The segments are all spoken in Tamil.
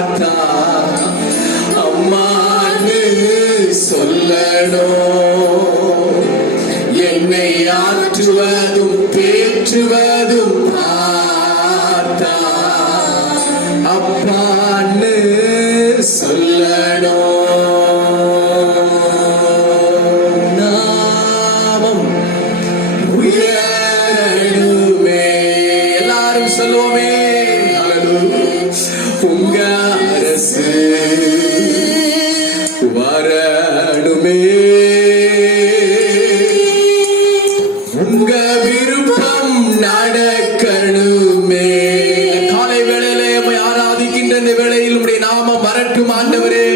பார்த்தா அம்மான்னு சொல்லணும். என்னை ஆற்றுவதும் தேற்றுவதும் பார்த்தா அப்பான்னு சொல்லணும். நாமம் உயரணுமே. எல்லாரும் சொல்லுவோமே, உங்க அரசு வரணுமே, உங்க விருப்பம் நடக்கணுமே. காலை வேளையிலே ஆராதிக்கின்ற இந்த வேளையில் உடைய நாமம் வரட்டும் ஆண்டவரே.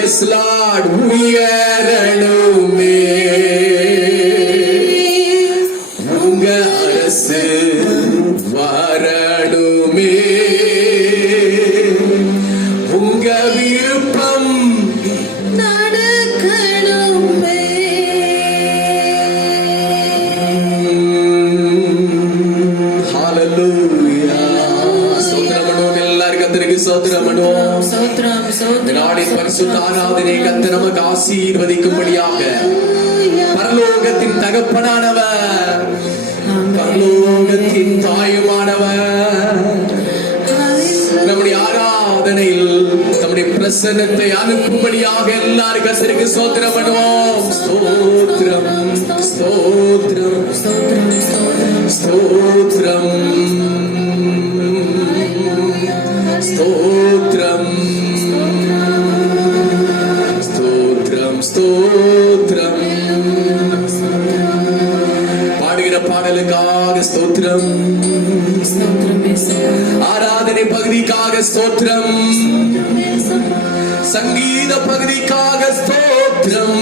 எஸ் லார்ட், உயரணுமே, உங்க அரசு வரணுமே, உங்க விருப்பம் நடக்கணுமே. ஹalleluya. ஸ்தோத்திரம் எல்லாரும் கர்த்தருக்கு ஸ்தோத்திரம் பண்ணுவோம். நாளின் பரிசுத்த ஆராதனை கர்த்தர் நமக்கு ஆசீர்வதிக்கும்படியாக பரலோகத்தின் தகப்பனானவர், பரலோகத்தின் தாயுமானவர் நம்முடைய ஆராதனையில் நம்முடைய பிரசன்னத்தை அனுப்பும்படியாக எல்லாரும் கர்த்தருக்கு ஸ்தோத்திரம் பண்ணுவோம். ஸ்தோத்திரம் ஸ்தோத்திரம் ஸ்தோத்திரம் ஸ்தோத்திரம் ஸ்தோத்திரம் ஸ்தோத்திரம் ஸ்தோத்திரம். பாடுகிற பாடலுக்காக ஸ்தோத்திரம், ஆராதனை பகுதிக்காக ஸ்தோத்திரம், சங்கீத பகுதிக்காக ஸ்தோத்திரம்,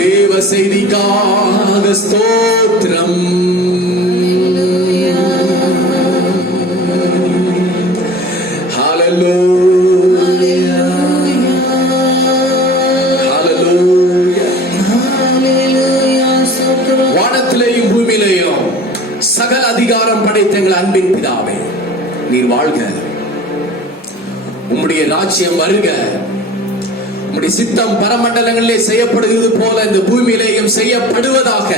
தேவ செய்திக்காக ஸ்தோத்திரம். வானத்திலேயும் பூமியிலேயும் சகல அதிகாரம் படைத்த எங்கள் அன்பின் பிதாவே, நீர் வாழ்க, உம்முடைய ராஜ்யம் வருக, உம்முடைய சித்தம் பரமண்டலங்களிலே செய்யப்படுகிறது போல இந்த பூமியிலேயும் செய்யப்படுவதாக.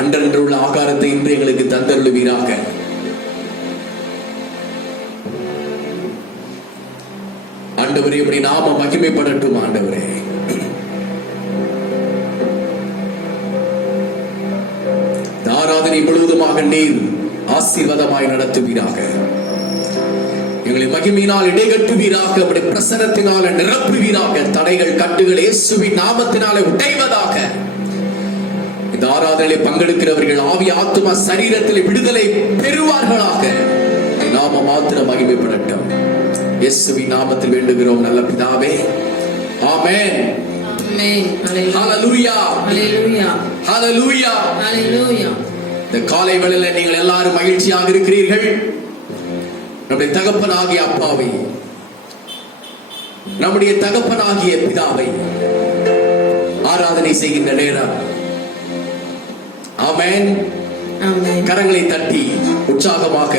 அன்றன்றுள்ள ஆகாரத்தை இன்று எங்களுக்கு தந்தருளுவீராக. ஆண்டவரே, உம்முடைய நாமம் மகிமைப்படட்டும். ஆண்டவரே, ஆராதனை முழுவதுமாக நீர் ஆசீர்வாதமாய் நடத்துவீராக. எங்களை மகிமையினால் இடைகட்டுவீராக, உம்முடைய பிரசன்னத்தினால நிரப்புவீராக. தடைகள் கட்டுகள் இயேசுவின் நாமத்தினாலே உடைவதாக. இந்த ஆராதனையை பங்கெடுக்கிறவர்கள் ஆவி ஆத்துமா சரீரத்தில் விடுதலை பெறுவார்களாக. நாம மாத்திரம் மகிமைப்படட்டும். இயேசுவின் நாமத்தில் வேண்டுகிறோம் நல்ல பிதாவே, ஆமென். ஹalleluya ஹalleluya ஹalleluya ஹalleluya. இந்த காலை வேளையிலே நீங்கள் எல்லாரும் மகிழ்ச்சியாக இருக்கிறீர்கள். நம்முடைய தகப்பனாகிய அப்பாவை, நம்முடைய தகப்பனாகிய பிதாவை ஆராதனை செய்கின்ற நேரம். ஆமென். கரங்களை தட்டி உற்சாகமாக,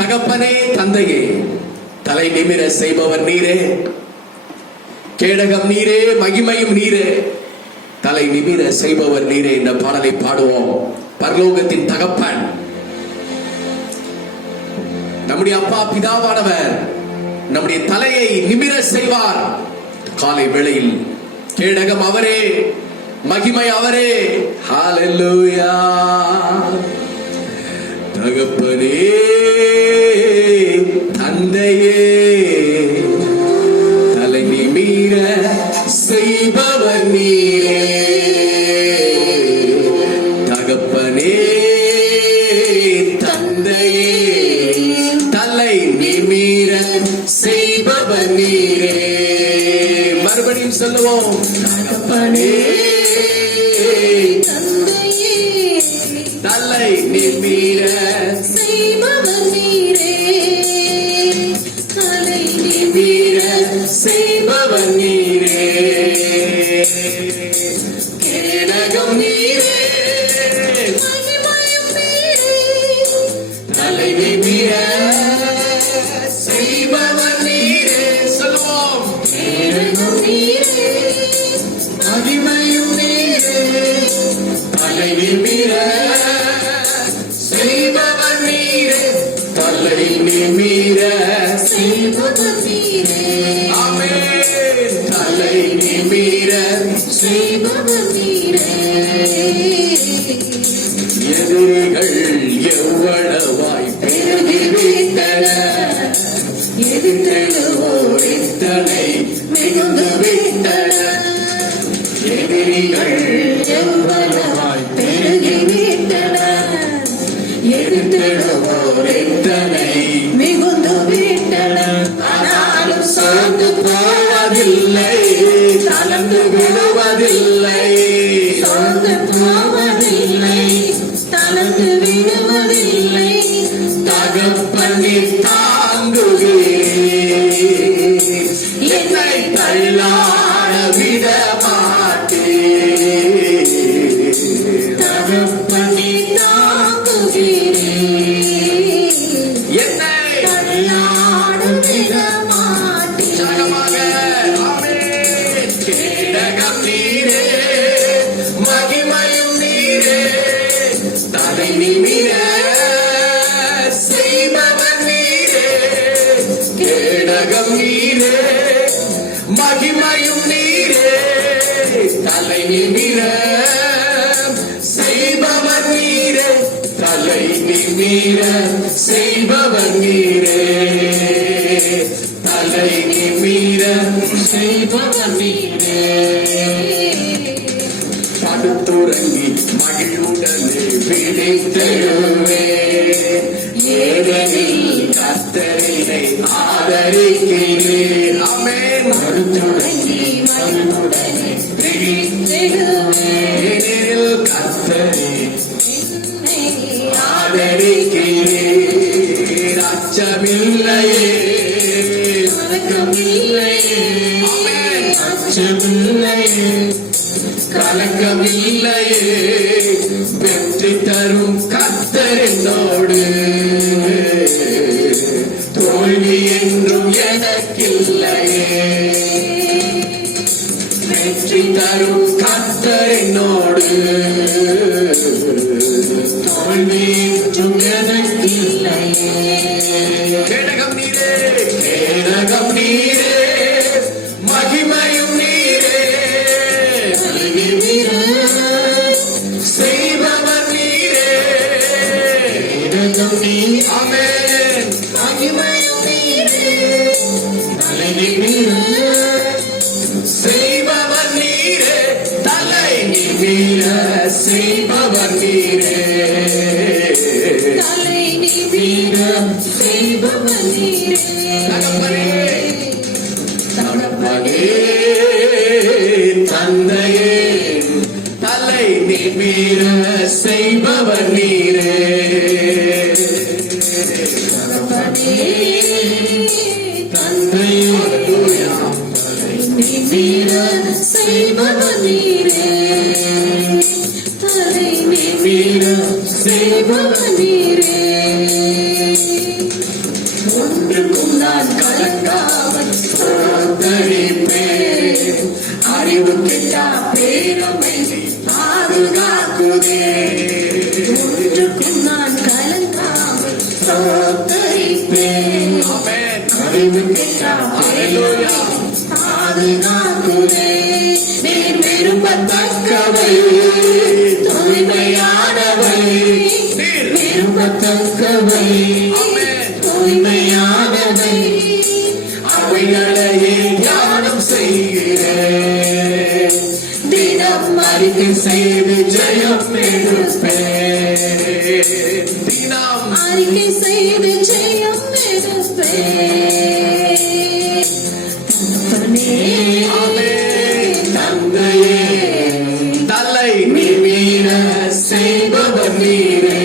தகப்பனே தந்தையே, தலை நிமிர செய்பவர் நீரே, கேடகம் நீரே, மகிமையும் நீரே, தலை நிமிர செய்பவர் நீரே என்ற பாடலை பாடுவோம். பரலோகத்தின் தகப்பன் நம்முடைய அப்பா பிதாவானவர் நம்முடைய தலையை நிமிர செய்வார். காலை வேளையில் கேடகம் அவரே, மகிமை அவரே. ஹalleluya. தகப்பனே தந்தையே, தலை நிமிர செய்பவர் நீரே. தகப்பனே தந்தையே, தலை நிமிர செய்பவர் நீரே. மறுபடியும் சொல்லுவோம். தகப்பனே தந்தையே, தலை நிமிர செய்பவர் நீரே. தலை நிமிர செய்பவர் நீரே. கேடகம் நீரே, மகிமையும் நீரே. தலை நிமிர செய்பவர் நீரே. சொல்லுவோம். பேரனும் நீரே, மகிமையும் நீரே, தலை நிமிர செய்பவர் நீரே, தலை நிமிர செய்பவர் நீரே. ஆமென். தலை நிமிர செய்பவர் நீரே. எதிரிகள் எவ்வளவாய் பெருகிவிட்டனர், எதிர்த்தெழுவோர் எத்தனை மிகுந்து விட்டனர். எதிரிகள் எவ்வளவாய் பெருகிவிட்டனர், எதிர்த்தெழுவோர் எத்தனை மிகுந்து விட்டனர். ஆனாலும் சோர்ந்து போவதில்லை, தளர்ந்து விடுவதில்லை. சோர்ந்து போவதில்லை, தளர்ந்து விடுவதில்லை. தகப்பனே தாங்குகிறேன், என்னை தள்ளாட விட மாட்டேன். தகப்பனே தாங்குகிறேன், என்னை தள்ளாட விட மாட்டேன். ஜனமாக ஆமென். கேடகம் நீரே, மகிமையும் நீரே, தலை நிமிர செய்பவர் நீரே. கேடகம் நீரே, மகிமையும் நீரே, தலை நிமிர செய்பவர் நீரே, தலை நிமிர செய்பவர் நீரே, தலை நிமிர செய்பவர் நீரே. படுத்துறங்கி மகிழ்வுடனே விழித்தெழுவே, ஏனெனில் கர்த்தரினை ஆதரிக்கிறேன். ஆமென். படுத்துறங்கி மகிழ்வுடனே விழித்தெழுவே, ஏனெனில் கர்த்தரை ஆதரிக்கிறேன். அச்சமில்லையே, கலக்கமில்லையே, ஆமென். அச்சமில்லையே, கலக்கமில்லையே, வெற்றி தரும் கர்த்தர் என்னோடு. தோல்வி என்றும் எனக்கில்லையே, வெற்றி தரும் கர்த்தர் என்னோடு. தோல்வி என்றும் எனக்கில்லையே. கேடகம் நீரே, கேடகம் நீரே, மகிமையும் நீரே, செய்பவர் நீரே. கேடகம் நீர். ஆமென். மகிமையும் நீரே. தலை நிமிர செய்பவர் நீரே, தலை நிமிர செய்பவர் நீரே. தலை நிமிர செய்பவர் நீரே. தகப்பனே, தகப்பனே, தந்தையே, தலை நிமிர செய்பவர் நீரே. தகப்பனே, தந்தையே, நிமிர செய்பவர் நீரே. தலை நிமிர செய்பவர் நீரே. ஒன்றுக்கும் நான் கலங்காமல் சோதரிப்பேன். அறிவு கெட்டா பேரமை பாதுகாக்குதே. ஒன்றுக்கும் நான் கலங்காமல் சோதரிப்பேன். ஆமென். அறிவு கெட்டா ஹல்லேலூயா. பாதுகாக்குதே. நீர் விரும்பத்தக்கவை, தூய்மையானவை, நீர் விரும்பத்தக்கவை, ஆமென். தூய்மையானவை. அவைகளையே தியானம் செய்கிறேன். தினம் அறிக்கை செய்து ஜெயம் எடுப்பேன். தினம் அறிக்கை செய்து ஜெயம் எடுப்பேன். தகப்பனே, ஆமென். தந்தையே, தலை நிமிர செய்பவர் நீரே.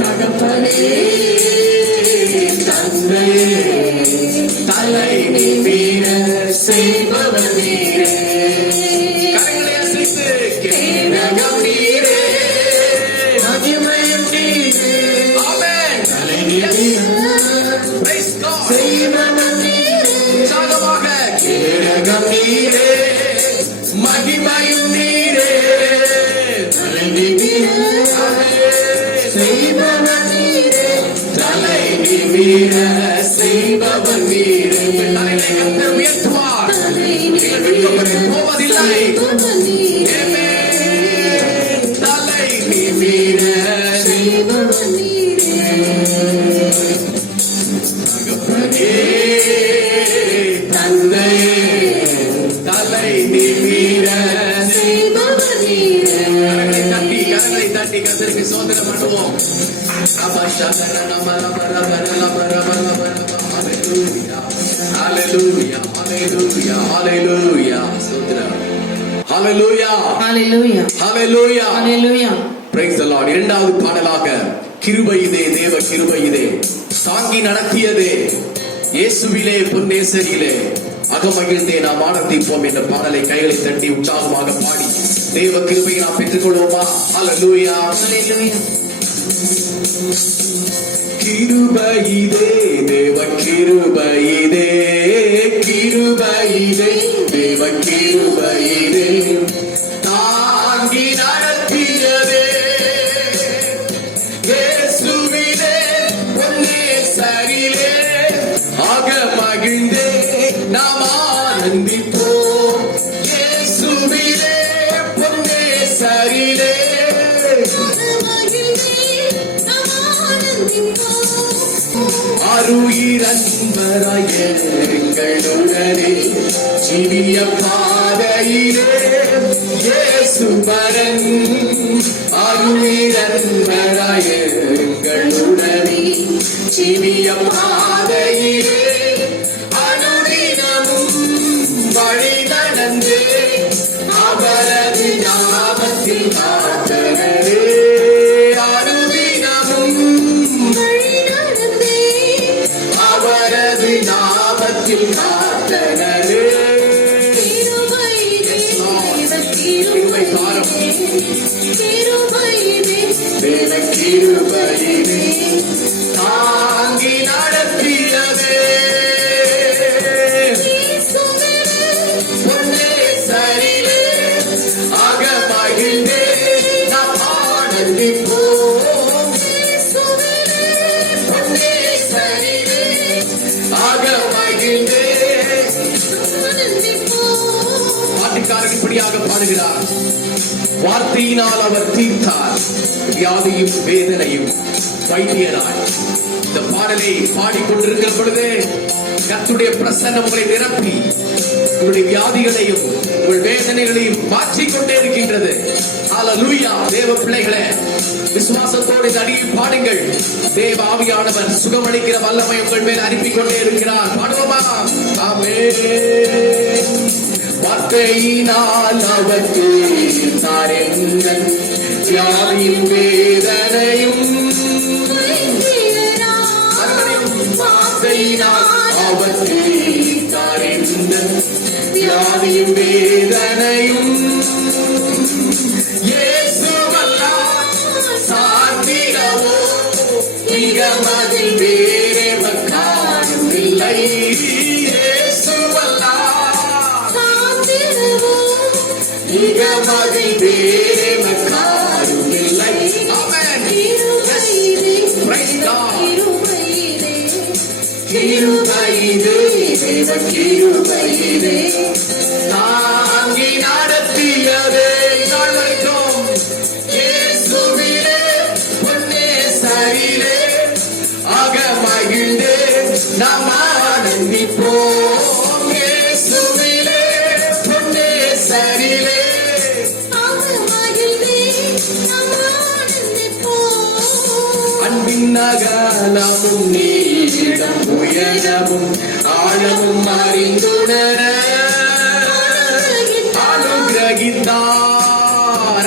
தகப்பனே, தந்தையே, தலை நிமிர செய்பவர் நீரே. கரங்களை அசைத்து கேடகம் நீரே, மகிமையும் நீரே, செய்பவன் நீரே. தலை நிமிர செய்பவன் நீரே. தலைகளை கர்த்தர் உயர்த்துவார். நீங்கள் வெட்கப்பட்டு போவதில்லை. செய்பவன் நீரே. ஆமென். தலை நிமிர செய்பவன் நீரே. தகப்பனே, தந்தையே, தலை நிமிர செய்பவன் நீரே. கரங்களை தட்டி கர்த்தருக்கு ஸ்தோத்திரம் பண்ணுவோம். Hallelujah, hallelujah, hallelujah. ஸ்தோத்திரம். Hallelujah, Hallelujah. hallelujah. Hallelujah. Praise the Lord. இரண்டாவது பாடலாக கிருபை இதே, தேவ கிருபை இதே, தாங்கி நடத்தியதே, இயேசுவிலே பொன்னேசரியிலே அகமகிழ்ந்தே நாம் ஆனந்திப்போம் என்ற பாடலை கைகளை தட்டி உற்சாகமாக பாடி தேவ கிருபையை நாம் பெற்றுக்கொள்வோமா? Hallelujah. Hallelujah. கிருபையிதே, தேவ கிருபையிதே, கிருபையிதே, தேவ கிருபையிதே, தாங்கி நடத்தியதே, இயேசுவிலே பொன்னேசரியிலே அகமகிழ்ந்தே நாம் ஆனந்திப்போம். இயேசுவிலே பொன்னேசரியிலே அருயிரன்பராய் எங்களுடனே ஜீவிய பாதையிலே இயேசுபரன். அருயிரன்பராய் எங்களுடனே ஜீவிய பாதையிலே அனுதினமும் வழி நடந்தே அவரது நாமத்தில் காத்தனரே. அனுதினமும் அவரது நாமத்தில் காத்தனரே. கிருபை தாரும். தேவ கிருபையிலே தாங்கி நடத்தியதே, பொன்னேசரியிலே அகமகிழ்ந்தே நாம் ஆனந்திப்போம். பொன்னேசரியிலே அகமகிழ்ந்தே. பாட்டுக்காரன் இப்படியாக பாடுகிறார். வார்த்தையினால் அவர் தீர்த்தார் வியாதியும் வேதனையும் வைத்தியராய். இந்த பாடலை பாடிக்கொண்டிருக்கிற பொழுது கர்த்தருடைய பிரசன்னம் உங்களை நிரப்பி உங்களுடைய வியாதிகளையும் உங்கள் வேதனைகளையும் மாற்றிக்கொண்டே இருக்கின்றது. ஹalleluya. தேவ பிள்ளைகளே, விசுவாசத்தோடு இந்த அடியை பாடுங்கள். தேவ ஆவியானவர் சுகமளிக்கிற வல்லமை உங்கள் மேல் அனுப்பிக் கொண்டே இருக்கிறார். பாடுவோமா? ஆமென். வார்த்தையினால் அவர் தீர்த்தார் எங்கள் வியாதியும் வேதனையும். வார்த்தையினால் அவர் தீர்த்தார் எங்கள் வியாதியும் வேதனையும். இயேசுவல்லால் சாத்திரவோ மிகமதில் வேறெவர் காணும் இல்லை. மிகமதில் வேறெவர் காணும் இல்லை. ஆமென். Praise God. கிருபையிலே, தேவ கிருபையிலே தாங்கி நடத்தியதே நாள் வரைக்கும். இயேசுவிலே பொன்னேசரியிலே அகமகிழ்ந்தே நாம் ஆனந்திப்போம். இயேசுவிலே பொன்னேசரியிலே அன்பின் அகலமும் நீளம் உயரமும் ஆழமும் அறிந்துணர அனுகிரகித்தார்.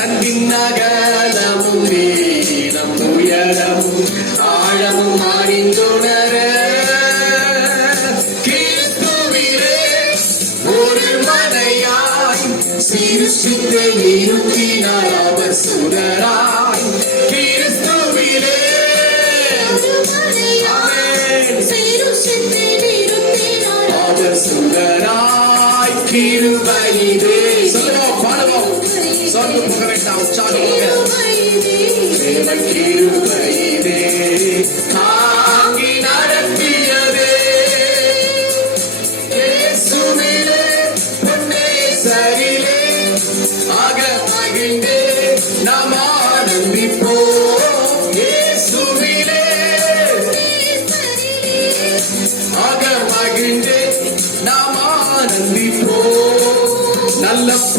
அன்பின் அகலமும் நீளம் உயரமும் ஆழமும் அறிந்துணர கிறிஸ்துவிலே ஒரு மனையாய் சிருஷ்டித்து நிறுத்தினார் அவர் சுடராய். கிறிஸ்துவிலே அவர் சுடராய். கிருபையிலே சொல்லுவோம், பாடுவோம், சொல்லு போக வேண்டாம், உற்சாகமாக. தேவ கிருபை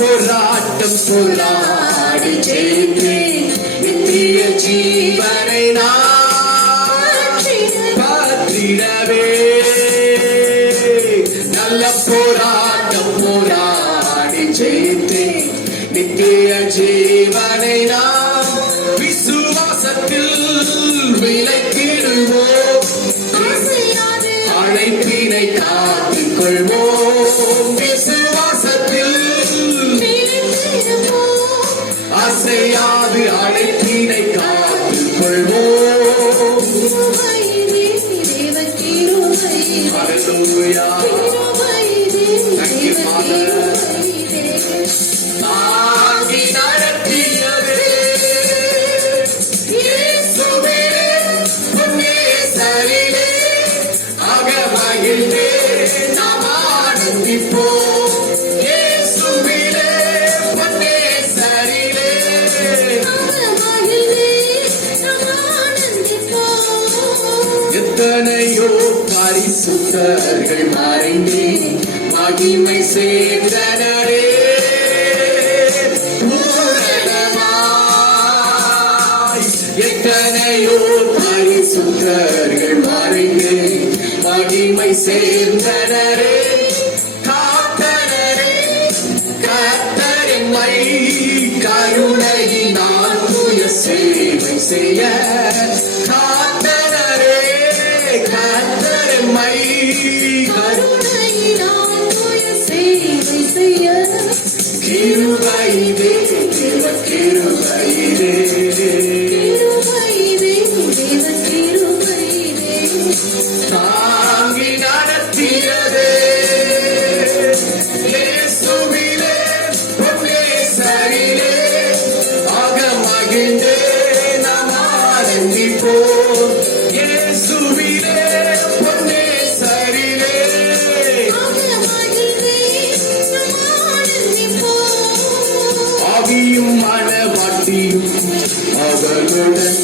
போராட்டம் போராடி ஜெயித்தேன், நித்திய ஜீவனை நான் பற்றிடவே. நல்ல போராட்டம் போராடி ஜெயித்தேன், நித்திய ஜீவனை நாம் விசுவாசத்தில் விலக்கிடுவோம், அழைப்பினை காத்துக் கொள்வோம். விசுவாசத்தில் அசையாது அழைப்பினை காத்துக் கொள்வோம். Hallelujah. Thank you, Father. தாங்கி நடத்தியதே இயேசுவே, புண்ணியசரிலே அகமகிழ்ந்தே நாம் ஆனந்திப்போம். இயேசுவிலே புண்ணியசரிலே எத்தனையோ பரிசுத்தர்கள் மறைந்தே மகிமை சேர்ந்தனரே. பூரணமாய் எத்தனையோ பரிசுத்தர்கள் மறைந்தே மகிமை சேர்ந்தனரே. காத்தனரே கர்த்தரெம்மை கருணையினால் தூய சேவை செய்ய. காத்தனரே கர்த்தரெம்மை கிருபையிலே தேவ கிருபையிலே தாங்கி நடத்தியதே இயேசுவிலே புண்ணியசரிலே அகமகிழ்ந்தே நாம் ஆனந்திப்போம். இயேசுவிலே புண்ணியசரிலே ஆவியும் மனவாட்டியும் அவர்களுடன்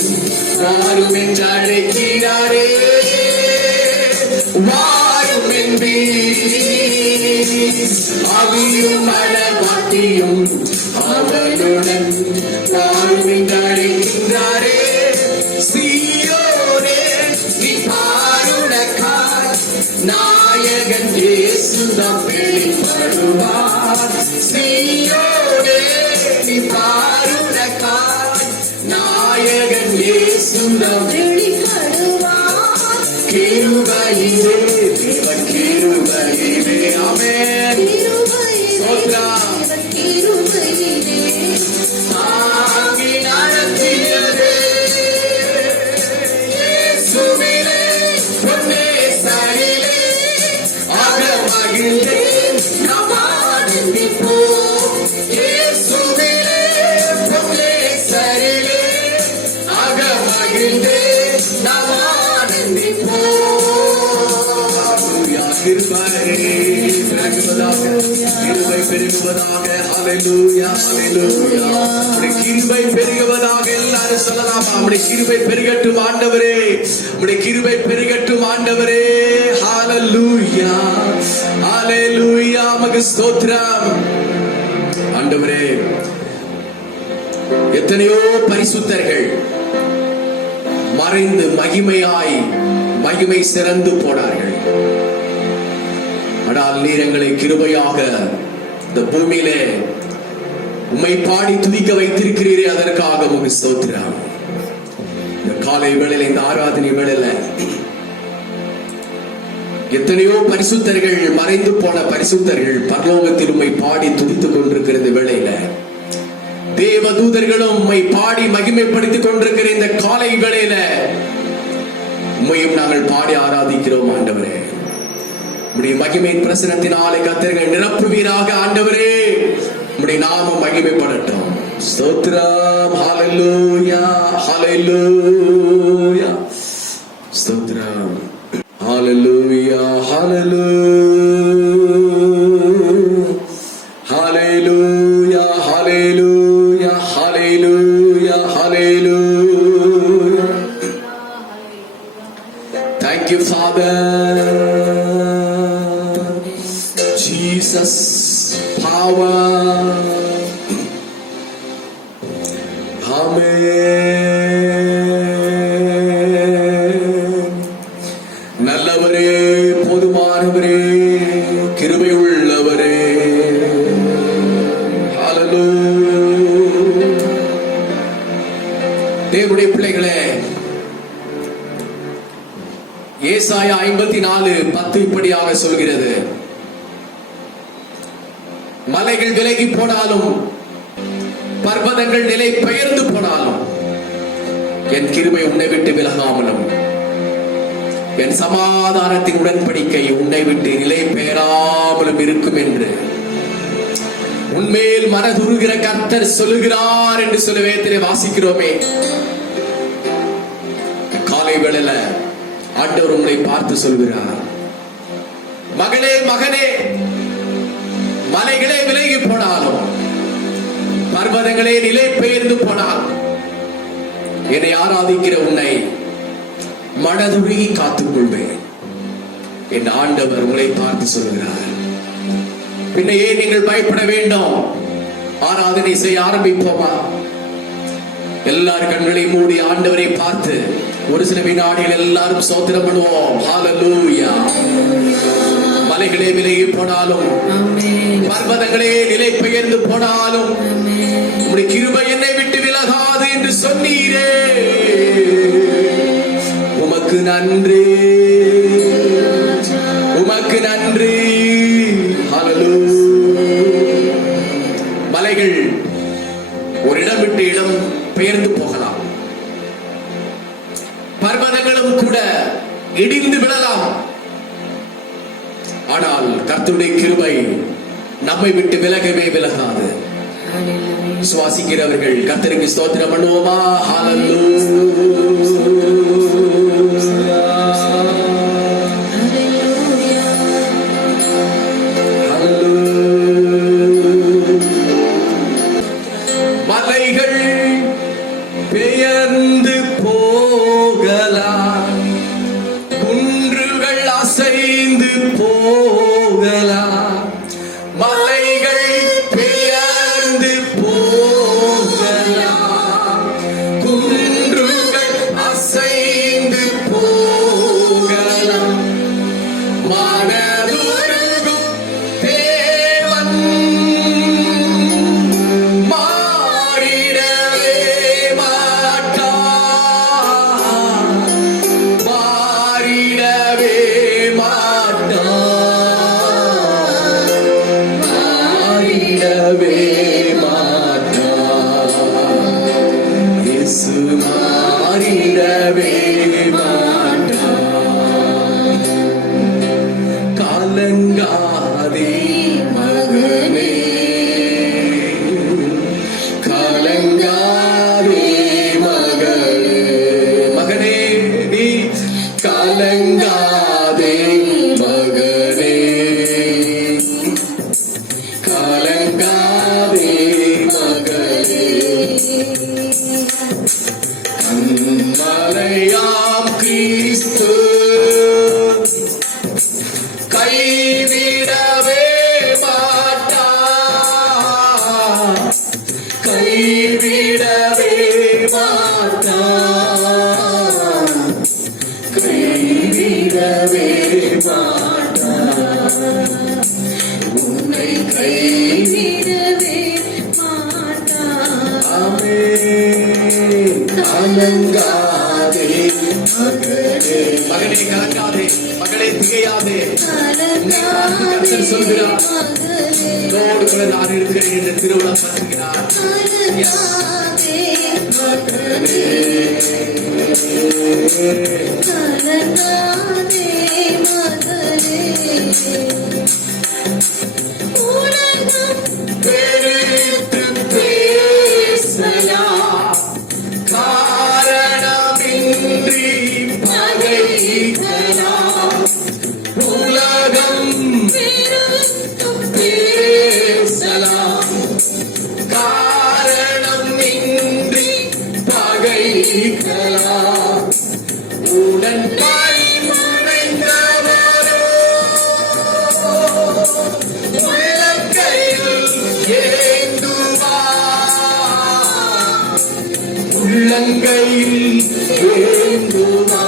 வாரும் என்று அழைக்கிறாரே. வாரும் என்பீர். ஆவியும் மனவாட்டியும் அவர்களுடன் வாரும் என்று அழைக்கிறாரே. சீயோனே நீ பாருணக்காய், நாயகன் இயேசுதான் வெளிப்படுவார். சீயோனே நீ பாருணக்காய், நாயகன் இயேசுதான் வெளிப்படுவார். கிருபையிலே தேவ கிருபையிலே ஆமென். ஸ்தோத்திரம். தாங்கி நடத்தியதே இயேசுவிலே புண்ணியசரிலே அகமகிழ்ந்தே நாம் ஆனந்திப்போம். இயேசுவிலே புண்ணியசரிலே அகமகிழ்ந்தே நாம் ஆனந்திப்போம். கிருபை பெருகுவதாக, கிருபை பெருகுவதாக. ஹல்லேலூயா, ஹல்லேலூயா. உம்முடைய கிருபை பெருகுவதாக. எல்லாரும் சொல்லலாமா? உம்முடைய கிருபை பெருகட்டும் ஆண்டவரே, உம்முடைய கிருபை பெருகட்டும் ஆண்டவரே. ஹல்லேலூயா, ஹல்லேலூயா. உமக்கு ஸ்தோத்திரம் ஆண்டவரே. எத்தனையோ பரிசுத்தர்கள் மறைந்து மகிமையாய் மகிமை சிறந்து போனார்கள். ஆனால் நீர் எங்களை கிருபையாக இந்த பூமியிலே உம்மை பாடி துதிக்க வைத்திருக்கிறீரே, அதற்காக உமக்கு ஸ்தோத்திரம். இந்த காலை வேளையில, இந்த ஆராதனை வேளையில எத்தனையோ பரிசுத்தர்கள், மறைந்து போன பரிசுத்தர்கள் பரலோகத்தில் உம்மை பாடி துதித்துக் கொண்டிருக்கிற இந்த வேளையில, தேவதூதர்களும் உம்மை பாடி மகிமைப்படுத்திக் கொண்டிருக்கிற இந்த காலை வேளையில உம்மையும் நாங்கள் பாடி ஆராதிக்கிறோம் ஆண்டவரே. உம்முடைய மகிமை பிரசனத்தினாலே கர்த்தர்கள் நிரப்புவீராக ஆண்டவரே. உம்முடைய நாமம் மகிமைப்படட்டும். ஸ்தோத்திரம். ஹல்லேலூயா, ஹல்லேலூயா. ஸ்தோத்திரம். ஹல்லேலூயா, ஹல்லேலூயா. ஹல்லேலூயா, ஹல்லேலூயா, ஹல்லேலூயா, ஹல்லேலூயா. Thank you, Father. Jesus, power. பிள்ளைகளே, ஏசாயா 54:10 இப்படியாக சொல்கிறது, மலைகள் விலகி போனாலும் பர்வதங்கள் நிலை பெயர்ந்து போனாலும் என் கிருபை உன்னை விட்டு விலகாமலும் என் சமாதானத்தின் உடன்படிக்கை உன்னை விட்டு நிலை பெயராமலும் இருக்கும் என்று உன்மேல் மனதுருகிற கர்த்தர் சொல்லுகிறார் என்று சொல்ல வேதத்திலே வாசிக்கிறோமே. காலை வேளையில ஆண்டவர் உங்களை பார்த்து சொல்கிறார், மகளே மகனே, மலைகளே விலகி போனாலும் பர்வதங்களே நிலை பெயர்ந்து போனாலும் என்னை ஆராதிக்கிற உன்னை மனதுருகி காத்துக் கொள்வேன் என் ஆண்டவர் உங்களை பார்த்து சொல்கிறார். பின்ன ஏன் நீங்கள் பயப்பட வேண்டும்? ஆராதனை செய்ய ஆரம்பிப்போமா? எல்லாரும் கண்களை மூடி ஆண்டவரை பார்த்து ஒரு சில வினாடிகள் எல்லாரும் ஸ்தோத்திரம் பண்ணுவோம். ஹalleluya. மலைகளே விலகி போனாலும் பர்வதங்களே நிலை பெயர்ந்து போனாலும் உம்முடைய கிருபை என்னை விட்டு விலகாது என்று சொன்னீரே, உமக்கு நன்றி, உமக்கு நன்றி. ஹalleluya. மலைகள் ஒரு இடம் விட்டு இடம் பெயர்ந்து போகலாம், பர்வதங்களும் கூட இடிந்து விடலாம். ஆனால் கர்த்தருடைய கிருபை நம்மை விட்டு விலகவே விலகாது. சுவாசிக்கிறவர்கள் கர்த்தருக்கு ஸ்தோத்திரம் பண்ணுவோமா? மலைகள் பெயர்ந்து போகலாம், குன்றுகள் அசைந்து போகலாம், மலைகள் பெயர்ந்து போகலாம், குன்றுகள் அசைந்து போகலாம், மனதுருகும் தேவன் மாறிடவே மாட்டார், மாறிடவே மாட்டார், மாறிடவே மாட்டார். இயேசு மாறிடவே மாட்டார். கலங்காதே மகனே, கலங்காதே மகளே, மகனே நீ கலங்காதே மகனே, கலங்காதே மகளே. கன்மலையாம் கிறிஸ்து கைவிடவே மாட்டார், கைவிடவே மாட்டார், கைவிடவே மாட்டார், உன்னை கைவிடவே மாட்டார். ஆமென். கலங்காதே மகனே, மகனே கலங்காதே, மகளே திகையாதே. கர்த்தர் சொல்கிறார், இதோடு கூட நான் இருக்கிறேன் என்று திருவிழா பண்ணுகிறார். மகனே, பெருத்து பேசலாம், காரணமின்றி பகைக்கலாம், உலகம் பேசலாம், காரணமின்றி பகைக்கலாம், உடன் பரிமறைந்தவரோ உள்ளங்கையில் ஏந்துவார், உள்ளங்கையில் ஏந்துவார்,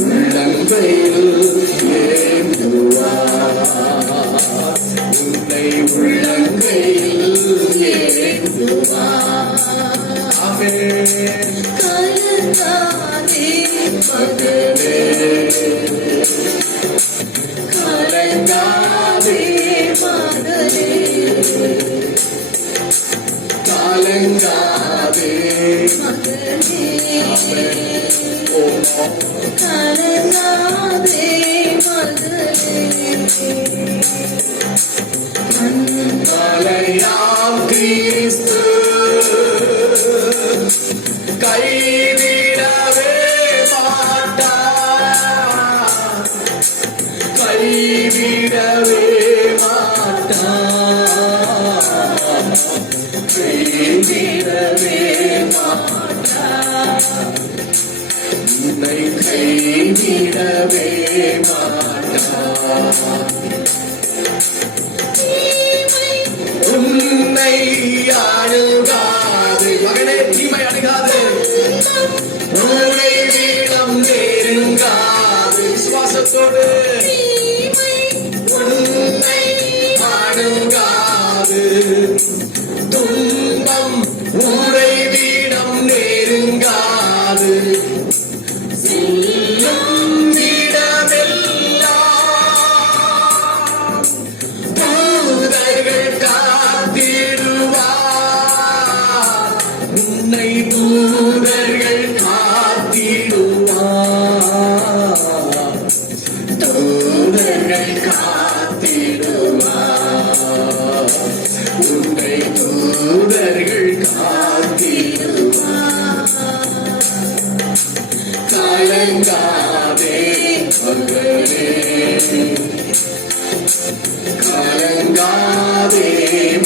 உள்ளங்கையில் ஏந்துவார், உன்னை உள்ளங்கையில் ஏந்துவார். ஆமென். கலங்காதே மகனே, கலங்காதே மகனே, கலங்காதே மகனே, ஓ கலங்காதே மகனே. மலையாம் கிறிஸ்து கைவிடவே மாட்டார், கைவிடவே மாட்டார், கைவிடவே மாட்டார், உன்னை கைவிடவே மாட்டார். உன்னை அணுகாது மகனே, தீமை அணுகாது, உன்னை வீடம் நெருங்காது. விசுவாசத்தோடு உன்னை அணுகாது, துன்பம் உன்னை வீடம் நெருங்காது. செல்லும் இடமெல்லாம் தூதர்கள் காத்திடுவார், உன்னை தூதர்கள் காத்திடுவார், தூதர்கள் காத்திடுவார், உன்னை தூதர்கள் காத்திடுவார். கலங்காதே மகனே, கலங்காதே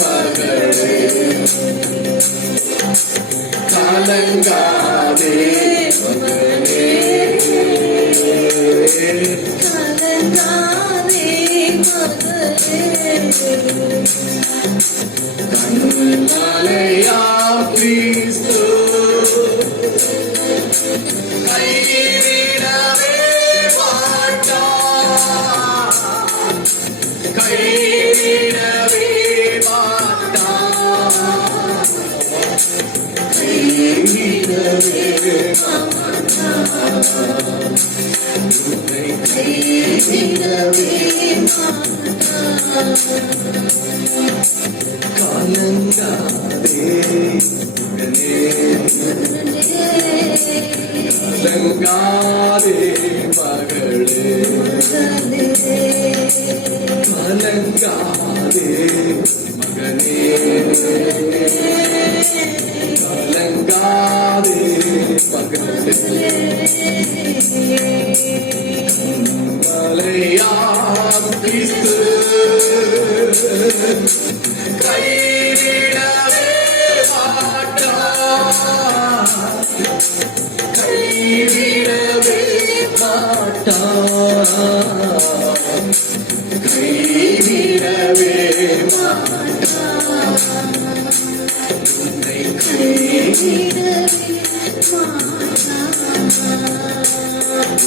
மகளே, கலங்காதே மகனே, கலங்காதே மகனே. கண்மலையாம் கிறிஸ்து கைவிடவே மாட்டார், கைவிடவே மாட்டார், கைவிடவே மாட்டார், உன்னை கைவிடவே மாட்டார். கலங்காதே மகனே, கலங்காதே மகளே, கலங்காதே மகனே, கலங்காதே மகளே. மலையாம் கிறிஸ்து கைவிடவே மாட்டார், கைவிடவே மாட்டார், கைவிடவே மாட்டார், உன்னை கைவிடவே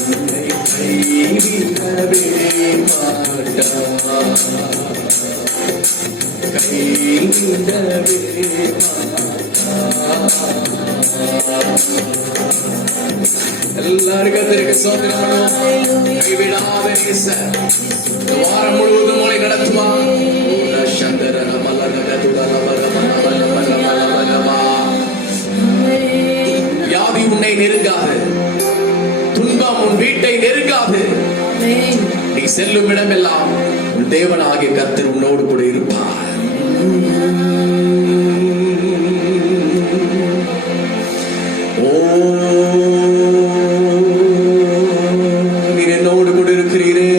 உன்னை கைவிடவே மாட்டார், கைவிடவே மாட்டார். எல்லாரும் கர்த்தருக்கு ஸ்தோத்திரம். கைவிடாத நேசர் இந்த வாரம் முழுவதும் உங்களை நடத்துவார். சந்தரன வியாதி உன்னை நெருங்காது, துன்பம் உன் வீட்டை நெருங்காது. நீ செல்லும் இடமெல்லாம் உன் தேவனாகிய கர்த்தர் உன்னோடு கூட இருப்பார். ஓ நீர் என்னோடு கூட இருக்கிறீரே.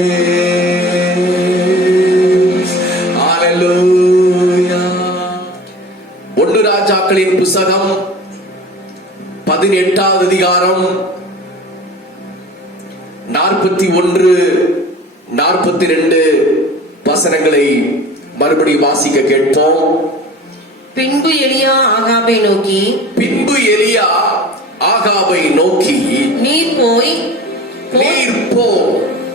ஹல்லேலூயா. 1 ராஜாக்களின் புத்தகம் 18வது அதிகாரம் 41, 42 வசனங்களை மறுபடியும் வாசிக்க கேட்போம். பின்பு எலியா ஆகாபை நோக்கி, நீர் போ,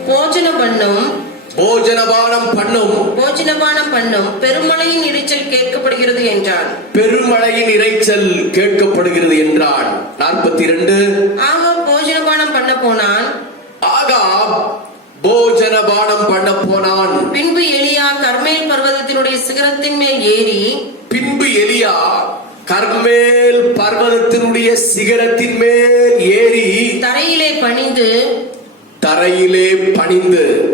போஜன பண்ணும், போஜனபானம் பண்ணும் பெருமழையின் இரைச்சல் கேட்கப்படுகிறது என்றான். பெருமழையின் இரைச்சல் கேட்கப்படுகிறது என்றான். 42. ஆகாப் போஜனபானம் பண்ண போனான். ஆகாப் போஜனபானம் பண்ண போனான். பின்பு எலியா கர்மேல் பர்வதத்தினுடைய சிகரத்தின் மேல் ஏறி கர்மேல் பர்வதத்தினுடைய சிகரத்தின் மேல் ஏறி தரையிலே பணிந்து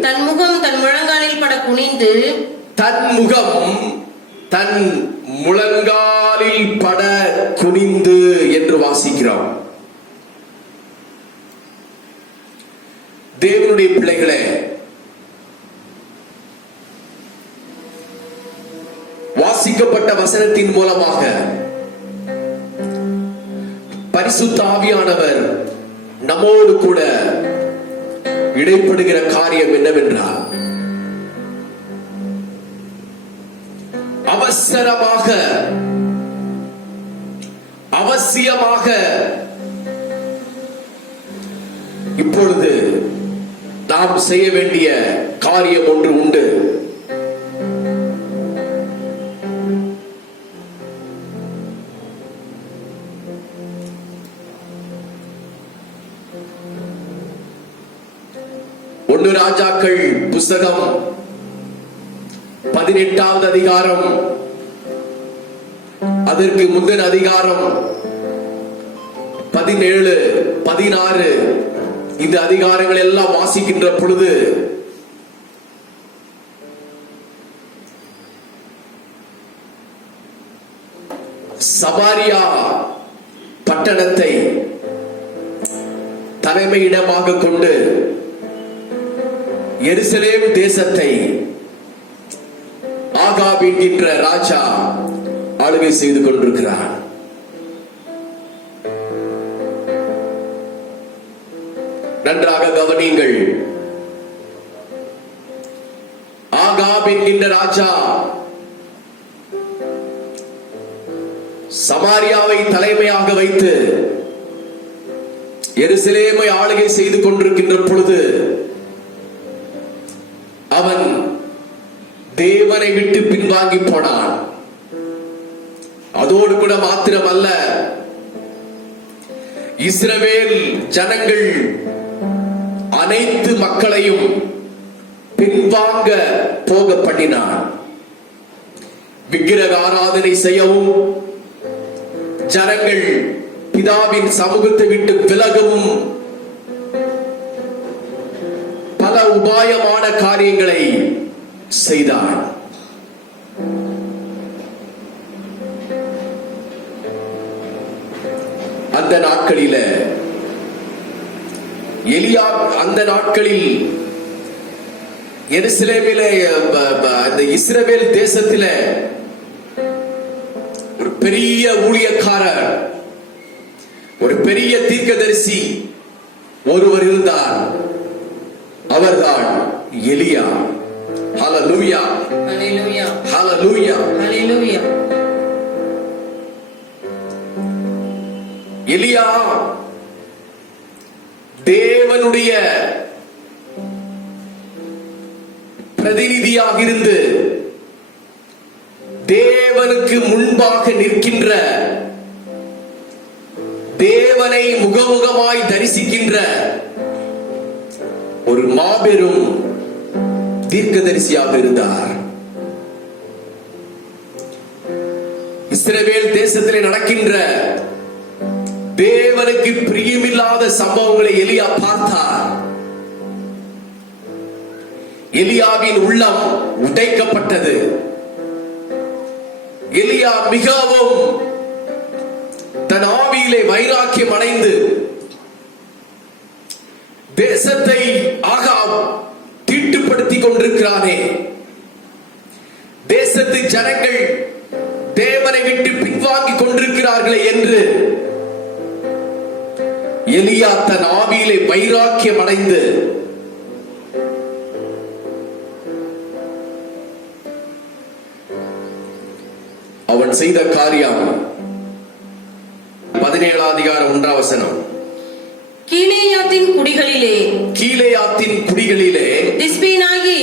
தன் முகம் தன் முழங்காலில் பட குனிந்து தன் முழங்காலில் பட குனிந்து என்று வாசிக்கிறோம். தேவனுடைய பிள்ளைகளே, வாசிக்கப்பட்ட வசனத்தின் மூலமாக பரிசுத்த ஆவியானவர் நம்மோடு கூட இடைப்படுகிற காரியம் என்னவென்றால், அவசியமாக இப்பொழுது நாம் செய்ய வேண்டிய காரியம் ஒன்று உண்டு. ஒன்று ராஜாக்கள் புஸ்தகம் 18வது அதிகாரம், அதற்கு முந்தின அதிகாரம் 17, 16 இந்த அதிகாரங்கள் எல்லாம் வாசிக்கின்ற பொழுது சமாரியா பட்டணத்தை தலைமையிடமாக கொண்டு எருசலேம் தேசத்தை ஆகாப் என்கின்ற ராஜா ஆளுகை செய்து கொண்டிருக்கிறார். நன்றாக கவனியுங்கள். ஆகாப் என்கின்ற ராஜா சமாரியாவை தலைமையாக வைத்து எருசலேமை ஆளுகை செய்து கொண்டிருக்கின்ற பொழுது அவன் தேவனை விட்டு பின்வாங்கி போனான். அதோடு கூட மாத்திரமல்ல, இஸ்ரவேல் ஜனங்கள் அனைத்து மக்களையும் பின்வாங்க போக பண்ணினான். விக்கிரக ஆராதனை செய்யவும், ஜனங்கள் பிதாவின் சமூகத்தை விட்டு விலகவும் பல உபாயமான காரியங்களை செய்தான். அந்த நாட்களில் எலியா அந்த நாட்களில் எருசலேமிலே அந்த இஸ்ரவேல் தேசத்திலே ஒரு பெரிய ஊழியக்காரர், ஒரு பெரிய தீர்க்கதரிசி ஒருவர் இருந்தார். அவர்தான் எலியா. ஹல்லேலூயா, ஹல்லேலூயா, ஹல்லேலூயா, ஹல்லேலூயா. எலியா தேவனுடைய பிரதிநிதியாக இருந்து தேவனுக்கு முன்பாக நிற்கின்ற, தேவனை முகமுகமாய் தரிசிக்கின்ற ஒரு மாபெரும் தீர்க்கதரிசியாக இருந்தார். இஸ்ரவேல் தேசத்திலே நடக்கின்ற தேவனுக்கு பிரியமில்லாத சம்பவங்களை எலியா பார்த்தார். எலியாவின் உள்ளம் உடைக்கப்பட்டது. எலியா மிகவும் தன் ஆவியிலே வைராக்கியம் அடைந்து தேசத்தை ஆகாப் தீட்டுப்படுத்திக் கொண்டிருக்கிறானே, தேசத்து ஜனங்கள் தேவனை விட்டு பின்வாங்கிக் கொண்டிருக்கிறார்களே என்று எலியா தன் ஆவியிலே வைராக்கியம் அடைந்து அவன் செய்த காரியம் 17 அதிகாரம் 1 வசனம். கீலேயாத்தின் குடிகளிலே கீலேயாத்தின் குடிகளிலே திஸ்பியனாகிய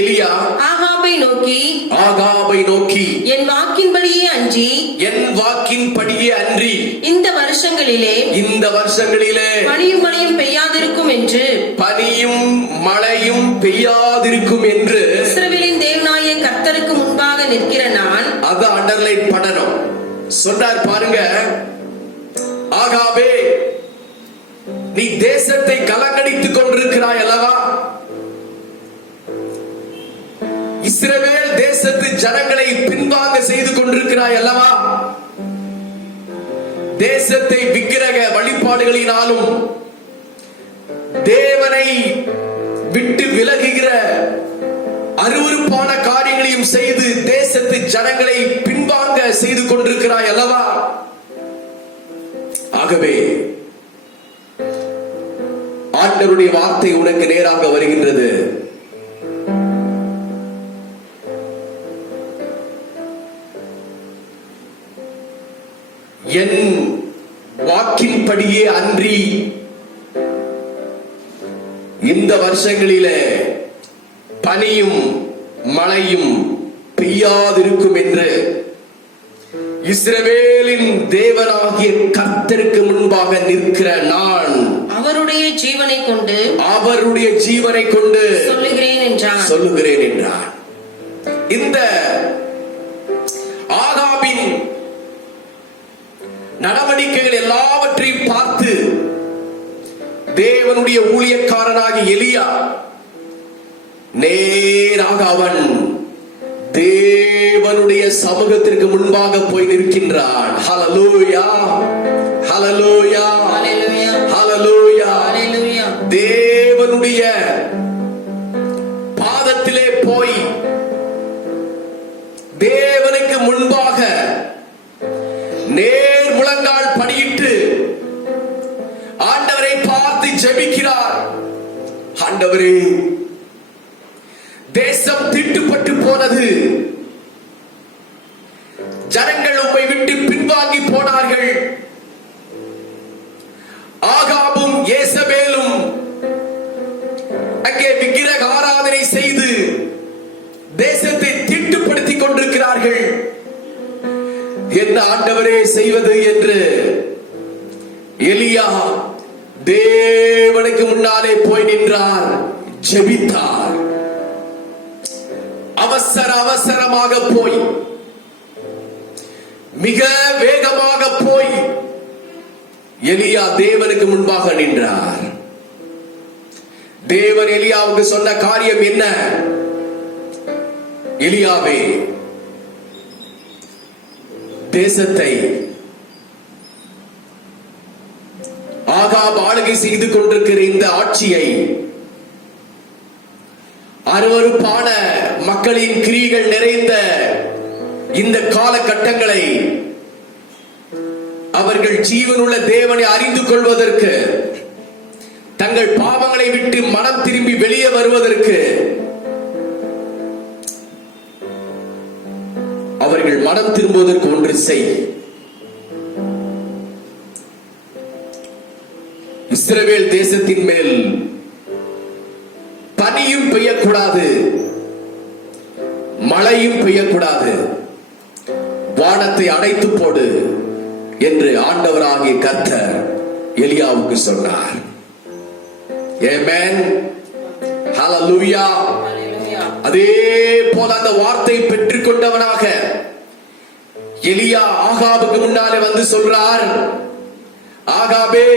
எலியா ஆகாபை நோக்கி என் வாக்கின்படியே அன்றி இந்த வருஷங்களிலே பனியும் மழையும் பெய்யாதிருக்கும் என்று இஸ்ரவேலின் தேவனாகிய கர்த்தருக்கு முன்பாக நிற்கிற நான். அத அண்டர்லைன் பண்ணணும். சொல்றார் பாருங்க, ஆகாபே, நீ தேசத்தை கலங்கடித்துக் கொண்டிருக்கிறாய் அல்லவா? இஸ்ரவேல் தேசத்து ஜனங்களை பின்வாங்க செய்து கொண்டிருக்கிறாய் அல்லவா? தேசத்தை விக்கிரக வழிபாடுகளினாலும் தேவனை விட்டு விலகுகிற அருவருப்பான காரியங்களையும் செய்து தேசத்து ஜனங்களை பின்வாங்க செய்து கொண்டிருக்கிறாய் அல்லவா? ஆகவே ஆண்டவருடைய வார்த்தை உனக்கு நேராக வருகின்றது. என் வாக்கின்படியே அன்றி இந்த வருஷங்களிலே பனியும் மழையும் பெய்யாதிருக்கும் என்று இஸ்ரவேலின் தேவனாகிய கர்த்தருக்கு முன்பாக நிற்கிற நான் அவருடைய ஜீவனை கொண்டு சொல்லுகிறேன் என்றான். இந்த ஆகாபின் நடவடிக்கைகள் எல்லாவற்றையும் பார்த்து தேவனுடைய ஊழியக்காரனாகிய எலியா நேராக அவன் தேவனுடைய சமூகத்திற்கு முன்பாக போய் நிற்கின்றான். ஹல்லேலூயா, ஹல்லேலூயா, ஹல்லேலூயா. தேவனுடைய பாதத்திலே போய் தேவனுக்கு முன்பாக நேர் முழங்கால் படியிட்டு ஆண்டவரை பார்த்து ஜெபிக்கிறார். ஆண்டவரே, தேசம் தீட்டுப்பட்டு போனது, ஜனங்கள் உம்மை விட்டு பின்வாங்கி போனார்கள். ஆகாபும் யேசபேலும் அங்கே விக்கிரக ஆராதனை செய்து தேசத்தை தீட்டுப்படுத்திக் கொண்டிருக்கிறார்கள். என்ன ஆண்டவரே செய்வது என்று எலியா தேவனுக்கு முன்னாலே போய் நின்றார், ஜெபித்தார். அவசரமாக போய், மிக வேகமாக போய் எலியா தேவனுக்கு முன்பாக நின்றார். தேவன் எலியாவுக்கு சொன்ன காரியம் என்ன? எலியாவே, தேசத்தை ஆகாப் ஆளுகை செய்து கொண்டிருக்கிற இந்த ஆட்சியை, அருவருப்பான மக்களின் கிரியைகள் நிறைந்த இந்த காலகட்டங்களை அவர்கள் ஜீவனுள்ள தேவனை அறிந்து கொள்வதற்கு, தங்கள் பாவங்களை விட்டு மனம் திரும்பி வெளியே வருவதற்கு, அவர்கள் மனம் திரும்புவதற்கு ஒன்று செய். இஸ்ரவேல் தேசத்தின் மேல் பனியும் பெய்யக்கூடாது, மழையும் பெய்யக்கூடாது, வானத்தை அடைத்து போடு என்று ஆண்டவராகிய கர்த்தர் எலியாவுக்கு சொன்னார். ஆமென், ஹல்லேலூயா. அதே போல அந்த வார்த்தை பெற்றுக் கொண்டவனாக எலியா ஆகாபுக்கு முன்னாலே வந்து சொல்றார், ஆகாபே,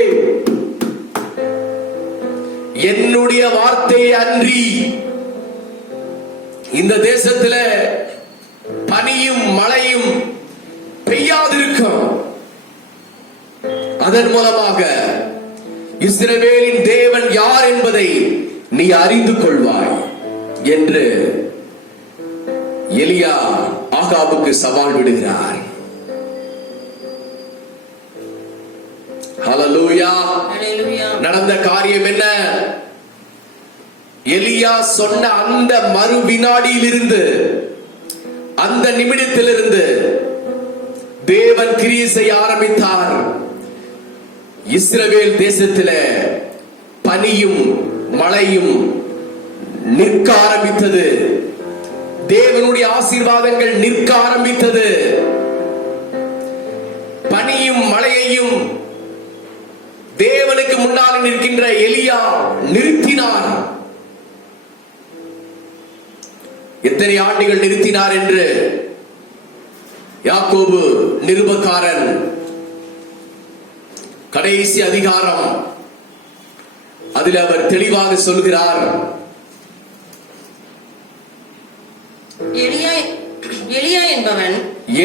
என்னுடைய வார்த்தையை அன்றி இந்த தேசத்துல பனியும் மழையும் பெய்யாதிருக்கும். அதன் மூலமாக இஸ்ரவேலின் தேவன் யார் என்பதை நீ அறிந்து கொள்வாய் என்று எலியா ஆகாபுக்கு சவால் விடுகிறார். ஹல்லேலூயா. நடந்த காரியம் என்ன? எலியா சொன்ன அந்த மறு வினாடியிலிருந்து, அந்த நிமிடத்திலிருந்து தேவன் கிரியை செய்ய ஆரம்பித்தார். இஸ்ரவேல் தேசத்திலே பனியும் மழையும் நிற்க ஆரம்பித்தது. தேவனுடைய ஆசீர்வாதங்கள் நிற்க ஆரம்பித்தது. பனியும் மழையையும் தேவனுக்கு முன்னால் நிற்கின்ற எலியா நிறுத்தினார். எத்தனை ஆண்டுகள் நிறுத்தினார் என்று யாக்கோபு நிருபக்காரன் கடைசி அதிகாரம் அதில் அவர் தெளிவாக சொல்கிறார்.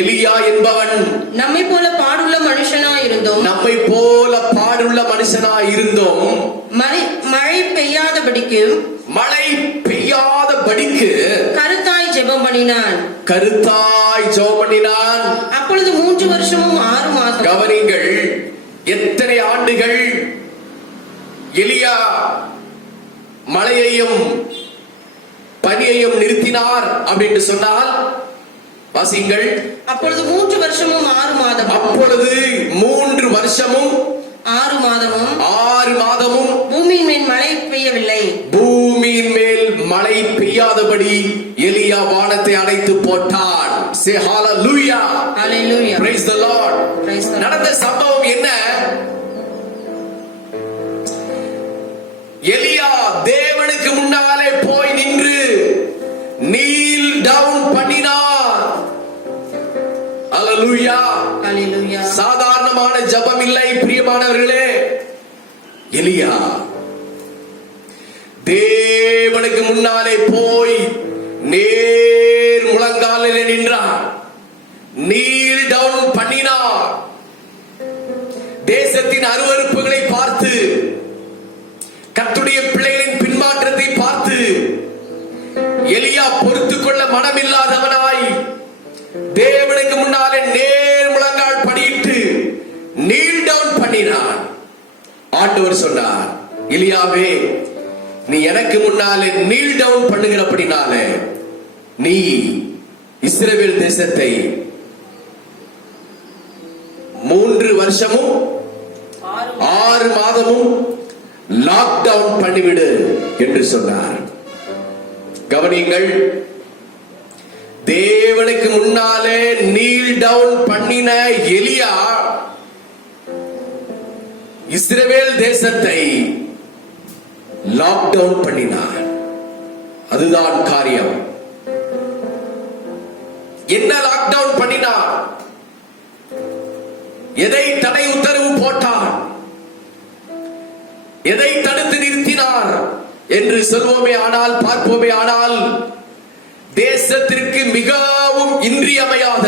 எலியா என்பவன் நம்மை போல பாடுள்ள மனுஷனாய் இருந்தோம் மழை பெய்யாதபடிக்கு கருத்தாய் ஜெபம் பண்ணினான். அப்பொழுது 3 வருஷமும் 6 மாதம். கவனிங்கள், எத்தனை ஆண்டுகள் எலியா மழையையும் பனியையும் நிறுத்தினார் அப்படின்னு சொன்னால் வாசிங்கள். அப்பொழுது 3 வருஷமும் 6 மாதம். அப்பொழுது 3 வருஷமும் 6 மாதமும் 6 மாதமும் பூமியின் மேல் மழை பெய்யவில்லை. பூமியின் மேல் மழை பெய்யாதபடி எலியா வானத்தை அடைத்து போட்டான். Say hallelujah. Hallelujah. Praise the Lord. Praise the Lord. நடந்த சம்பவம் என்ன? எலியா தேவனுக்கு முன்னாலே போய் நின்று நீல் டவுன் பண்ணினார். ஹalleluya. Hallelujah. சாதாரணமான ஜெபம் இல்லை பிரியமானவர்களே. எலியா தேவனுக்கு முன்னாலே போய் நேர் முழங்காலில் நின்றார். நீல் டவுன் பண்ணினார். தேசத்தின் அருவருப்புகளை பார்த்து, கர்த்தருடைய பிள்ளைகளின் பின்மாற்றத்தை பார்த்து எலியா பொறுத்துக் கொள்ள மனமில்லாதவனாய் தேவனுக்கு முன்னாலே நேர் முழங்கால் படியிட்டு நீல் டவுன் பண்ணினான். ஆண்டவர் சொன்னார், எலியாவே, நீ எனக்கு முன்னாலே நீல் டவுன் பண்ணுகிறபடினாலே நீ இஸ்ரவேல் தேசத்தை 3 வருஷமும் 6 மாதமும் லாக்டவுன் பண்ணிவிடு என்று சொன்னார். கவனியுங்கள், தேவனுக்கு முன்னாலே நீல் டவுன் பண்ணின எலியா இஸ்ரவேல் தேசத்தை லாக்டவுன் பண்ணினார். அதுதான் காரியம். என்ன லாக்டவுன் பண்ணினார்? எதை தடை உத்தரவு போட்டார்? எதை தடுத்து நிறுத்தினார் என்று சொல்வோமே ஆனால், பார்ப்போமே ஆனால், தேசத்திற்கு மிகவும் இன்றியமையாத,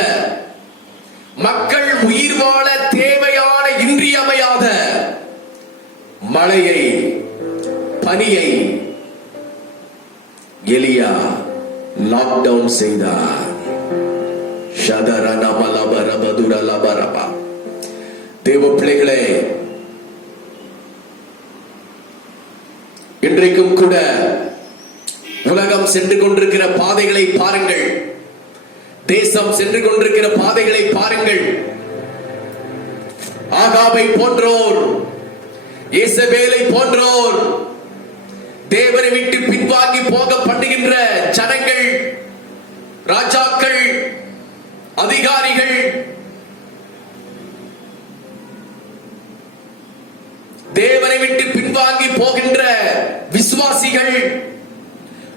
மக்கள் உயிர் வாழ தேவையான இன்றியமையாத மழையை, பனியை எலியா லாக்டவுன் செய்தார். தேவ பிள்ளைகளே, இன்றைக்கும் கூட உலகம் சென்று கொண்டிருக்கிற பாதைகளை பாருங்கள். தேசம் சென்று கொண்டிருக்கிற பாதைகளை பாருங்கள். ஆகாபை போன்றோர், இயேசபேலை போன்றோர், தேவனை விட்டு பின்வாங்கி போக பண்ணுகின்ற ஜனங்கள், ராஜாக்கள், அதிகாரிகள், தேவனை விட்டு பின்வாங்கி போகின்ற விசுவாசிகள்,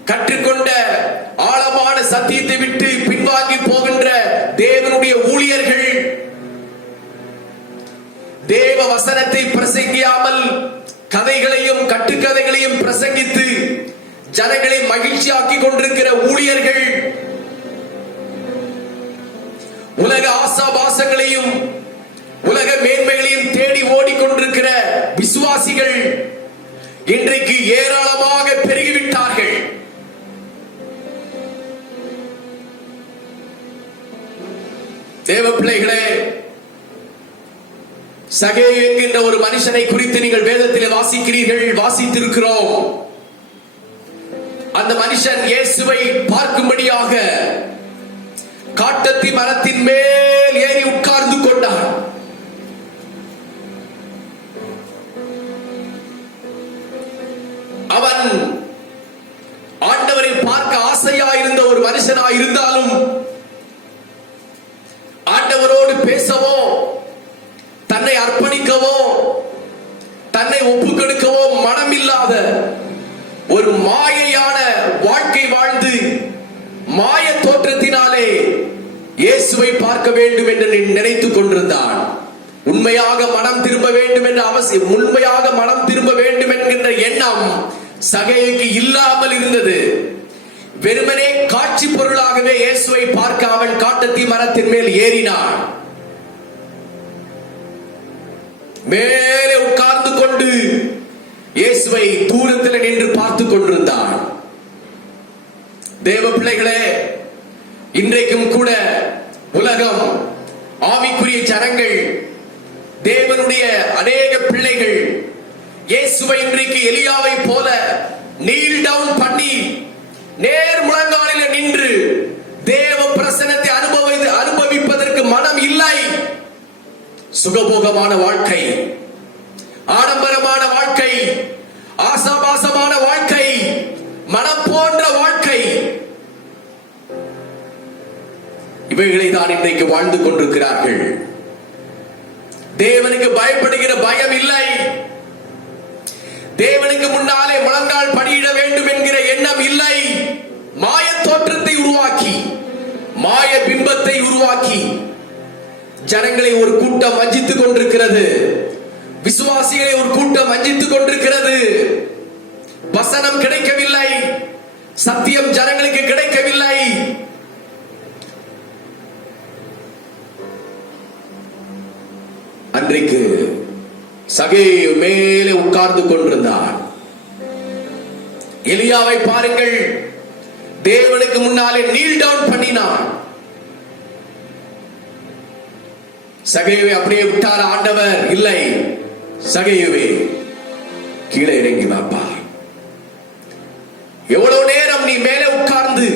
கற்றுக்கொண்ட ஆழமான சத்தியத்தை விட்டு பின்வாங்கி போகின்ற தேவனுடைய ஊழியர்கள், தேவ வசனத்தை பிரசங்கியாமல் கதைகளையும் கட்டுக்கதைகளையும் பிரசங்கித்து ஜனங்களை மகிழ்ச்சியாக்கி கொண்டிருக்கிற ஊழியர்கள், உலக ஆசாபாசங்களையும் உலக மேன்மைகளையும் தேடி ஓடிக்கொண்டிருக்கிற விசுவாசிகள் இன்றைக்கு ஏராளமாக பெருகிவிட்டார்கள். தேவ பிள்ளைகளே, சகேயு என்கின்ற ஒரு மனுஷனை குறித்து நீங்கள் வேதத்திலே வாசிக்கிறீர்கள், வாசித்திருக்கிறோம். அந்த மனுஷன் இயேசுவை பார்க்கும்படியாக காட்டத்தி மரத்தின் மேல் ஏறி உட்கார்ந்து கொண்டான். அவன் ஆண்டவரை பார்க்க ஆசையா இருந்த ஒரு மனுஷனாய் இருந்தாலும் ஆண்டவரோடு பேசவோ தன்னை அர்ப்பணிக்கவோ தன்னை ஒப்புக் கொடுக்கவோ மனமில்லாத ஒரு மாயையான வாழ்க்கை வாழ்ந்து மாய தோற்றத்தினாலே இயேசுவை பார்க்க வேண்டும் என்று நினைத்துக் கொண்டிருந்தான். உண்மையாக மனம் திரும்ப வேண்டும் என்ற அவசியம், உண்மையாக மனம் திரும்ப வேண்டும் என்கின்ற எண்ணம் சகேயுக்கு இல்லாமல் இருந்தது. வெறுமனே காட்சி பொருளாகவே இயேசுவை பார்க்க அவன் காட்டத்தி மரத்தின் மேல் ஏறினான். மேலே உட்கார்ந்து கொண்டு இயேசுவை தூரத்தில் நின்று பார்த்துக் கொண்டிருந்தான். தேவ பிள்ளைகளே, இன்றைக்கும் கூட உலகம், ஆவிக்குரிய ஜனங்கள், தேவனுடைய அநேக பிள்ளைகள் இயேசுவை இன்றைக்கு எலியாவை போல நீல் டவுன் பண்ணி நேர் முழங்காலில் நின்று தேவ பிரசன்னத்தை அனுபவிப்பதற்கு மனம் இல்லை. சுகபோகமான வாழ்க்கை, ஆடம்பரமான வாழ்க்கை, ஆசாபாசமான வாழ்க்கை, மனம் போன்ற வாழ்க்கை, இவைகளை தான் இன்றைக்கு வாழ்ந்து கொண்டிருக்கிறார்கள். தேவனுக்கு பயப்படுகிற பயம் இல்லை. தேவனுக்கு முன்னாலே முழங்கால் படியிட வேண்டும் என்கிற எண்ணம் இல்லை. மாய தோற்றத்தை உருவாக்கி, மாய பிம்பத்தை உருவாக்கி ஜனங்களை ஒரு கூட்டம் வஞ்சித்துக் கொண்டிருக்கிறது. விசுவாசிகளை ஒரு கூட்டம் வஞ்சித்துக் கொண்டிருக்கிறது. வசனம் கிடைக்கவில்லை, சத்தியம் ஜனங்களுக்கு கிடைக்கவில்லை. அன்றைக்கு சகேயு மேலே உட்கார்ந்து கொண்டிருந்தான். எலியாவை பாருங்கள், தேவனுக்கு முன்னாலே நீல் டவுன் பண்ணினான். சகேயுவை அப்படியே விட்டார் ஆண்டவர். இல்லை, சகேயுவே கீழே இறங்கி வாப்பா. எவ்வளவு நேரம் நீ மேலே உட்கார்ந்து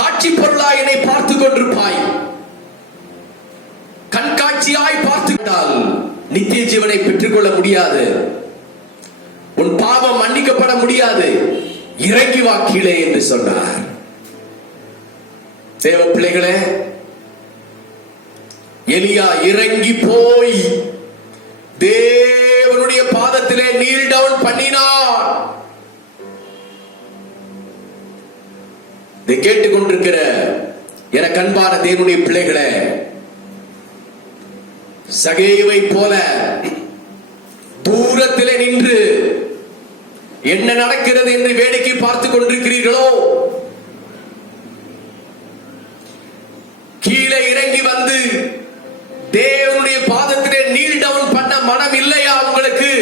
காட்சி பொருளாய் என்னை பார்த்துக் கொண்டிருப்பாய்? கண்காட்சியாய் பார்த்துவிட்டால் நித்திய ஜீவனை பெற்றுக்கொள்ள முடியாது. உன் பாவம் மன்னிக்கப்பட முடியாது. இறங்கி வா கீழே என்று சொன்னார். தேவ பிள்ளைகளே, எலியா இறங்கி போய் தேவனுடைய பாதத்திலே நீல் டவுன் பண்ணினார். இதை கேட்டுக்கொண்டிருக்கிற எனக்கு அன்பான தேவனுடைய பிள்ளைகளே, சகேயுவை போல தூரத்திலே நின்று என்ன நடக்கிறது என்று வேடிக்கை பார்த்துக் கொண்டிருக்கிறீர்களோ? கீழே இறங்கி வந்து தேவனுடைய பாதத்திலே நீல் டவுன் பண்ண மனம் இல்லையா உங்களுக்கு?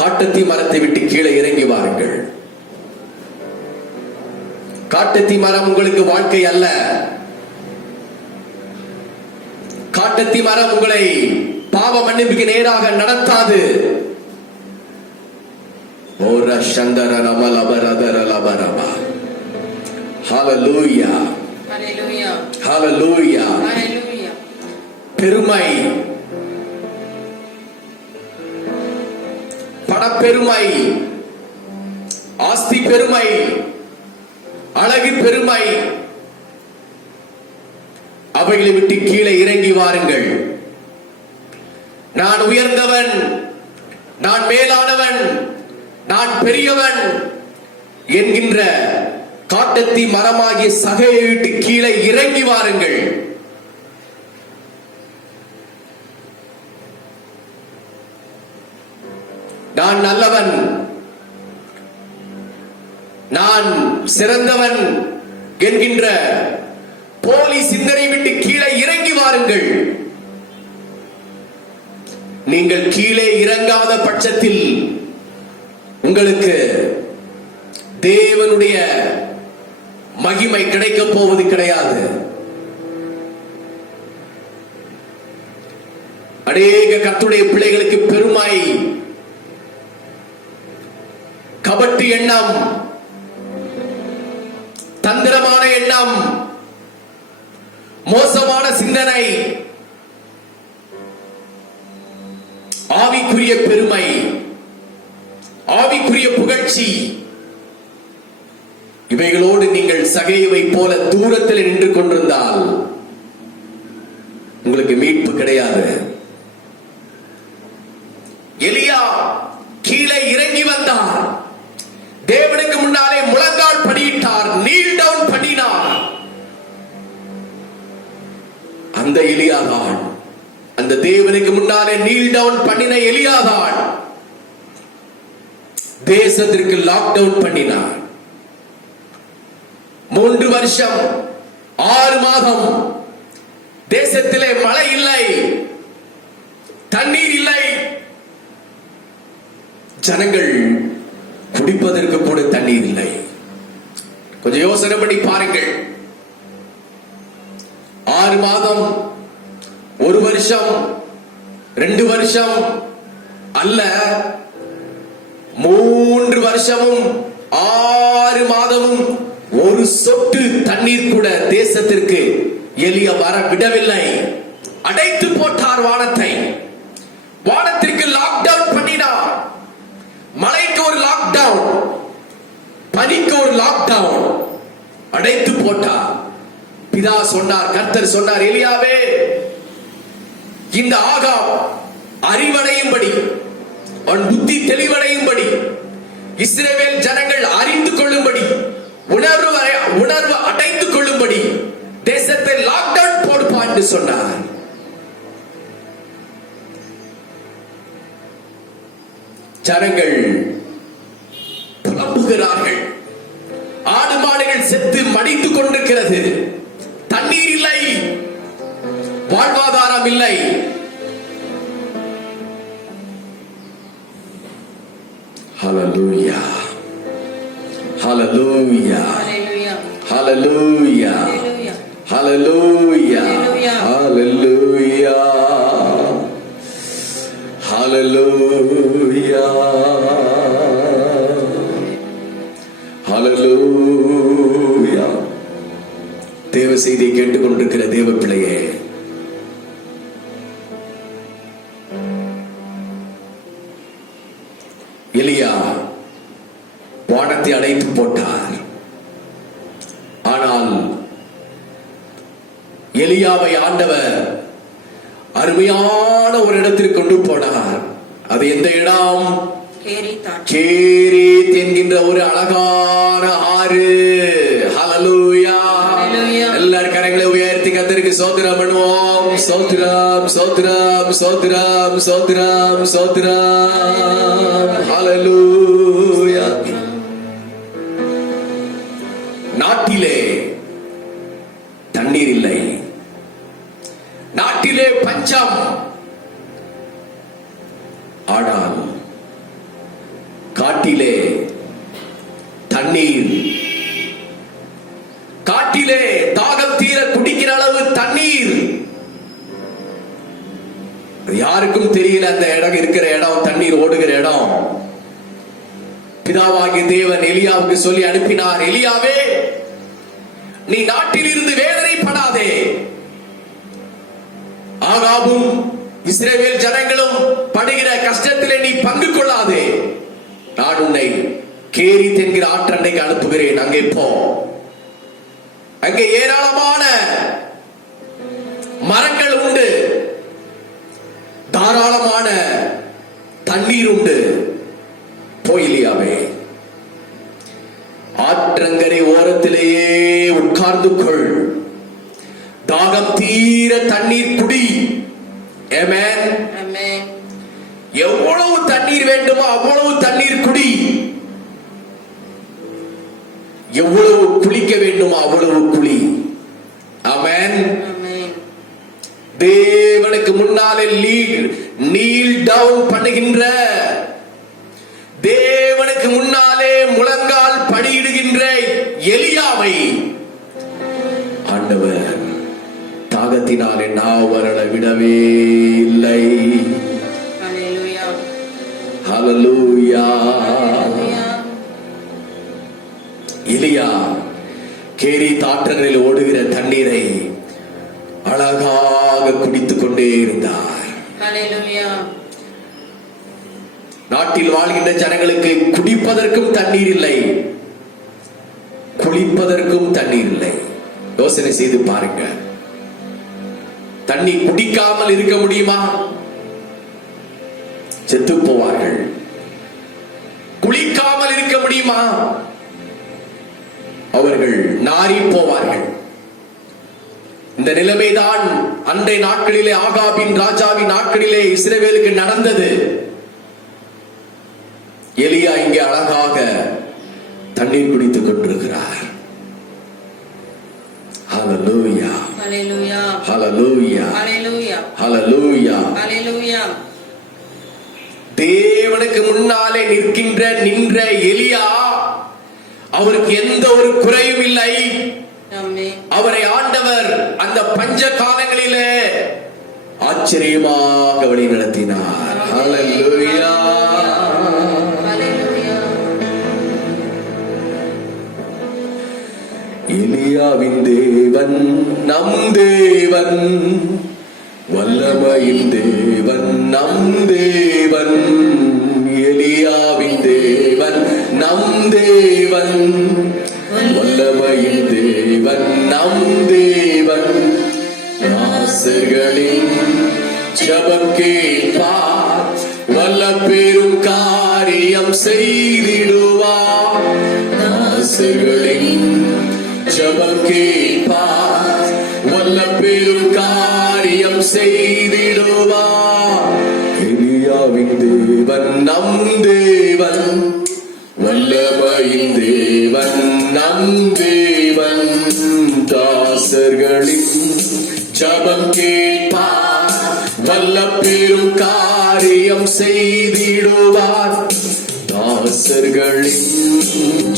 காட்டத்தி மரத்தை விட்டு கீழே இறங்கி வாருங்கள். காட்டத்தி மரம் உங்களுக்கு வாழ்க்கை அல்ல. காட்டத்தி மரம் உங்களை பாவ மன்னிப்புக்கு நேராக நடத்தாது. ஓர சந்தர ரமலபரதர லபரபா. ஹalleluya, ஹalleluya, ஹalleluya. ஹalleluya. பெருமை, பணப்பெருமை, ஆஸ்தி பெருமை, அழகு பெருமை, அவைகளை விட்டு கீழே இறங்கி வாருங்கள். நான் உயர்ந்தவன், நான் மேலானவன், நான் பெரியவன் என்கின்ற காட்டத்தி மரமாகிய சகையை விட்டு கீழே இறங்கி வாருங்கள். நான் நல்லவன், நான் சிறந்தவன் என்கின்ற போலி சிந்தனை விட்டு கீழே இறங்கி வாருங்கள். நீங்கள் கீழே இறங்காத பட்சத்தில் உங்களுக்கு தேவனுடைய மகிமை கிடைக்கப் போவது கிடையாது. அநேக கர்த்தருடைய பிள்ளைகளுக்கு பெருமை, கபட்டு எண்ணம், தந்திரமான எண்ணம், மோசமான சிந்தனை, ஆவிக்குரிய பெருமை, ஆவிக்குரிய புகழ்ச்சி, இவைகளோடு நீங்கள் சகைவை போல தூரத்தில் நின்று கொண்டிருந்தால் உங்களுக்கு மீட்பு கிடையாது. எலியா கீழே இறங்கி வந்தார், தேவனுக்கு முன்னாலே முழங்கால் படியிட்டார், நீல் டவுன் பண்ணினார். அந்த எலியாதான், அந்த தேவனுக்கு முன்னாலே நீல் டவுன் பண்ணின எலியாதான் தேசத்திற்கு லாக்டவுன் பண்ணினார். 3 வருஷம் 6 மாதம் தேசத்திலே மழை இல்லை, தண்ணீர் இல்லை, ஜனங்கள் குடிப்பதற்கு கூட தண்ணீர் இல்லை. கொஞ்சம் யோசனை பண்ணி பாருங்கள். 6 மாதம், 1 வருஷம், 2 வருஷம் அல்ல, 3 வருஷமும் 6 மாதமும் ஒரு சொட்டு தண்ணீர் கூட தேசத்திற்கு எலியா வர விடவில்லை. அடைத்து போட்டார் வானத்தை. வானத்திற்கு லாக்டவுன் பண்ணினார். மழைக்கு ஒரு லாக்டவுன், பனிக்கு ஒரு லாக்டவுன், அடைத்து போட்டார். பிதா சொன்னார், கர்த்தர் சொன்னார், எலியாவே, இந்த ஆகாப் அறிவடையும்படி, அவன் புத்தி தெளிவடையும்படி, இஸ்ரவேல் ஜனங்கள் அறிந்து கொள்ளும்படி, உணர்வு அடைத்துக் கொள்ளும்படி தேசத்தை லாக்டவுன் போடுப்பா என்று சொன்னார். ஜனங்கள் புலம்புகிறார்கள். ஆடு மாடுகள் செத்து மடித்துக் கொண்டிருக்கிறது. தண்ணீர் இல்லை, வாழ்வாதாரம் இல்லை. ஹல்லேலூயா, ஹல்லேலூயா, ஹல்லேலூயா, ஹல்லேலூயா, ஹல்லேலூயா, ஹல்லேலூயா, ஹல்லேலூயா. தேவ செய்தியை கேட்டுக்கொண்டிருக்கிற தேவ பிள்ளையே, எலியா வானத்தை அடைத்து போட்டார். ஆனால் எலியாவை ஆண்டவர் அருமையான ஒரு இடத்திற்கு கொண்டு போனார். அது எந்த இடம்? கேரீத் என்கின்ற ஒரு அழகான ஆறு. ஹல்லேலூயா. எல்லாரும் கரங்களை உயர்த்தி கர்த்தருக்கு ஸ்தோத்திரம் பண்ணுவோம். ஸ்தோத்திரம், ஸ்தோத்திரம், ஸ்தோத்திரம், ஸ்தோத்திரம், ஸ்தோத்திரம். ஹல்லேலூயா. நாட்டிலே தண்ணீர் இல்லை, நாட்டிலே பஞ்சம். ஆனால் காட்டிலே தண்ணீர், காட்டிலே தாகம் தீர குடிக்கிற அளவு தண்ணீர். யாருக்கும் தெரியல அந்த இடம் இருக்கிற இடம், தண்ணீர் ஓடுகிற இடம். பிதாவாகிய தேவன் எலியாவுக்கு சொல்லி அனுப்பினார், எலியாவே, நீ நாட்டில் இருந்து வேதனைப்படாதே. ஆகாபும் இஸ்ரவேல் ஜனங்களும் படுகிற கஷ்டத்திலே நீ பங்கு கொள்ளாதே. நான் உன்னை கேரீத் என்கிற ஆற்றண்டைக்கு அனுப்புகிறேன். அங்கே போ. அங்கே ஏராளமான மரங்கள் உண்டு, தாராளமான தண்ணீர் உண்டு. போயிலியாவே, ஆற்றங்கரை ஓரத்திலேயே உட்கார்ந்து கொள். தாகம் தீர தண்ணீர் குடி. ஆமென். எவ்வளவு தண்ணீர் வேண்டுமோ அவ்வளவு தண்ணீர் குடி. எவ்வளவு குளிக்க வேண்டுமோ அவ்வளவு குளி. ஆமென். தேவனுக்கு முன்னாலே நீல் டவுன் பண்ணுகின்ற, தேவனுக்கு முன்னாலே முழங்கால் படியிடுகின்ற எலியாவை ஆண்டவர் தாகத்தினாலே நான் வரல விடவே இல்லை. ஹல்லேலூயா. எலியா கேரீத் ஆற்றங்களில் ஓடுகிற தண்ணீரை அழகாக குடித்துக் கொண்டே இருந்தார். நாட்டில் வாழ்கின்ற ஜனங்களுக்கு குடிப்பதற்கும் தண்ணீர் இல்லை, குளிப்பதற்கும் தண்ணீர் இல்லை. யோசனை செய்து பாருங்க. தண்ணி குடிக்காமல் இருக்க முடியுமா? செத்து போவார்கள். குளிக்காமல் இருக்க முடியுமா? அவர்கள் நாறி போவார்கள். இந்த நிலைமைதான் அன்றை நாட்களிலே ஆகாபின் ராஜாவின் நாட்களிலே இஸ்ரவேலுக்கு நடந்தது. எலியா இங்கே அழகாக தண்ணீர் குடித்துக் கொண்டிருக்கிறார். ஹல்லேலூயா, ஹல்லேலூயா, ஹல்லேலூயா, ஹல்லேலூயா, ஹல்லேலூயா, ஹல்லேலூயா. தேவனுக்கு முன்னாலே நின்ற எலியா, அவருக்கு எந்த ஒரு குறையும் இல்லை. ஆமென். அவரை ஆண்டவர் அந்த பஞ்ச காலங்களிலே ஆச்சரியமாக வழி நடத்தினார். ஹல்லேலூயா. ஹல்லேலூயா. எலியாவின் தேவன் நம் தேவன், வல்லமையின் தேவன் நம் தேவன். எலியாவின் தேவன் நம் தேவன், வல்லமையின் தேவன் நம் தேவன். தாசர்களின் ஜெபம் கேட்பார், வல்ல பெரும் காரியம் செய்திடுவார். தாசர்களின் ஜெபம் கேட்பார், வல்ல பெரும் காரியம் செய்திடுவார். எலியாவின் தேவன் நம் தேவன், வல்லமையின் தேவன் நம் தேவன். தாசர்களின் ஜெபம் கேட்பார், வல்ல பெரும் காரியம் செய்திடுவார். தாசர்களின்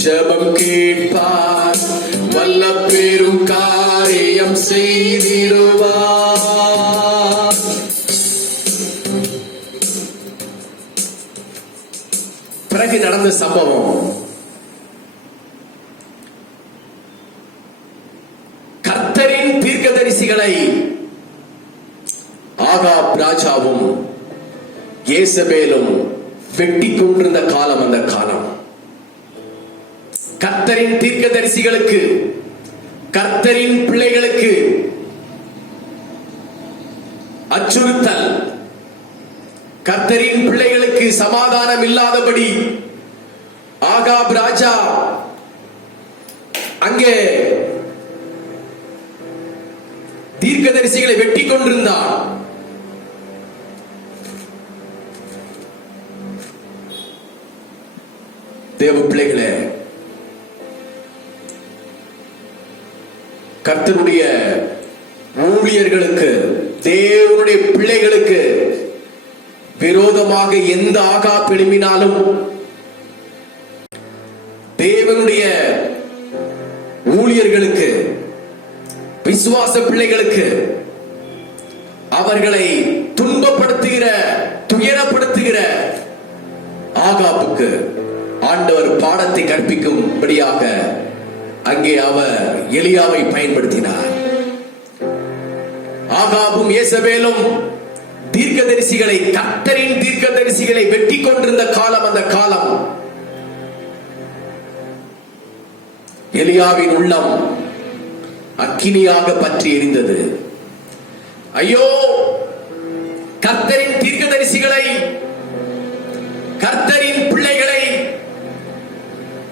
ஜெபம் கேட்பார், வல்ல பெரும் காரியம் செய்திடுவார். பிறகு நடந்த சம்பவம், கர்த்தரின் தீர்க்கதரிசிகளை ஆகாப் ராஜாவும் யேசபேலும் வெட்டிக் கொண்டிருந்த காலம் அந்த காலம். கர்த்தரின் தீர்க்கதரிசிகளுக்கு, கர்த்தரின் பிள்ளைகளுக்கு அச்சுறுத்தல், கர்த்தரின் பிள்ளைகளுக்கு சமாதானம் இல்லாதபடி ஆகாப் ராஜா அங்கே தீர்க்கதரிசிகளை வெட்டி கொண்டிருந்தார். தேவ பிள்ளைகளே, கர்த்தருடைய ஊழியர்களுக்கு, தேவனுடைய பிள்ளைகளுக்கு விரோதமாக எந்த ஆகாப் எழும்பினாலும், தேவனுடைய ஊழியர்களுக்கு, விசுவாச பிள்ளைகளுக்கு அவர்களை துன்பப்படுத்துகிற, துயரப்படுத்துகிற ஆகாப்புக்கு ஆண்டவர் பாடத்தை கற்பிக்கும்படியாக அங்கே அவர் எலியாவை பயன்படுத்தினார். ஆகாபும் யேசபேலும் தீர்க்கதரிசிகளை, கர்த்தரின் தீர்க்கதரிசிகளை வெட்டி கொண்டிருந்த காலம் அந்த காலம். எலியாவின் உள்ளம் அக்கினியாக பற்றி எரிந்தது. ஐயோ, கர்த்தரின் தீர்க்கதரிசிகளை, கர்த்தரின் பிள்ளைகளை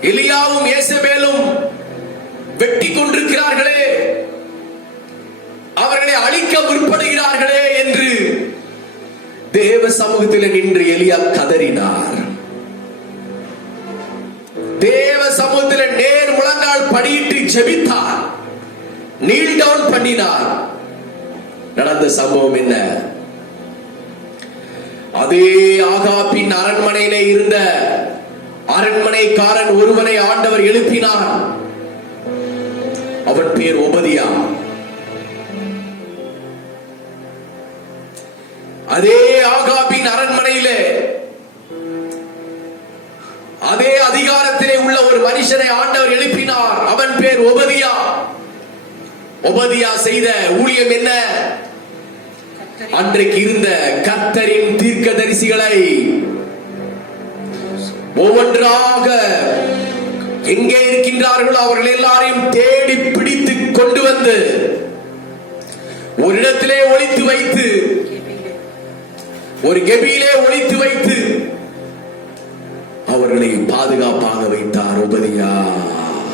எலியாவும் யேசபேலும் வெட்டி கொண்டிருக்கிறார்களே, அவர்களை அழிக்க முற்படுகிறார்களே என்று தேவ சமூகத்தில் நின்று எலியா கதறினார். தேவ சமூகத்தில் நேர் முழங்கால் படியிட்டு ஜெபித்தார், நீல் டவுன் பண்ணினார். நடந்த சம்பவம் என்ன? அதே ஆகாபின் அரண்மனையிலே இருந்த அரண்மனைக்காரன் ஒருவனை ஆண்டவர் எழுப்பினார். அவன் பேர் ஒபதியா. அதே ஆகாபின் அரண்மனையிலே அதே அதிகாரத்திலே உள்ள ஒரு மனுஷனை ஆண்டவர் எழுப்பினார். அவன் பேர் ஒபதியா. ஒபதியா செய்த ஊழியம் என்ன? அன்றைக்கு இருந்த கர்த்தரின் தீர்க்கதரிசிகளை ஒவ்வொன்றாக எங்கே இருக்கின்றார்களோ அவர்கள் எல்லாரையும் தேடி பிடித்து கொண்டு வந்து ஒரு இடத்திலே ஒளித்து வைத்து, ஒரு கெபியிலே ஒளித்து வைத்து அவர்களை பாதுகாப்பாக வைத்தார் உபதியா.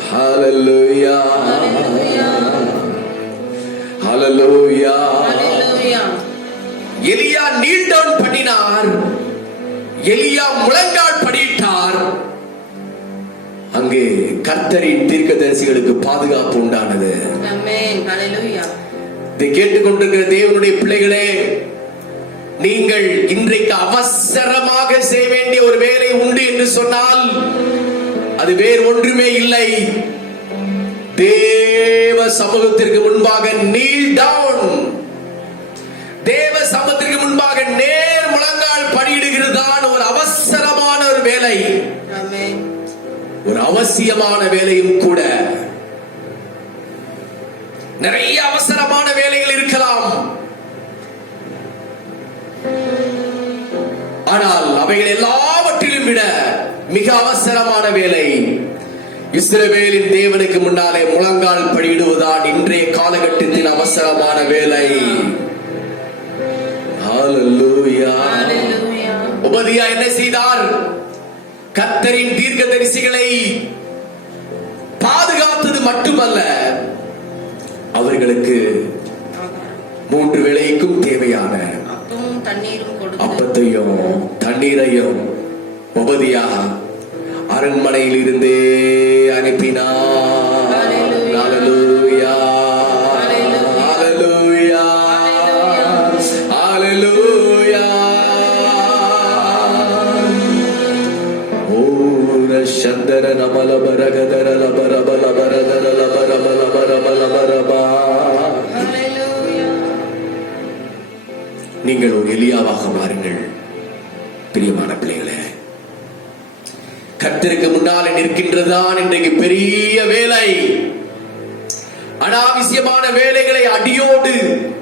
ஹல்லேலூயா, ஹல்லேலூயா. எலியா நீல் டவுன் பண்ணினார், எலியா முழங்கால் படியிட்டார். அங்கே கர்த்தரின் தீர்க்கதரிசிகளுக்கு பாதுகாப்பு உண்டானது. ஆமென். ஹல்லேலூயா. இதை கேட்டுக்கொண்டிருக்கிற தேவனுடைய பிள்ளைகளே, நீங்கள் இன்றைக்கு அவசரமாக செய்ய வேண்டிய ஒரு வேலை உண்டு என்று சொன்னால் அது வேறு ஒன்றுமே இல்லை. தேவ சமூகத்திற்கு முன்பாக நீல் டவுன், தேவ சமூகத்திற்கு முன்பாக நேர் முழங்கால் படியிடுகிறதுதான் ஒரு அவசரமான ஒரு வேலை, ஒரு அவசியமான வேலையும் கூட. நிறைய அவசரமான வேலைகள் இருக்கலாம், ஆனால் அவைகள் எல்லாவற்றிலும் விட மிக அவசரமான வேலை இஸ்ரவேலின் தேவனுக்கு முன்னாலே முழங்கால் படியிடுவதுதான் இன்றைய காலகட்டத்தில் அவசரமான வேலை. ஹல்லேலூயா. உபதியா என்ன செய்தார்? கர்த்தரின் தீர்க்கதரிசிகளை பாதுகாத்தது மட்டுமல்ல, அவர்களுக்கு 3 வேளைக்கும் தேவையான அப்பத்தையும் தண்ணீரையும் உபதியா அரண்மனையில் இருந்தே அனுப்பினார். ஹல்லேலூயா, ஹல்லேலூயா, ஹல்லேலூயா. ஓர சந்தர நமல பரகதர லபரபல பரதர லபரபல பரபல பரபா. நீங்கள் ஒரு எலியாவாக மாறுங்கள் பிரியமான பிள்ளைகளே. கர்த்தருக்கு முன்னாலே நிற்கின்றதுதான் இன்றைக்கு பெரிய வேலை. அனாவசியமான வேலைகளை அடியோடு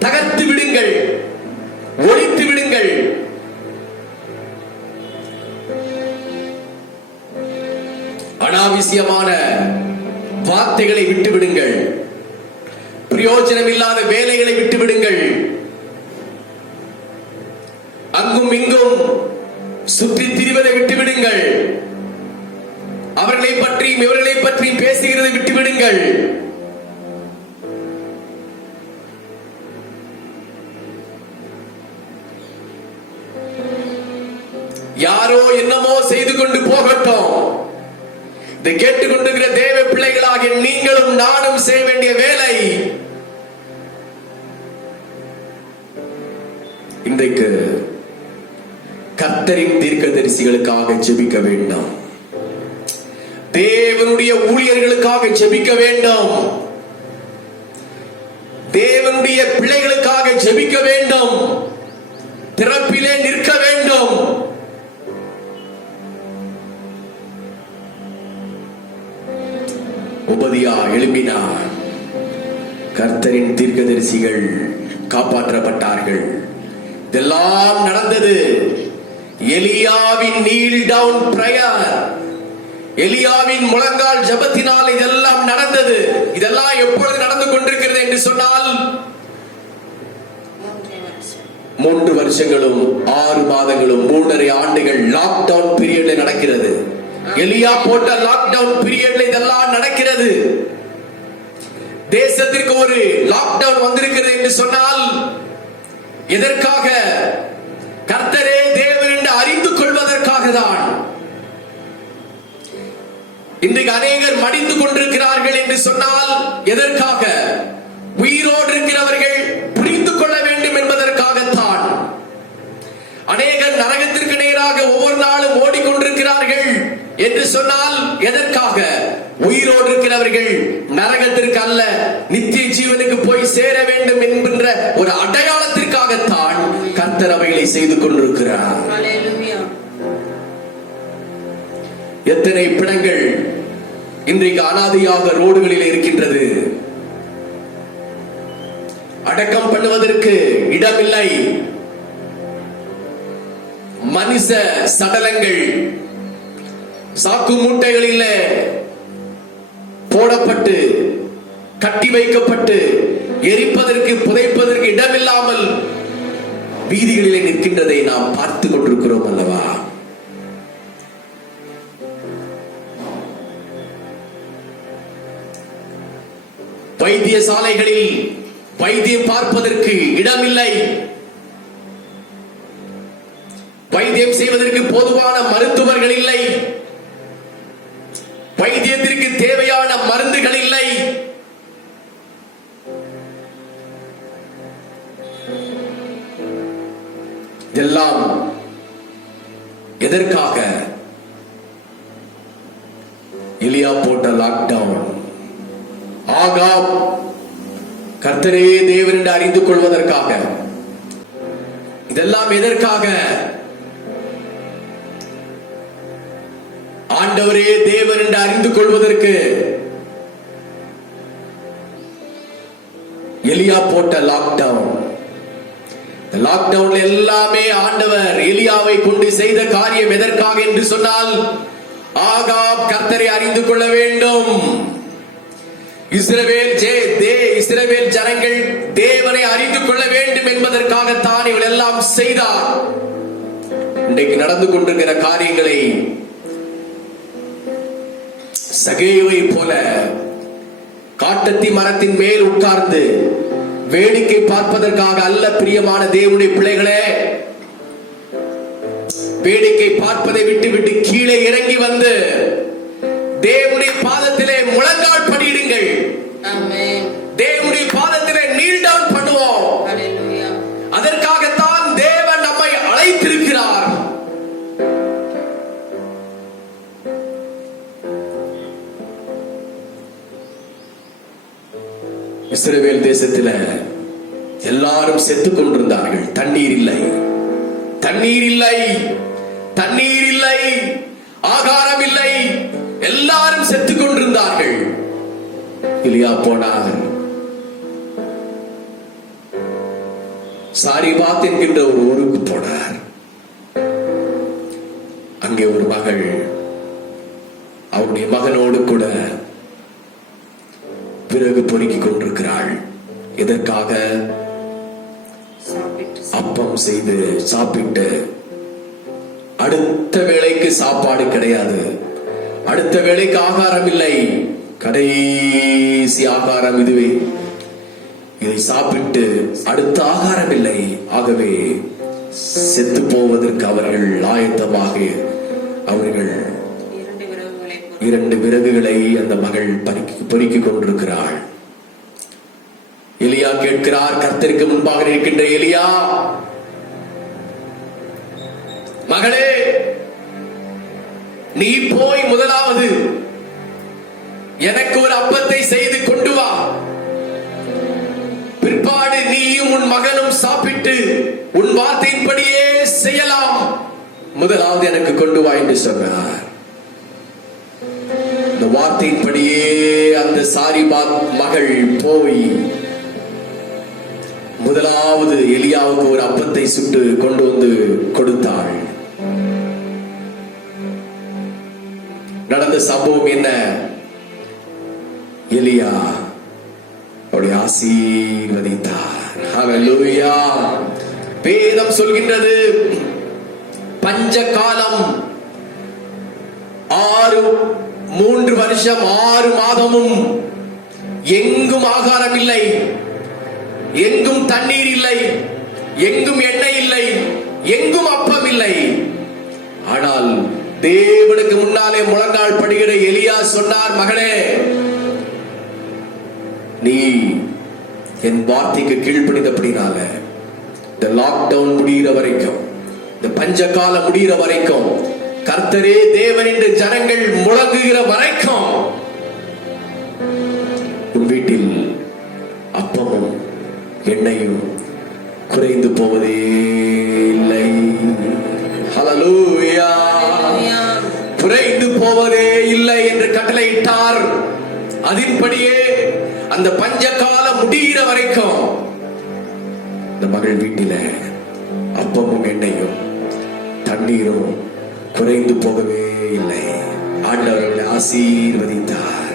தகர்த்து விடுங்கள், ஒழித்து விடுங்கள். அனாவசியமான வார்த்தைகளை விட்டு விடுங்கள், பிரயோஜனம் இல்லாத வேலைகளை விட்டு விடுங்கள். அங்கும் இங்கும் சுற்றி திரிவதை விட்டு விடுங்கள். அவர்களை பற்றியும் இவர்களை பற்றியும் பேசுகிறதை விட்டு விடுங்கள். யாரோ என்னமோ செய்து கொண்டு போகட்டும். இதை கேட்டுக்கொண்டிருக்கிற தேவ பிள்ளைகளாக நீங்களும் நானும் செய்ய வேண்டிய வேலை இன்றைக்கு கர்த்தரின் தீர்க்கதரிசிகளுக்காக ஜெபிக்க வேண்டும், தேவனுடைய ஊழியர்களுக்காக ஜெபிக்க வேண்டும், தேவனுடைய பிள்ளைகளுக்காக ஜெபிக்க வேண்டும், திறப்பிலே நிற்க வேண்டும். உபதியா எழும்பினார். கர்த்தரின் தீர்க்கதரிசிகள் காப்பாற்றப்பட்டார்கள். இதெல்லாம் நடந்தது எலியாவின் நீல் டவுன் பிரேயர், எலியாவின் முழங்கால் ஜெபத்தினால் இதெல்லாம் நடந்தது. இதெல்லாம் எப்பொழுது நடந்து கொண்டிருக்கிறது என்று சொன்னால் 3 வருஷங்களும் 6 மாதங்களும் 3.5 ஆண்டுகள் லாக்டவுன் பீரியட்ல நடக்கிறது. எலியா போட்ட லாக்டவுன் பீரியட்ல இதெல்லாம் நடக்கிறது. தேசத்திற்கு ஒரு லாக்டவுன் வந்திருக்கிறது என்று சொன்னால் எதற்காக? கர்த்தரே தேவன் என்று அறிந்து கொள்வதற்காக தான். இன்றைக்கு அநேகர் மடிந்து கொண்டிருக்கிறார்கள் என்று சொன்னால் எதற்காக? உயிரோடு இருக்கிறவர்கள் புரிந்து கொள்ள வேண்டும் என்பதற்காகத்தான். அநேகர் நரகத்திற்கு நேராக ஒவ்வொரு நாளும் ஓடிக்கொண்டிருக்கிறார்கள் என்று சொன்னால் எதற்காக? உயிரோடு இருக்கிறவர்கள் நரகத்திற்கு அல்ல, நித்திய ஜீவனுக்கு போய் சேர வேண்டும் என்கின்ற ஒரு அடையாளத்திற்காகத்தான் கர்த்தர் அவைகளை செய்து கொண்டிருக்கிறார். எத்தனை பிணங்கள் இன்றைக்கு அனாதையாக ரோடுகளில் இருக்கின்றது. அடக்கம் பண்ணுவதற்கு இடமில்லை. மனித சடலங்கள் சாக்கு மூட்டைகளிலே போடப்பட்டு கட்டி வைக்கப்பட்டு எரிப்பதற்கு புதைப்பதற்கு இடமில்லாமல் வீதிகளிலே நிற்கின்றதை நாம் பார்த்து கொண்டிருக்கிறோம் அல்லவா? வைத்தியசாலைகளில் வைத்தியம் பார்ப்பதற்கு இடமில்லை. வைத்தியம் செய்வதற்கு போதுமான மருத்துவர்கள் இல்லை. வைத்தியத்திற்கு தேவையான மருந்துகள் இல்லை. இதெல்லாம் எதற்காக? எலியா போட்ட லாக்டவுன். ஆகாப் கர்த்தரே தேவன் என்று அறிந்து கொள்வதற்காக. இதெல்லாம் எதற்காக? ஆண்டவரே தேவன் என்று அறிந்து கொள்வதற்கு எலியா போட்ட லாக்டவுன். லாக்டவுன் எல்லாமே ஆண்டவர் எலியாவை கொண்டு செய்த காரியம் எதற்காக என்று சொன்னால், ஆகாப் கர்த்தரை அறிந்து கொள்ள வேண்டும். இஸ்ரவேல் ஜனங்கள் தேவனை அறிந்து கொள்ள வேண்டும் என்பதற்காகத்தான் இவள் எல்லாம் செய்தார். இன்றைக்கு நடந்து கொண்டிருக்கிற காரியங்களை சகேயுவை போல காட்டத்தி மரத்தின் மேல் உட்கார்ந்து வேடிக்கை பார்ப்பதற்காக அல்ல பிரியமான தேவனுடைய பிள்ளைகளே. வேடிக்கை பார்ப்பதை விட்டு கீழே இறங்கி வந்து தேவனுடைய பாதத்திலே முழங்கால் படியிடுங்கள். தேவனுடைய பாதத்திலே நீல் டவுன் பண்ணுவோம். அதற்காகத்தான் தேவன் நம்மை அழைத்திருக்கிறார். இஸ்ரவேல் தேசத்துல எல்லாரும் செத்துக் கொண்டிருந்தார்கள். தண்ணீர் இல்லை, தண்ணீர் இல்லை, தண்ணீர் இல்லை, ஆகாரம் இல்லை. எல்லாரும் செத்துக் கொண்டிருந்தார்கள். எலியா போனார். சாரிபாத் என்கின்ற ஒரு ஊருக்கு போனார். அங்கே ஒரு மகள் அவருடைய மகனோடு கூட பிறகு பொறுக்கிக் கொண்டிருக்கிறாள். எதற்காக? அப்பம் செய்து சாப்பிட்டு அடுத்த வேளைக்கு சாப்பாடு கிடையாது, அடுத்த வேளைக்கு ஆகாரம் இல்லை, கடைசி ஆகாரம் இதுவே. இதை சாப்பிட்டு அடுத்த ஆகாரம் இல்லை. ஆகவே செத்து போவதற்கு அவர்கள் ஆயத்தமாக அவர்கள் 2 விறகுகளை அந்த மகள் பொறுக்கிக் கொண்டிருக்கிறாள். எலியா கேட்கிறார், கர்த்தருக்கு முன்பாக இருக்கின்ற எலியா, மகளே, நீ போய் முதலாவது எனக்கு ஒரு அப்பத்தை செய்து கொண்டு வா. பிற்பாடு நீயும் உன் மகனும் சாப்பிட்டு உன் வார்த்தையின்படியே செய்யலாம். முதலாவது எனக்கு கொண்டு வா என்று சொன்னார். இந்த வார்த்தையின்படியே அந்த சாரிபாத் மகள் போய் முதலாவது எலியாவுக்கு ஒரு அப்பத்தை சுட்டு கொண்டு வந்து கொடுத்தாள். நடந்த சம்பவம் என்ன? எலியா அவருடைய ஆசீர்வதித்தார். ஹல்லேலூயா. வேதம் சொல்கின்றது, பஞ்ச காலம் 3 வருஷம் 6 மாதமும் எங்கும் ஆகாரம் இல்லை, எங்கும் தண்ணீர் இல்லை, எங்கும் எண்ணெய் இல்லை, எங்கும் அப்பம் இல்லை. ஆனால் தேவனுக்கு முன்னாலே முழங்கால் படுகிற எலியா சொன்னார், மகளே, நீ என் வார்த்தைக்கு கீழ்ப்படிந்தபடினால இந்த லாக்டவுன் முடிகிற வரைக்கும், இந்த பஞ்ச காலம் முடிகிற வரைக்கும், கர்த்தரே தேவன் என்று ஜனங்கள் முழங்குகிற வரைக்கும் உன் வீட்டில் அப்பமும் எண்ணெயும் குறைந்து போவதே இல்லை. ஹல்லேலூயா. குறைந்து போவதே இல்லை என்று கட்டளையிட்டார். அதன்படியே அந்த பஞ்ச காலம் முடிகிற வரைக்கும் இந்த மகள் வீட்டில அப்பமும் எண்ணெயும் தண்ணீரும் குறைந்து போகவே இல்லை. ஆண்டவர்களை ஆசீர்வதித்தார்.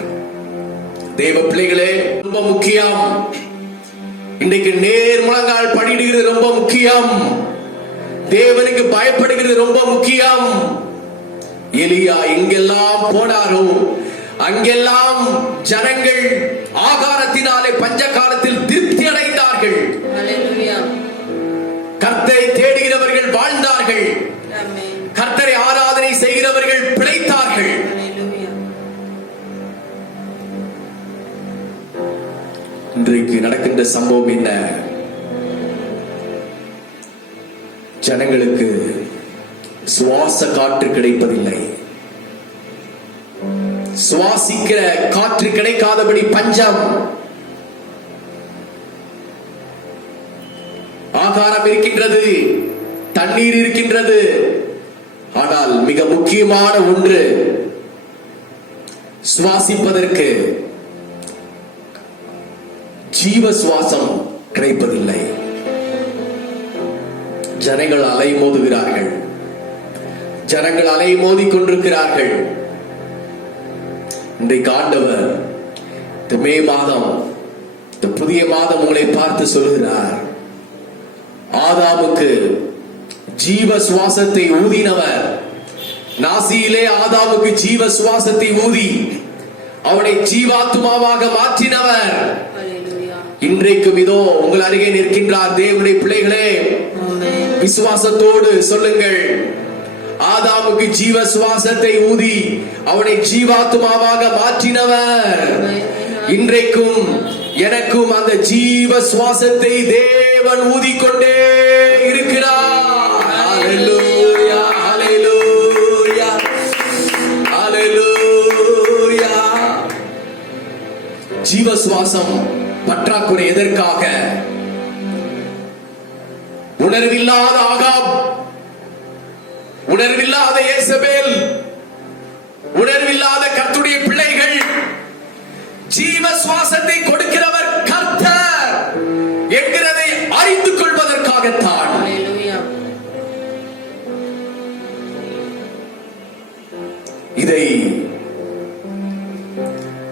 தேவ பிள்ளைகளே, ரொம்ப முக்கியம். இன்றைக்கு நேர் முழங்கால் படிடுகிறது ரொம்ப முக்கியம். தேவனுக்கு பயப்படுகிறது ரொம்ப முக்கியம். எலியா எங்கெல்லாம் போனாரோ அங்கெல்லாம் ஜனங்கள் ஆகாரத்தினாலே பஞ்ச காலத்தில் திருப்தி அடைந்தார்கள். கர்த்தரை தேடுகிறவர்கள் வாழ்ந்தார்கள். கர்த்தரை ஆராதனை செய்கிறவர்கள் பிழைத்தார்கள். இன்றைக்கு நடக்கின்ற சம்பவம் என்ன? ஜனங்களுக்கு சுவாச காற்று கிடைப்பதில்லை. சுவாசிக்கிற காற்று கிடைக்காதபடி பஞ்சம். ஆகாரம் இருக்கின்றது, தண்ணீர் இருக்கின்றது, ஆனால் மிக முக்கியமான ஒன்று சுவாசிப்பதற்கு ஜீவ சுவாசம் கிடைப்பதில்லை. ஜனங்கள் அலைமோதுகிறார்கள். ஜனங்கள் அலைமோதிக் கொண்டிருக்கிறார்கள். இன்றைக்கு ஆண்டவர் இந்த மே மாதம், இந்த புதிய மாதம் உங்களை பார்த்து சொல்லுகிறார், ஆதாமுக்கு ஜீவ சுவாசத்தை ஊதினவர், நாசியிலே ஆதாமுக்கு ஜீவ சுவாசத்தை ஊதி அவனை ஜீவாத்மாவாக மாற்றினவர் இன்றைக்கும் இதோ உங்கள் அருகே நிற்கின்றார். தேவனுடைய பிள்ளைகளே, விசுவாசத்தோடு சொல்லுங்கள், ஆதாமுக்கு ஜீவ சுவாசத்தை ஊதி அவனை ஜீவாத்மாவாக மாற்றினவர் இன்றைக்கும் எனக்கும் அந்த ஜீவ சுவாசத்தை தேவன் ஊதிக்கொண்டே இருக்கிறார். ஹல்லேலூயா, ஹல்லேலூயா, ஹல்லேலூயா. ஜீவ சுவாசம் பற்றாக்குறை எதற்காக? உணர்வில்லாத ஆகாப், உணர்வில்லாத இயேசபேல், உணர்வில்லாத கர்த்தருடைய பிள்ளைகள், ஜீவ சுவாசத்தை கொடுக்கிறவர் கர்த்தர் என்கிறதை அறிந்து கொள்வதற்காகத்தான். இதை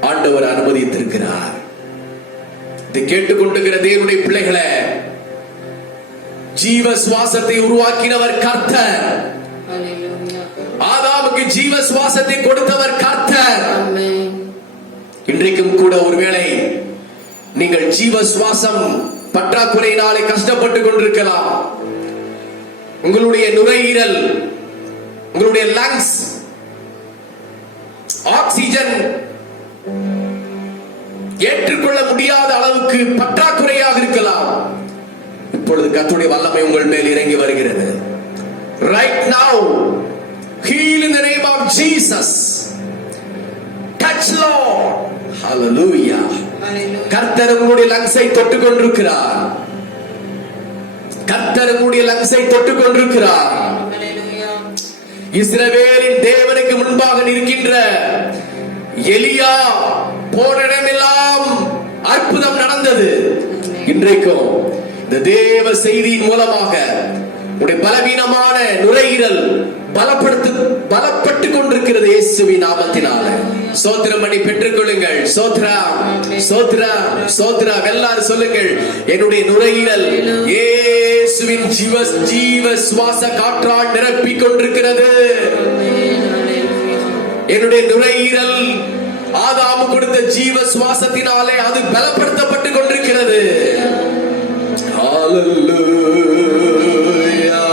ஆண்டவர் அனுமதித்திருக்கிறார். இதை கேட்டுக்கொண்டிருக்கிற தேவனுடைய பிள்ளைகளை, ஜீவ சுவாசத்தை உருவாக்கினவர் கர்த்தர். ஆதாமுக்கு ஜீவ சுவாசத்தை கொடுத்தவர் கர்த்தர். இன்றைக்கும் கூட ஒருவேளை நீங்கள் ஜீவ சுவாசம் பற்றாக்குறையினாலே கஷ்டப்பட்டு கொண்டிருக்கலாம். உங்களுடைய நுரையீரல், உங்களுடைய லங்ஸ் ஆக்சிஜன் ஏற்றுக்கொள்ள முடியாத அளவுக்கு பற்றாக்குறையாக இருக்கலாம். இப்பொழுது கர்த்தருடைய வல்லமை உங்கள் மேல் இறங்கி வருகிறது. Right now, heal in the name of Jesus. Touch Lord. Hallelujah. கர்த்தர் உங்களுடைய லங்ஸை தொட்டுக் கொண்டிருக்கிறார். கர்த்தர் உங்களுடைய லங்ஸை தொட்டுக் கொண்டிருக்கிறார். இஸ்ரவேலின் தேவனுக்கு முன்பாக நிற்கின்ற எலியா போன இடமெல்லாம் அற்புதம் நடந்தது. இன்றைக்கும் இந்த தேவ செய்தியின் மூலமாக உடைய பலவீனமான நுரையீரல் பலப்பட்டு கொண்டிருக்கிறது இயேசுவின் நாமத்தினால. ஸ்தோத்திரம் பண்ணி பெற்றுக் கொள்ளுங்கள். ஸ்தோத்திரம், ஸ்தோத்திரம், ஸ்தோத்திரம். எல்லாரும் சொல்லுங்கள், என்னுடைய நுரையீரல் இயேசுவின் ஜீவ சுவாச காற்றால் நிரப்பிக் கொண்டிருக்கிறது. என்னுடைய நுரையீரல் ஆதாமு கொடுத்த ஜீவ சுவாசத்தினாலே அது பலப்படுத்தப்பட்டு கொண்டிருக்கிறது. ஹல்லேலூயா,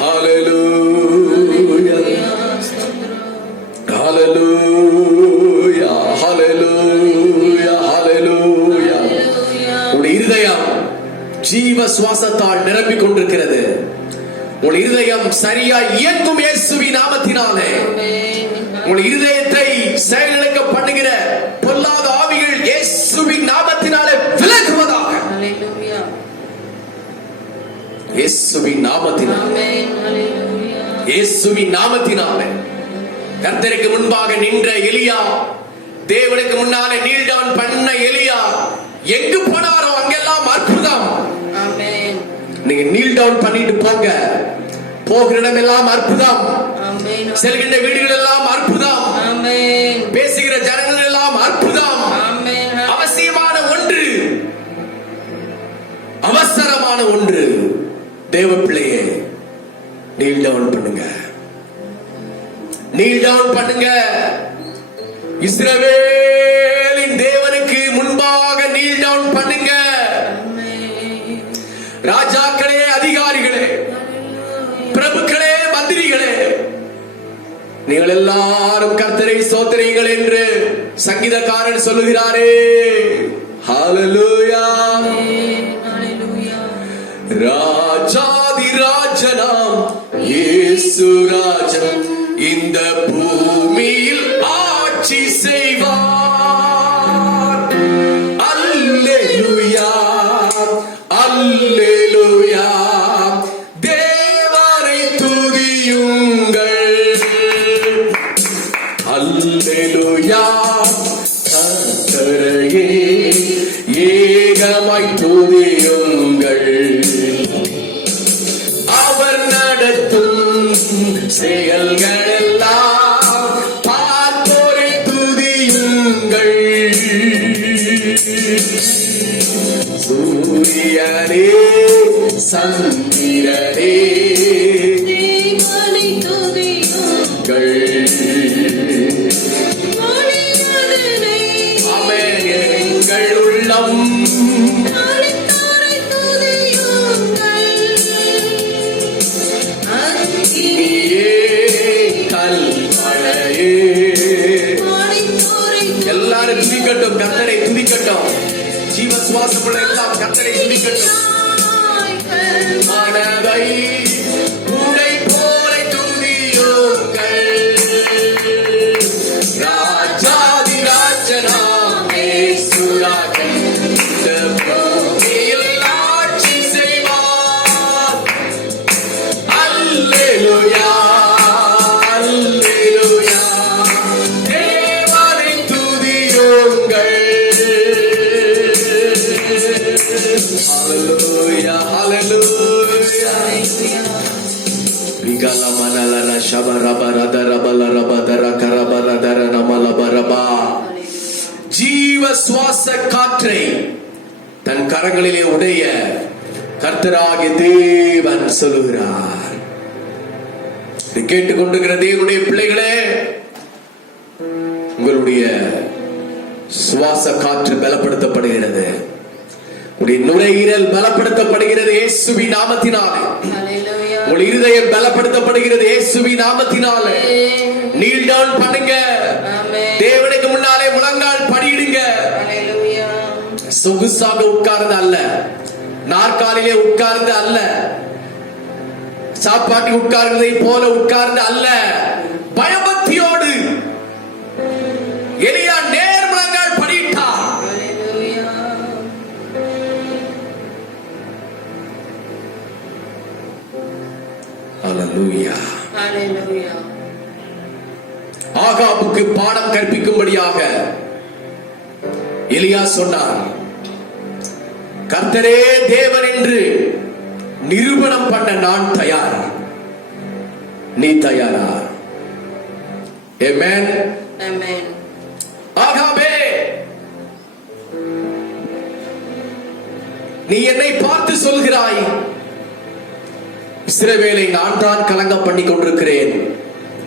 ஹல்லேலூயா, ஹல்லேலூயா, ஹல்லேலூயா, ஹல்லேலூயா. உன் இருதயம் ஜீவ சுவாசத்தால் நிரம்பிக் கொண்டிருக்கிறது. உன் இருதயம் சரியா இயங்கும் இயேசுவின் நாமத்தினாலே. உன் இருதயத்தை செயலிழக்க பண்ணுகிற பொல்லாத ஆவிகள் இயேசுவின் நாமத்தினாலே விலகுவதாக. இயேசுவின் நாமத்தினாலே, இயேசுவின் நாமத்தினாலே. கர்த்தருக்கு முன்பாக நின்ற எலியா, தேவனுக்கு முன்னாலே நீல் டவுன் பண்ண எலியா, எங்கு போனாரோ அங்கெல்லாம் அற்புதம். நீங்க நீல் டவுன் பண்ணிட்டு போங்க, போகிற இடமெல்லாம் அற்புதம். செல்கின்ற வீடுகள் எல்லாம் அற்புதம், ஆமென். பேசுகிற ஜனங்கள் எல்லாம் அற்புதம். ஆமென். அவசியமான ஒன்று, அவசரமான ஒன்று. தேவ பிள்ளையே, நீல் டவுன் பண்ணுங்க, நீல் டவுன் பண்ணுங்க. இஸ்ரவேலின் தேவனுக்கு முன்பாக நீல் டவுன் பண்ணுங்க. ராஜாக்களே, அதிகாரிகளே, பிரபுக்களே, மந்திரிகளே, நீங்கள் எல்லாரும் கர்த்தரை ஸ்தோத்திரியுங்கள் என்று சங்கீதக்காரன் சொல்லுகிறாரே. ஹல்லேலூயா. ஹல்லேலூயா. ராஜாதி ராஜனாம் இயேசு ராஜன் இந்த பூமியில் ஆட்சி செய்வார். அல்லேலூயா, அல்லேலூயா. தேவனை துதியுங்கள். அல்லேலூயா. கர்த்தரையே ஏகமாய் துதியுங்கள். அவர் நடத்தும் செயல்கள் எல்லாம் பார்ப்போரை துதியுங்கள். சூரியனே, சந்திரனே, தேவனை துதியுங்கள். மனிதனை ஆமென். எங்கள் உள்ளம் அழைத்தோரை துதியுங்கள். அக்கினியே நீயே, கல்மழையே. அழைத்தோரை எல்லாரும் துதிக்கட்டும், கர்த்தரை துதிக்கட்டும். ஜீவ சுவாசமுள்ள எல்லாம் கர்த்தரை துதிக்கட்டும். துதியுங்கள். மனதை உடை போல துதியுங்கள். ராஜாதி ராஜனாம் இயேசு ராஜன் இந்த பூமியில் ஆட்சி செய்வார். அல்லேலூயா, அல்லேலூயா. தேவனை துதியுங்கள். Hallelujah, hallelujah. Vigala manala shabarabara balarabadara karabaradara namalabaraba. ஜீவ சுவாச காற்றை தன் கரங்களிலே உடைய கர்த்தராகிய தேவன் சொல்லுகிறார். இதை கேட்டுக்கொண்டிருக்கிற தேவனுடைய பிள்ளைகளே, உங்களுடைய சுவாச காற்று பலப்படுத்தப்படுகிறது. உடைய நுரையீரல் பலப்படுத்தப்படுகிறது இயேசுவின் நாமத்தினாலே. ஹல்லேலூயா. உங்கள் இருதயம் பலப்படுத்தப்படுகிறது இயேசுவின் நாமத்தினாலே. நீல் டவுன் பண்ணுங்க. ஆமென். தேவனுக்கு முன்னாலே முழங்கால் படியிடுங்க. ஹல்லேலூயா. சொகுசாக உட்கார்ந்து அல்ல, நாற்காலிலே உட்கார்ந்து அல்ல, சாப்பாட்டுக்கு உட்கார்ந்ததை போல உட்கார்ந்து அல்ல, பயபக்தியோடு. எலியா நேர் முழங்கால் படியிட்டார். ஹல்லேலூயா. ஹல்லேலூயா. ஹல்லேலூயா. ஆகாபுக்கு பாடம் கற்பிக்கும்படியாக எலியா சொன்னார், கர்த்தரே தேவன் என்று நிரூபணம் பண்ண நான் தயார், நீ தயாரா? ஆமென். ஆமென். ஆகாபே, நீ என்னை பார்த்து சொல்கிறாய், இஸ்ரவேலை நான் தான் கலங்க பண்ணி கொண்டிருக்கிறேன்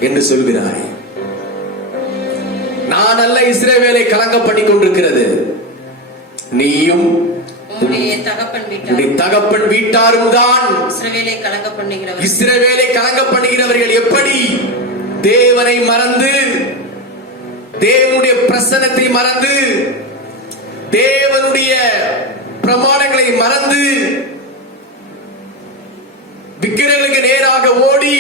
என்று சொல்கிறாய். நான் அல்ல இஸ்ரவேலை கலங்க பண்ணி கொண்டிருக்கிறது, நீயும் உம்முடைய தகப்பன் உன்னுடைய தகப்பன் வீட்டாரும் தான் இஸ்ரவேலை கலங்க பண்ணுகிறவர். இஸ்ரவேலை கலங்க பண்ணுகிறவர்கள். எப்படி தேவனை மறந்து, தேவனுடைய பிரசன்னத்தை மறந்து, தேவனுடைய பிரமாணங்களை மறந்து விக்கிரங்களுக்கு நேராக ஓடி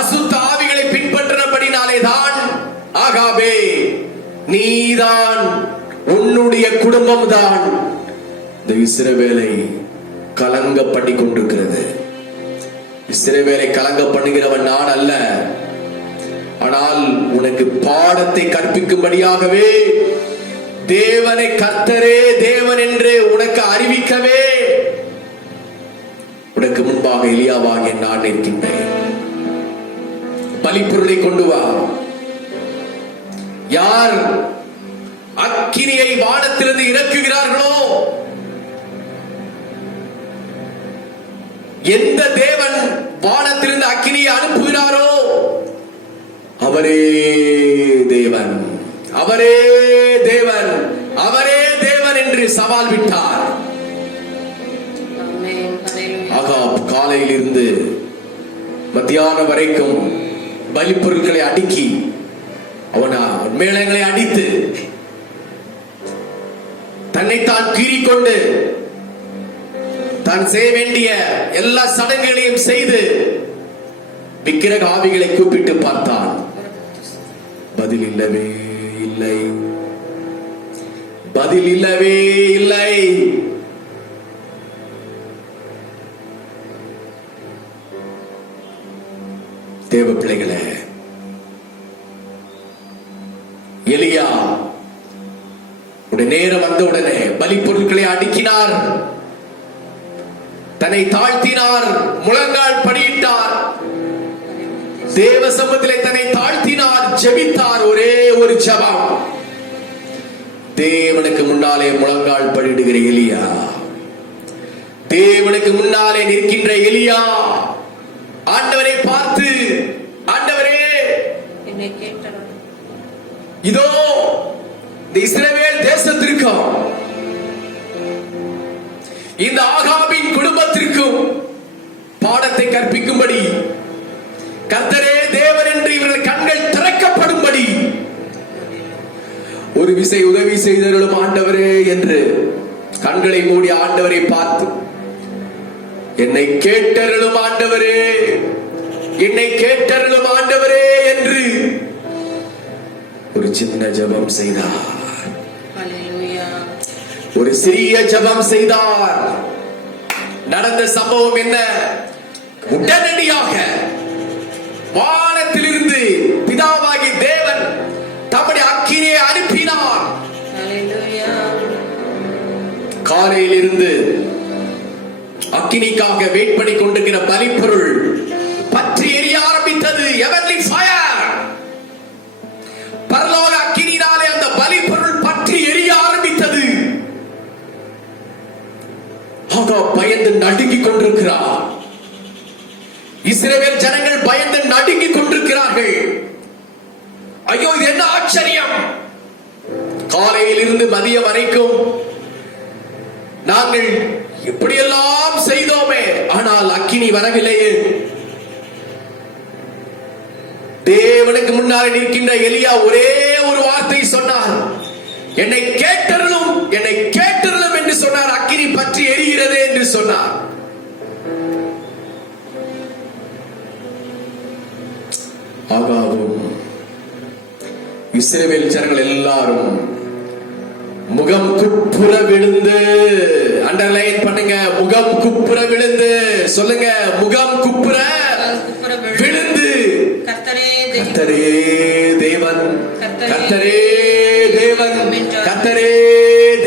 அசுத்த ஆவிகளை பின்பற்றினபடினாலே தான் ஆகாபே, நீதான், உன்னுடைய குடும்பம் தான் இந்த இஸ்ரவேலை கலங்க பண்ணி கொண்டிருக்கிறது. இஸ்ரவேலை கலங்க பண்ணுகிறவன் நான் அல்ல, ஆனால் உனக்கு பாடத்தை கற்பிக்கும்படியாகவே, தேவனை கர்த்தரே தேவன் என்று உனக்கு அறிவிக்கவே உனக்கு முன்பாக எலியாவாகிய நான் இருக்கின்றேன். பலிப்பொருளை கொண்டு வா. யார் அக்கினியை வானத்திலிருந்து இறக்குகிறார்களோ, எந்த தேவன் வானத்திலிருந்து அக்கினியை அனுப்புகிறாரோ அவரே தேவன், அவரே தேவன், அவரே தேவன் என்று சவால் விட்டார். ஆமென். ஹalleluya. ஆகாப் காலையிலிருந்து மத்தியானம் வரைக்கும் பலிப்பொருட்களை அடுக்கி அவனா மேளங்களை அடித்து தன்னைத்தான் கீறிக்கொண்டு தான் செய்ய வேண்டிய எல்லா சடங்குகளையும் செய்து விக்கிரக ஆவிகளை கூப்பிட்டு பார்த்தான். பதில் இல்லவே இல்லை, பதில் இல்லவே இல்லை. தேவ பிள்ளைகளே, எலியா நேரம் வந்த உடனே பலி பொருட்களை அடுக்கினார், தன்னை தாழ்த்தினார், முழங்கால் படியிட்டார், தேவ சமூகத்திலே தன்னை தாழ்த்தினார், ஜெபித்தார். ஒரே ஒரு ஜெபம். தேவனுக்கு முன்னாலே முழங்கால் படியிடுகிற எலியா, தேவனுக்கு முன்னாலே நிற்கின்ற எலியா ஆண்டவரை பார்த்து, ஆண்டவரே என்னை கேட்டவர் இதோ இந்த இஸ்ரவேல் தேசத்திற்கும் இந்த ஆகாபின் குடும்பத்திற்கும் பாடத்தை கற்பிக்கும்படி, கர்த்தரே தேவன் என்று இவர்கள் கண்கள் திறக்கப்படும்படி ஒரு விசை உதவி செய்தருளும் ஆண்டவரே என்று கண்களை மூடி ஆண்டவரை பார்த்து, என்னை கேட்டருளும் ஆண்டவரே, என்னை கேட்டருளும் ஆண்டவரே என்று ஒரு சின்ன ஜெபம் செய்தார். ஹalleluya. ஒரு சிறிய ஜெபம் செய்தார். நடந்த சம்பவம் என்ன? உடனடியாக வானத்திலிருந்து பிதாவாகி தேவன் தம்முடைய அக்கினியை அனுப்பினார். ஹalleluya. காலையிலிருந்து அக்கினிக்காக வெயிட் பண்ணி கொண்டிருக்கிற பலிப்பொருள் பற்றி எரிய ஆரம்பித்தது. heavenly fire, பரலோக அக்கினியினாலே அந்த பலிப்பொருள் பற்றி எரிய ஆரம்பித்தது. ஆகாப் பயந்து நடுங்கிக் கொண்டிருக்கிறார். இஸ்ரவேல் ஜனங்கள் பயந்து நடுங்கிக் கொண்டிருக்கிறார்கள். ஐயோ, இது என்ன ஆச்சரியம்! காலையில் இருந்து மதியம் வரைக்கும் நாங்கள் எப்படியெல்லாம் செய்தோமே, ஆனால் அக்கினி வரவில்லையே. தேவனுக்கு முன்னால் நிற்கின்ற எலியா ஒரே ஒரு வார்த்தை சொன்னார், என்னை கேட்டருளும், என்னை கேட்டருளும் என்று சொன்னார். அக்கினி பற்றி எரிகிறதே என்று சொன்னார். ஆகாவும் இஸ்ரவேல் ஜனங்கள் எல்லாரும் முகம் குப்புற விழுந்து, அண்டர்லைன் பண்ணுங்க, முகம் குப்புற விழுந்து சொல்லுங்க, முகம் குப்புற விழுந்து, கர்த்தரே தேவன், கர்த்தரே தேவன், கர்த்தரே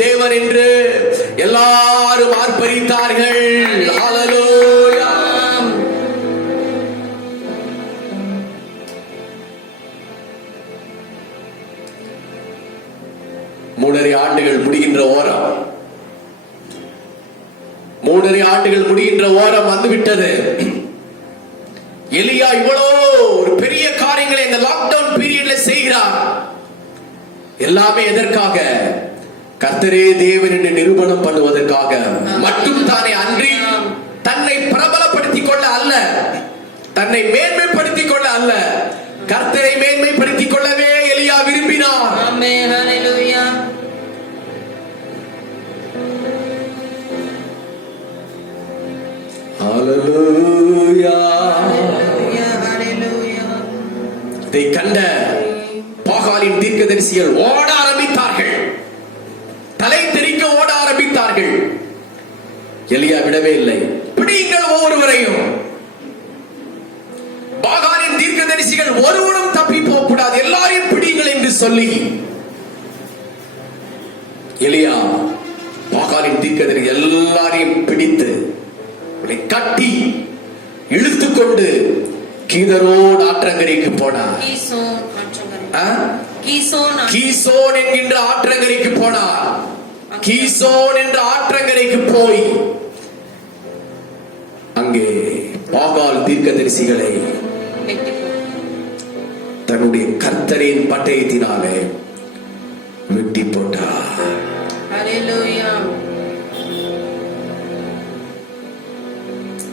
தேவன் என்று எல்லாரும் ஆர்ப்பரித்தார்கள். ஹalleluya. மூணரை ஆண்டுகள் முடிகின்ற ஓரம் வந்துவிட்டது. எலியா இவ்வளோ ஒரு பெரிய காரியங்களை இந்த லாக்டவுன் பீரியட்ல செய்கிறார். எல்லாமே எதற்காக? கர்த்தரே தேவன் என்று நிரூபணம் பண்ணுவதற்காக மட்டும் தானே, அன்றி தன்னை பிரபலப்படுத்திக் கொள்ள அல்ல, தன்னை மேன்மைப்படுத்திக் கொள்ள அல்ல, கர்த்தரை மேன்மைப்படுத்திக் கொள்ளவே எலியா விரும்பினார். ஆமென். ஹalleluya. ஹalleluya. ஹalleluya. ஹalleluya. இதை கண்ட பாகாலின் தீர்க்கதரிசிகள் ஓட ஆரம்பித்தார்கள், தலை தெறிக்க ஓட ஆரம்பித்தார்கள். எலியா விடவே இல்லை, பிடிங்கள் ஒவ்வொருவரையும். பாகாலின் தீர்க்கதரிசிகள் ஒருவனும் தப்பி போக கூடாது, எல்லாரையும் பிடிங்கள் என்று சொல்லி எலியா பாகாலின் தீர்க்கதரிசி எல்லாரையும் பிடித்து கட்டி இழுத்துக்கொண்டு கீதரோன் ஆற்றங்கரைக்கு போனார். கீசோன் ஆற்றங்கரை. ஆ? கீசோன் ஆற்றங்கரை. கீசோன் என்கின்ற ஆற்றங்கரைக்கு போனார். கீசோன் என்ற ஆற்றங்கரைக்கு போய் அங்கே பாகால் தீர்க்கதரிசிகளை வெட்டி போட்டார். தன்னுடைய கர்த்தரின் பட்டயத்தினாலே வெட்டி போட்டார். ஹalleluya.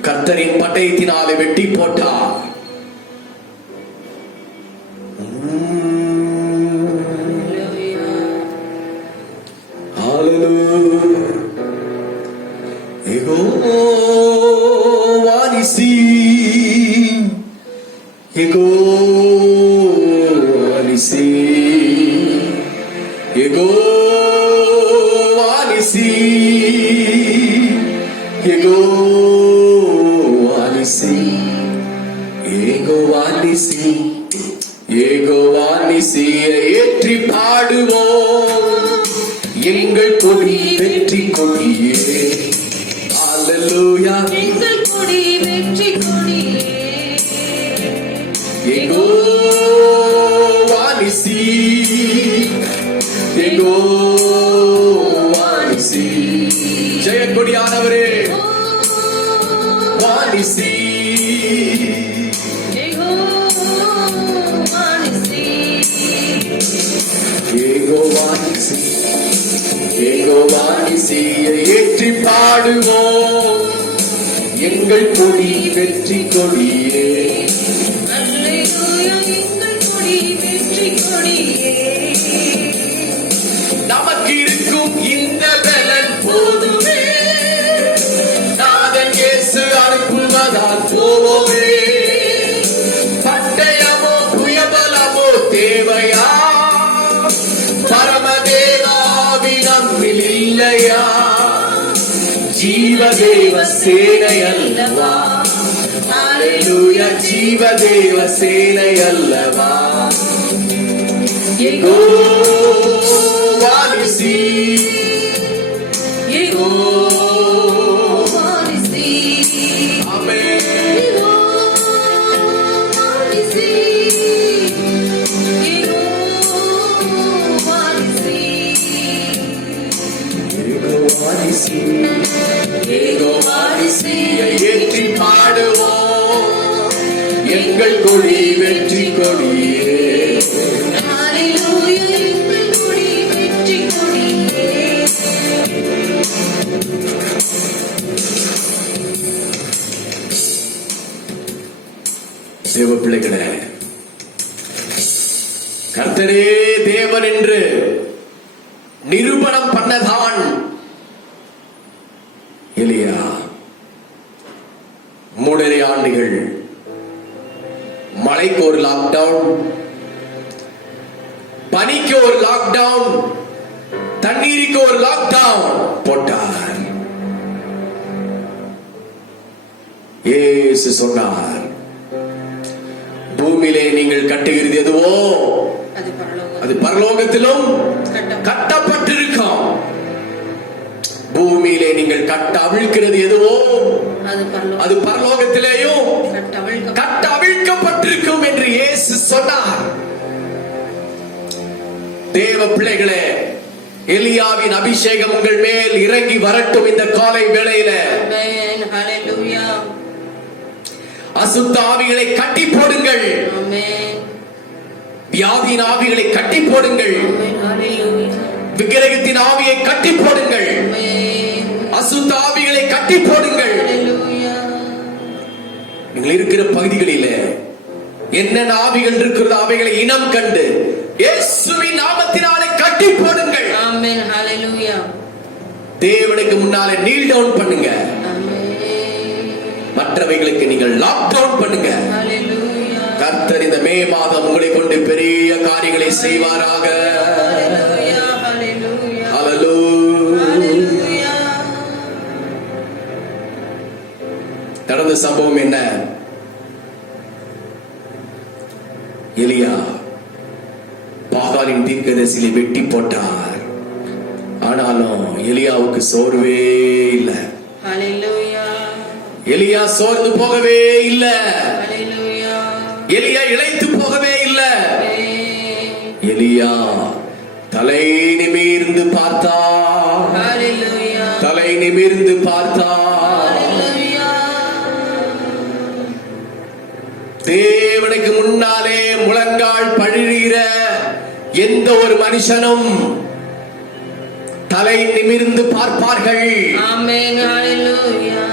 கர்த்தரின் பட்டயத்தினாலே வெட்டி போட்டார். ஹalleluya. Yehova Nissi, Yehova Nissi, Yehova Nissi, Yehova Nissi, Yehova Nissi, Yehova Nissi, ஏற்றி பாடுவோம் எங்கள் கொடி வெற்றி கொடியே. Hallelujah. எங்கள் கொடி வெற்றி கொடியே. Yehova Nissi, Yehova Nissi. ஜெய கொடியானவரே வானிசி. Jehovah நிசி. Yehova Nissi, Yehova Nissi, ஏற்றி பாடுவோம் எங்கள் கொடி வெற்றி கொடியே. அல்லேலூயா எங்கள் கொடி வெற்றி கொடியே. நமக்கு இருக்கும் இந்த பலன் போதுமே, நாதன் இயேசு அனுப்புவதால் போவோமே. பட்டயமோ புயபலமோ தேவையா, பரமதேவாவி நம்மில் இல்லையா. ஜீவதேவ சேனை அல்லவா, ஹalleluya, ஜீவதேவ சேனை அல்லவா. Yehova Nissi, Jehovah நிசி. Amen. Jehovah நிசி. Jehovah நிசி. Yehova Nissi, Yehova Nissi, ஏற்றி பாடுவோம் எங்கள் கொடி வெற்றி கொடியே. அல்லேலூயா எங்கள் கொடி வெற்றி கொடியே. தேவ பிள்ளைகளே, கர்த்தரே தேவன் என்று நிரூபணம் பண்ணதான் எலியா 3.5 ஆண்டுகள் மழைக்கு ஒரு லாக்டவுன், பனிக்கு ஒரு லாக்டவுன், தண்ணீருக்கு ஒரு லாக்டவுன் போட்டார். இயேசு சொன்னார், பூமியிலே நீங்கள் கட்டுகிறது எதுவோ அது பரலோகம். அது பரலோகத்திலும் கட்டப்பட்டிருக்கும். பூமியிலே நீங்கள் கட்ட அவிழ்க்கிறது எதுவோ அது பரலோகம். அது பரலோகத்திலேயும் கட்ட அவிழ்க்கப்பட்டிருக்கும் என்று இயேசு சொன்னார். தேவ பிள்ளைகளே, எலியாவின் அபிஷேகம் உங்கள் மேல் இறங்கி வரட்டும். இந்த காலை வேளையில ஆமென். ஹalleluya. அசுத்த ஆவிகளை கட்டி போடுங்கள். ஆமென். வியாதியின் ஆவிகளை கட்டி போடுங்கள். ஆமென். ஹalleluya. விக்கிரகத்தின் ஆவியை கட்டி போடுங்கள். ஆமென். அசுத்த ஆவிகளை கட்டி போடுங்கள். ஹalleluya. நீங்கள் இருக்கிற பகுதிகளிலே என்னென்ன ஆவிகள் இருக்கிறதோ அவைகளை இனம் கண்டு இயேசுவின் நாமத்தினாலே கட்டி போடுங்கள். ஆமென். ஹalleluya. தேவனுக்கு முன்னாலே நீல் டவுன் பண்ணுங்க. ஆமென். மற்றவைகளுக்கு நீங்கள் லாக் டவுன் பண்ணுங்க. ஹalleluya. கர்த்தர் இந்த மே மாதம் உங்களை கொண்டு பெரிய காரியங்களை செய்வாராக. ஹalleluya. ஹalleluya. ஹalleluya. ஹalleluya. நடந்த சம்பவம் என்ன? எலியா பாகாலின் தீர்க்கதரிசியை வெட்டி போட்டார். ஆனாலும் எலியாவுக்கு சோர்வே இல்லை. ஹalleluya. எலியா சோர்ந்து போகவே இல்லை. ஹalleluya. எலியா இளைத்து போகவே இல்லை. எலியா தலை நிமிர்ந்து பார்த்தார். ஹalleluya. தலை நிமிர்ந்து பார்த்தார். ஹalleluya. தேவனுக்கு முன்னாலே முழங்கால் பழிகிற எந்த ஒரு மனுஷனும் தலை நிமிர்ந்து பார்ப்பார்கள். ஆமென். ஹalleluya.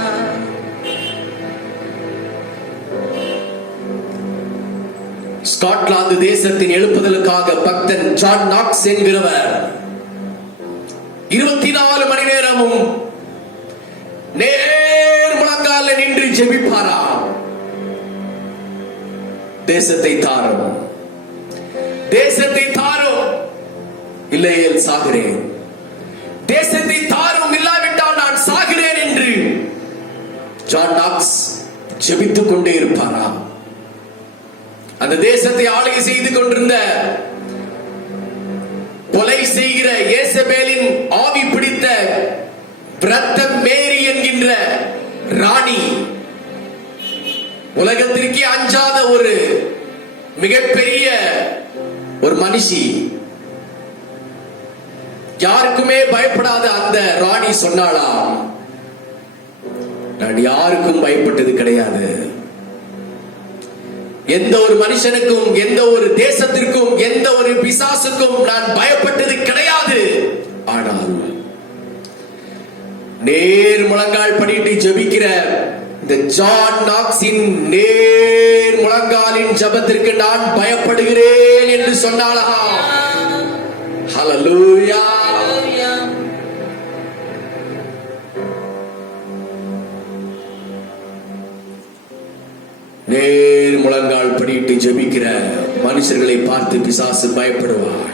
ஸ்காட்லாந்து தேசத்தின் எழுப்புதலுக்காக பக்தன் ஜான் நாக்ஸ் என்கிறவர் 24 மணி நேரமும் நேர் முழங்கால நின்று ஜெபிப்பாரா. தேசத்தை தாரும், தேசத்தை தாரும், இல்லையேல் சாகிறேன், தேசத்தை தாரும், இல்லாவிட்டால் நான் சாகிறேன் என்று ஜான் நாக்ஸ் ஜெபித்துக் கொண்டே இருப்பாரா. அந்த தேசத்தை ஆளுகை செய்து கொண்டிருந்த கொலை செய்கிற ஏசபேலின் ஆவி பிடித்த பிரத்த மேரி என்கின்ற ராணி, உலகத்திற்கே அஞ்சாத ஒரு மிகப்பெரிய ஒரு மனுஷி, யாருக்குமே பயப்படாத அந்த ராணி சொன்னாளாம், நான் யாருக்கும் பயப்பட்டது கிடையாது. எந்த ஒரு மனுஷனுக்கும், எந்த ஒரு தேசத்திற்கும், எந்த ஒரு பிசாசுக்கும் நான் பயப்பட்டது கிடையாது. ஆனால் நேர் முழங்கால் படிட்டு ஜெபிக்கிற இந்த ஜான் நாக்ஸின் நேர் முழங்காலின் ஜெபத்திற்கு நான் பயப்படுகிறேன் என்று சொன்னாளா. ஹல்லேலூயா. ஹalleluya. நேர் முழங்கால் படிட்டு ஜெபிக்கிற மனுஷர்களை பார்த்து பிசாசு பயப்படுவார்.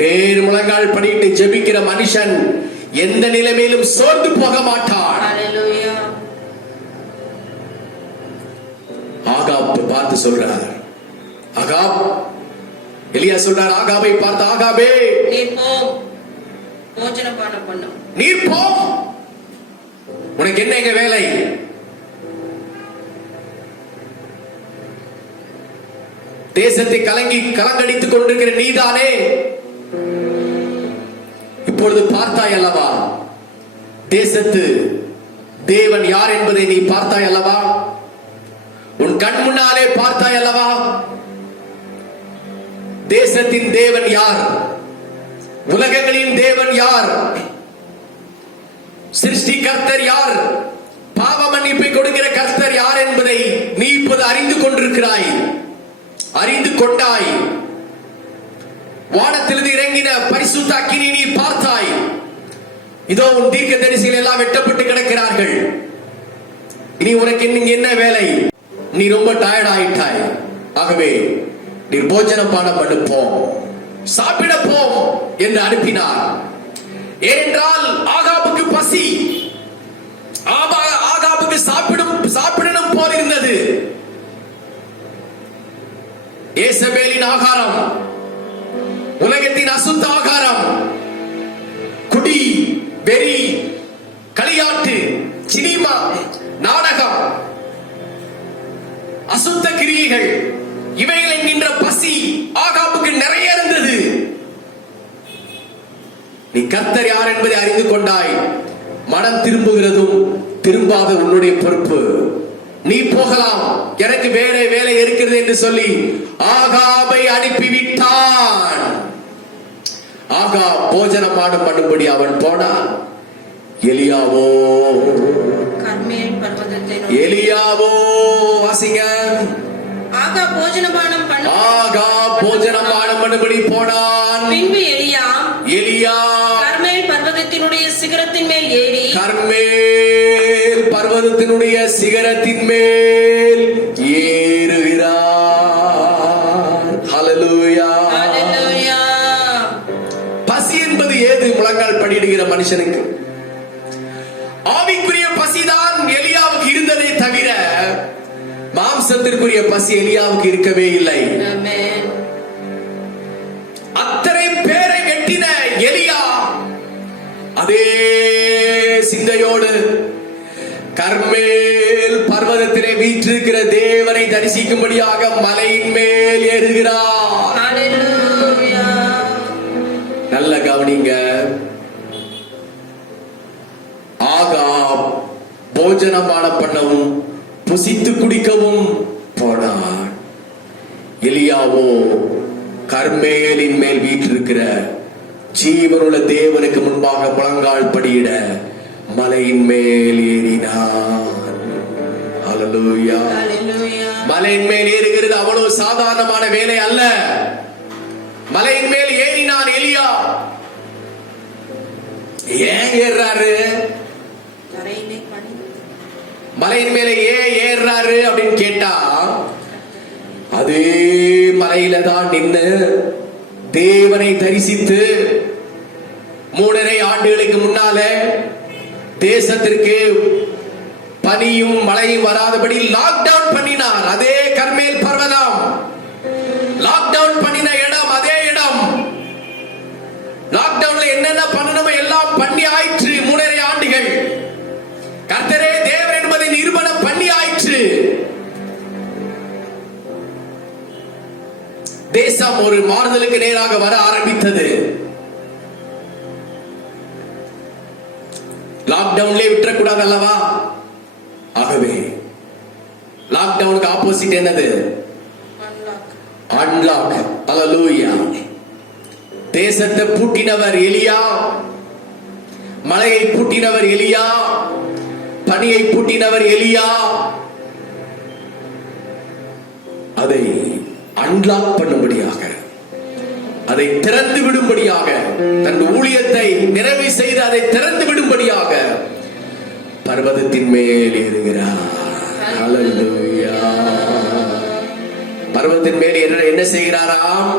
நேர் முழங்கால் படிட்டு ஜெபிக்கிற மனுஷன் எந்த நிலைமையிலும் சோர்ந்து போக மாட்டான். ஹalleluya. ஆகாப் பார்த்து சொல்றார், ஆகாப், எலியா சொல்றார் ஆகாபை பார்த்து, ஆகாபே நீர் போ, போஜனபானம் பண்ணும். நீர் போ, உனக்கு என்ன எங்க வேலை? தேசத்தை கலங்கடித்துக் கொண்டிருக்கிற நீதானே, இப்பொழுது பார்த்தாய் அல்லவா, தேசத்து தேவன் யார் என்பதை நீ பார்த்தாய் அல்லவா, உன் கண் முன்னாலே பார்த்தாய் அல்லவா. தேசத்தின் தேவன் யார்? உலகங்களின் தேவன் யார்? சிருஷ்டி கர்த்தர் யார்? பாவ மன்னிப்பை கொடுக்கிற கர்த்தர் யார் என்பதை நீ இப்போது அறிந்து கொண்டிருக்கிறாய், அறிந்து கொண்டாய். வானத்திலிருந்து இறங்கின பரிசுத்த அக்கினி நீ பார்த்தாய். இதோ உன் தீர்க்கதரிசிகள் எல்லாம் வெட்டப்பட்டு கிடக்கிறார்கள். இனி உனக்கு என்ன வேலை? நீ ரொம்ப டயர்ட் ஆயிட்டாய். ஆகவே நீ போஜனம் பானம் பண்ணுப்போம், சாப்பிட போம் என்று அனுப்பினார். ஏனென்றால் ஆகாபுக்கு பசி, ஆகாபுக்கு சாப்பிடணும் போல் இருந்தது. ஏசபேலின் ஆகாரம், உலகத்தின் அசுத்த ஆகாரம், குடி, வெறி, களியாட்டு, சினிமா, நாடகம், அசுத்த கிரியைகள், இவைகள் என்கின்ற பசி ஆகாபுக்கு நிறைய இருந்தது. நீ கர்த்தர் யார் என்பதை அறிந்து கொண்டாய். மனம் திரும்புகிறதும் திரும்பாத உன்னுடைய பொறுப்பு. நீ போகலாம், எனக்கு வேற வேலை இருக்கிறது என்று சொல்லி ஆகாபை அனுப்பிவிட்டான். ஆகா போஜனமானம் பண்ணும்படி அவன் போனான். எலியாவோ கர்மேல் பர்வதத்தின் எலியாவோ வாசிங்க. ஆகா போஜனபானம் பண்ணும்படி போனான். பின்பு எலியா கர்மேல் பர்வதத்தினுடைய சிகரத்தின் மேல் ஏறி கர்மேல் பர்வதத்தினுடைய சிகரத்தின் மேல் ஏறுகிறார். ஹல்லேலூயா. ஹalleluya. பசி என்பது ஏது? முழங்கால் படியிடுகிற மனுஷனுக்கு ஆவிக்குரிய பசிதான் எலியாவுக்கு இருந்ததே தவிர மாம்சத்திற்குரிய பசி எலியாவுக்கு இருக்கவே இல்லை. ஆமென். அத்தனை பேரை வெட்டின எலியா அதே சிந்தையோடு கர்மேல் பர்வதத்திலே வீற்றிருக்கிற தேவனை தரிசிக்கும்படியாக மலையின் மேல் ஏறுகிறார். ஹalleluya. நல்ல கவனிங்க. ஆகாப் போஜனபானம் பண்ணவும் புசித்து குடிக்கவும் போனார். எலியாவோ கர்மேலின் மேல் வீற்றிருக்கிற ஜீவனுள்ள தேவனுக்கு முன்பாக முழங்கால் படியிட மலையின் மேல் ஏறினார். ஹalleluya. ஹalleluya. மலையின் மேல் ஏறுகிறது அவ்வளவு சாதாரணமான வேலை அல்ல. மலையின் மேல் ஏறினான் எலியா. ஏன் ஏறாரு? தரையிலே பணிந்து மலையின் மேலே ஏன் ஏறாரு அப்படின்னு கேட்டா, அதே மலையில தான் நின்று தேவனை தரிசித்து 3.5 ஆண்டுகளுக்கு முன்னால தேசத்திற்கு பனியும் மழையும் வராதபடி லாக்டவுன் பண்ணினார். அதே கர்மேல் பர்வதம், லாக்டவுன் பண்ணின இடம் அதே இடம். லாக்டவுன்ல என்னென்ன பண்ணணுமோ எல்லாம் பண்ணி ஆயிற்று. 3.5 ஆண்டுகள் கர்த்தரே தேவன் என்பதை நிரூபணம் பண்ணி ஆயிற்று. தேசம் ஒரு மாறுதலுக்கு நேராக வர ஆரம்பித்தது. லாக்டவுன்ல விட்டுறக்கூடாது அல்லவா? ஆகவே லாக்டவுனுக்கு ஆப்போசிட் என்னது? அன்லாக். ஹalleluya. தேசத்தை பூட்டினவர் எலியா, மலையை பூட்டினவர் எலியா, பனியை பூட்டினவர் எலியா. அதை அன்லாக் பண்ணும்படியாக, அதை திறந்து விடும்படியாக, தன் ஊழியத்தை நிறைவு செய்து அதை திறந்து விடும்படியாக பர்வதத்தின் மேல் ஏறுகிறார். ஹalleluya. பர்வதத்தின் மேல் என்ன செய்கிறாராம்?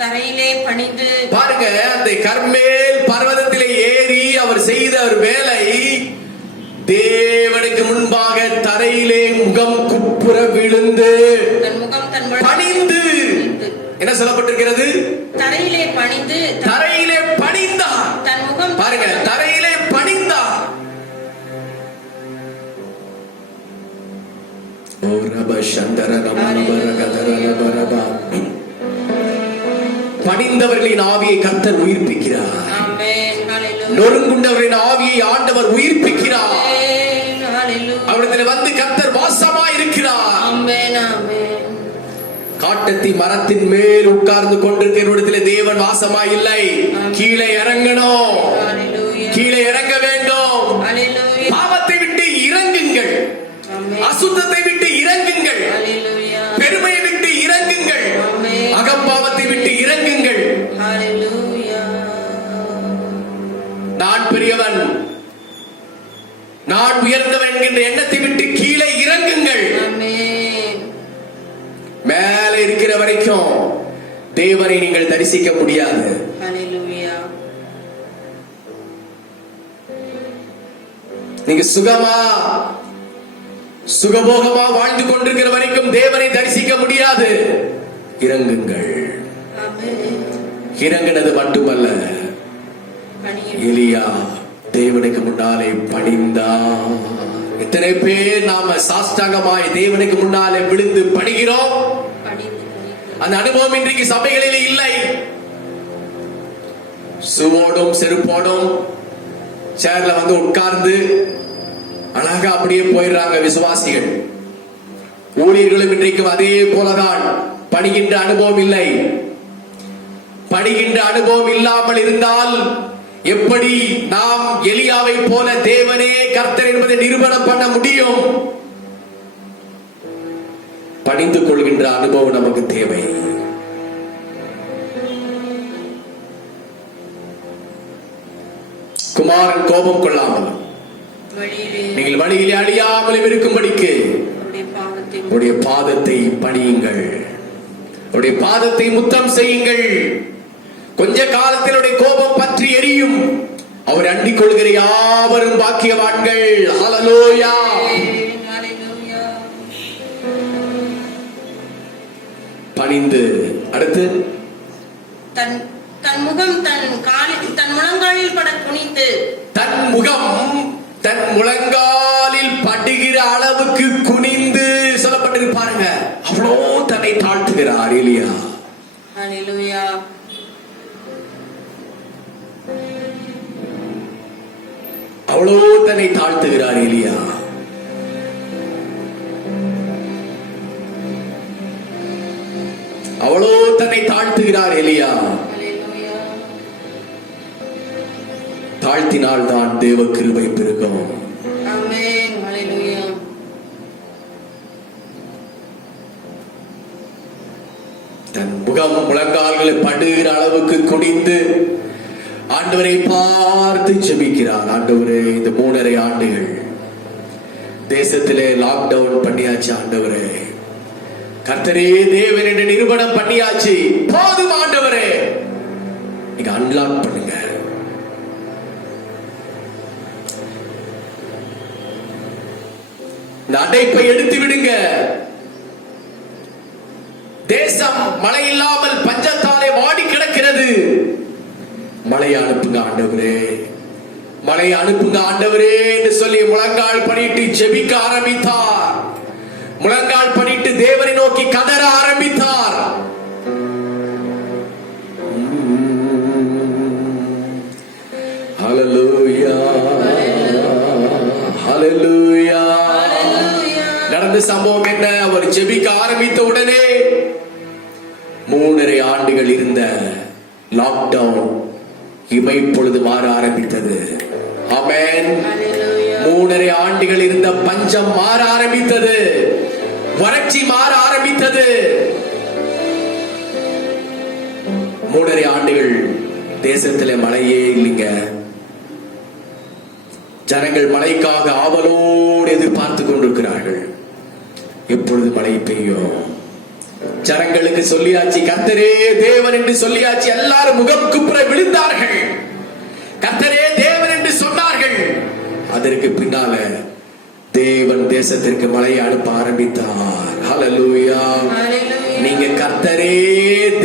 தரையிலே பணிந்து. பாருங்க, அந்த கர்மேல் பர்வதத்திலே ஏறி அவர் செய்த ஒரு வேலை, தேவனுக்கு முன்பாக தரையிலே முகம் குப்புற விழுந்து தன் முகம் தன் பணிந்து. என்ன சொல்லப்பட்டிருக்கிறது? தரையிலே பணிந்து. தரையிலே பணிந்தார். தன் முகம் பாருங்க, தரையிலே பணிந்தார். ஓ ரப சந்தர ரமணபர கதர ரபரபா. பணிந்தவர்களின் ஆவியை கர்த்தர் உயிர்ப்பிக்கிறார். ஆமென். ஹalleluya. நொறுங்குண்டவரின் ஆவியை ஆண்டவர் உயிர்ப்பிக்கிறார். ஆமென். ஹalleluya. அவரிடத்தில் வந்து கர்த்தர் வாசமாய் இருக்கிறார். ஆமென். ஆமென். காட்டத்தி மரத்தின் மேல் உட்கார்ந்து கொண்டிருக்கிற தேவன் வாசமாய் இல்லை. கீழே இறங்கணும். ஹalleluya. கீழே இறங்க வேண்டும். ஹalleluya. பாவத்தை விட்டு இறங்குங்கள். ஆமென். அசுத்தத்தை விட்டு இறங்குங்கள். ஹalleluya. பெருமையை விட்டு இறங்குங்கள். ஆமென். அகம்பாவத்தை விட்டு இறங்குங்கள். ஹalleluya. நான் பெரியவன், நான் உயர்ந்தவன் என்கின்ற எண்ணத்தை விட்டு கீழே இறங்குங்கள். ஆமென். மேலே இருக்கிற வரைக்கும் தேவனை நீங்கள் தரிசிக்க முடியாது. ஹalleluya. நீங்க சுகபோகமா வாழ்ந்து கொண்டிருக்கிற வரைக்கும் தேவனை தரிசிக்க முடியாது. இறங்குங்கள். ஆமென். இறங்கினது மட்டுமல்ல, பணியும். எலியா தேவனுக்கு முன்னாலே பணிந்தான். எத்தனை பேர் நாம சாஷ்டாங்கமாய் தேவனுக்கு முன்னாலே விழுந்து பணிகிறோம்? பணிந்து. அந்த அனுபவம் இன்றைக்கு சபைகளில் இல்லை. சுவோடும் செருப்போடும் சேர்ல வந்து உட்கார்ந்து அழகா அப்படியே போயிடுறாங்க விசுவாசிகள். ஊழியர்களும் இன்றைக்கும் அதே போலதான். பணிகின்ற அனுபவம் இல்லை. பணிகின்ற அனுபவம் இல்லாமல் இருந்தால் எப்படி நாம் எலியாவை போல தேவனே கர்த்தர் என்பதை நிரூபணம் பண்ண முடியும்? பணிந்து கொள்கின்ற அனுபவம் நமக்கு தேவை. குமாரன் கோபம் கொள்ளாமல் வழியிலே நீங்கள் வழியிலே அழியாமலும் இருக்கும்படிக்கு அவருடைய பாவத்தை உடைய பாதத்தை பணியுங்கள். உடைய பாதத்தை முத்தம் செய்யுங்கள். கொஞ்ச காலத்தில் உடைய கோபம் பற்றி எரியும். அவர் அண்டிக் கொள்கிற யாவரும் பாக்கியவான்கள். ஹalleluya. ஹalleluya. பணிந்து அடுத்து தன் தன் முகம் தன் முழங்காலில் பட குனிந்து. தன் முகம் தன் முழங்காலில் தாழ்த்துகிறார் எலியா. ஹalleluya. அவ்வளோ தன்னை தாழ்த்துகிறார் எலியா. அவ்வளோ தன்னை தாழ்த்துகிறார் எலியா. ஹalleluya. தாழ்த்தினால் தான் தேவ கிருபை பெருகும். ஆமென். ஹalleluya. தன் முகம் முழங்கால்களை படுகிற அளவுக்கு குனிந்து ஆண்டவரை பார்த்து ஜெபிக்கிறார். ஆண்டவரே, இந்த 3.5 ஆண்டுகள் தேசத்திலே லாக்டவுன் பண்ணியாச்சு. ஆண்டவரே, கர்த்தரே தேவன் என்று நிரூபணம் பண்ணியாச்சு. போதும் ஆண்டவரே, நீங்க அன்லாக் பண்ணுங்க. இந்த அடைப்பை எடுத்து விடுங்க. தேசம் மழை இல்லாமல் பஞ்சத்தாலே வாடி கிடக்கிறது. மழையை அனுப்புங்க ஆண்டவரே, மழையை அனுப்புங்க ஆண்டவரே என்று சொல்லி முழங்கால் பண்ணிட்டு ஜெபிக்க ஆரம்பித்தார். முழங்கால் பண்ணிட்டு தேவனை நோக்கி கதற ஆரம்பித்தார். ஹalleluya, ஹalleluya. நடந்த சம்பவம் என்ன? அவர் ஜெபிக்க ஆரம்பித்த உடனே 3.5 ஆண்டுகள் இருந்த லாக்டவுன் இமைப்பொழுது மாற ஆரம்பித்தது. ஆமென். 3.5 ஆண்டுகள் இருந்த பஞ்சம் மாற ஆரம்பித்தது. வறட்சி மாற ஆரம்பித்தது. 3.5 ஆண்டுகள் தேசத்திலே மழையே இல்லைங்க. ஜனங்கள் மழைக்காக ஆவலோடு எதிர்பார்த்து கொண்டிருக்கிறார்கள். எப்பொழுது மழை பெய்யும்? ஜனங்களுக்கு சொல்லியாச்சு, கர்த்தரே தேவன் என்று சொல்லியாச்சு. எல்லாரும் முகம் குப்புற விழுந்தார்கள். கர்த்தரே தேவன் என்று சொன்னார்கள். அதற்கு பின்னால தேவன் தேசத்திற்கு மழையை அனுப்ப ஆரம்பித்தார். ஹalleluya. நீங்க கர்த்தரே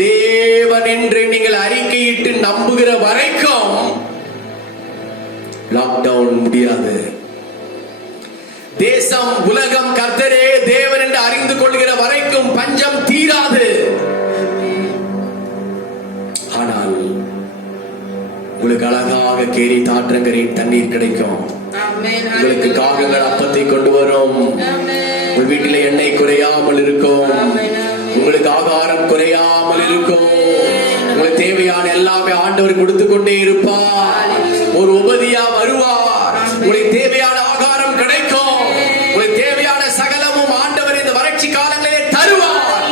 தேவன் என்று நீங்கள் அறிக்கையிட்டு நம்புகிற வரைக்கும் லாக்டவுன் முடியாது. தேசம், உலகம் கர்த்தரே தேவன் என்று அறிந்து கொள்கிற வரைக்கும் பஞ்சம் தீராது. ஆனால் உங்களுக்கு அழகாக கேரி தாற்றங்கரின் தண்ணீர் கிடைக்கும். உங்களுக்கு காகங்கள் அப்பத்தை கொண்டு வரும். உங்கள் வீட்டில் எண்ணெய் குறையாமல் இருக்கும். உங்களுக்கு ஆகாரம் குறையாமல் இருக்கும். உங்களுக்கு தேவையான எல்லாமே ஆண்டவர் கொடுத்து கொண்டே இருப்பார். ஒரு உபதியா வருவார். உங்களுக்கு தேவையான ஆகாரம் கிடைக்கும். உங்களுக்கு தேவையான சகலமும் ஆண்டவர் இந்த வறட்சி காலங்களிலே தருவார்.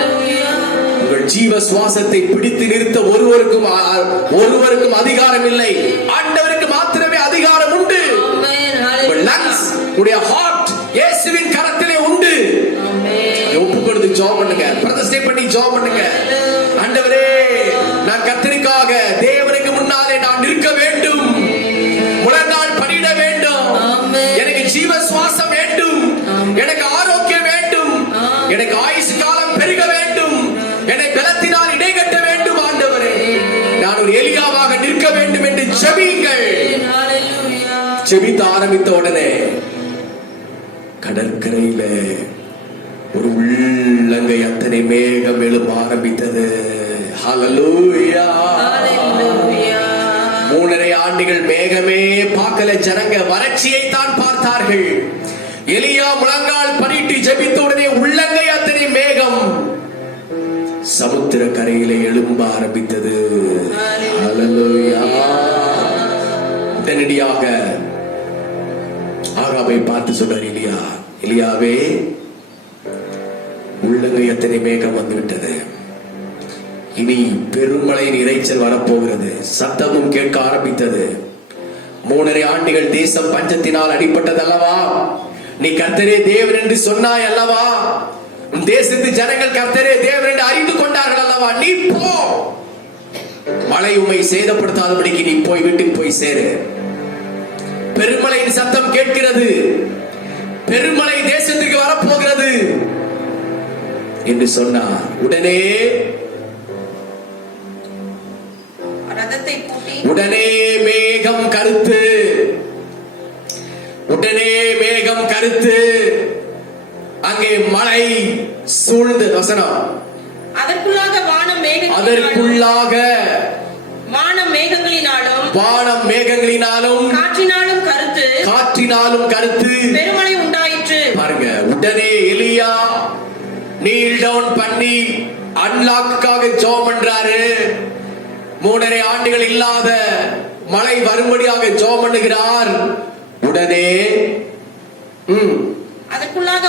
உங்கள் ஜீவ சுவாசத்தை பிடித்து நிறுத்த ஒருவருக்கும் அதிகாரம் இல்லை. ஆண்டவருக்கு மாத்திரமே அதிகாரம் உண்டு. உங்கள் லங்ஸ், உடைய ஹார்ட் இயேசுவின் கரத்திலே உண்டு. ஒப்பு கொடுத்து ஜெபம் பண்ணுங்க. பிரதிஷ்டை பண்ணி ஜெபம் பண்ணுங்க. ஆண்டவரே, நான் கர்த்தருக்காக தேவனுக்கு முன்னாலே நான் நிற்க வேண்டும். முழங்கால் பணியிட வேண்டும். எனக்கு ஜீவ சுவாசம் வேண்டும். எனக்கு ஆரோக்கியம் வேண்டும். எனக்கு ஆயுசு காலம் பெருக வேண்டும். என்னை பலத்தினால் இடைகட்ட வேண்டும். ஆண்டவரே, நான் ஒரு எலியாவாக நிற்க வேண்டும் என்று ஜெபியுங்கள். ஜெபித்து ஆரம்பித்த உடனே கடற்கரையில ஒரு உள்ளங்கை அத்தனை மேகம் எழும்ப ஆரம்பித்தது. ஹalleluya. 3.5 ஆண்டுகள் மேகமே பார்க்கல. ஜனங்க வறட்சியை தான் பார்த்தார்கள். எலியா முழங்கால் பண்ணிட்டு ஜெபித்த உடனே உள்ளங்கை அத்தனை மேகம் சமுத்திர கரையிலே எழும்ப ஆரம்பித்தது. ஹalleluya. உடனடியாக ஆகாபை பார்த்து சொன்னார் எலியா, எலியாவே, உள்ளங்கை அத்தனை மேகம் வந்துவிட்டது. இனி பெருமழையின் இரைச்சல் வரப்போகிறது. சத்தமும் கேட்க ஆரம்பித்தது. 3.5 ஆண்டுகள் தேசம் பஞ்சத்தினால் அடிபட்டது அல்லவா? நீ கர்த்தரே தேவன் என்று சொன்னாய் அல்லவா? உன் தேசத்து ஜனங்கள் கர்த்தரே தேவன் என்று அறிந்து கொண்டார்கள் அல்லவா? நீ போ, மழை உம்மை சேதப்படுத்தாதபடிக்கு நீ போய் வீட்டுக்கு போய் சேரு. பெருமழையின் சத்தம் கேட்கிறது. பெருமழை தேசத்திற்கு வரப்போகிறது என்று சொன்னார். உடனே மேகம் கருத்து, அங்கே மழை சூழ்ந்து வசனம் அதற்குள்ளாக வானம் அதற்குள்ளாக வானம் மேகங்களினாலும் காற்றினாலும் கருத்து பெருமழை உண்டாயிற்று. பாருங்க, உடனே எலியா நீல் டவுன் பண்ணி அன்லாக்காக ஜெபம் பண்றாரு. 3.5 ஆண்டுகள் இல்லாத மழை வரும்படியாக ஜெபம் பண்ணுகிறார். உடனே அதற்குள்ளாக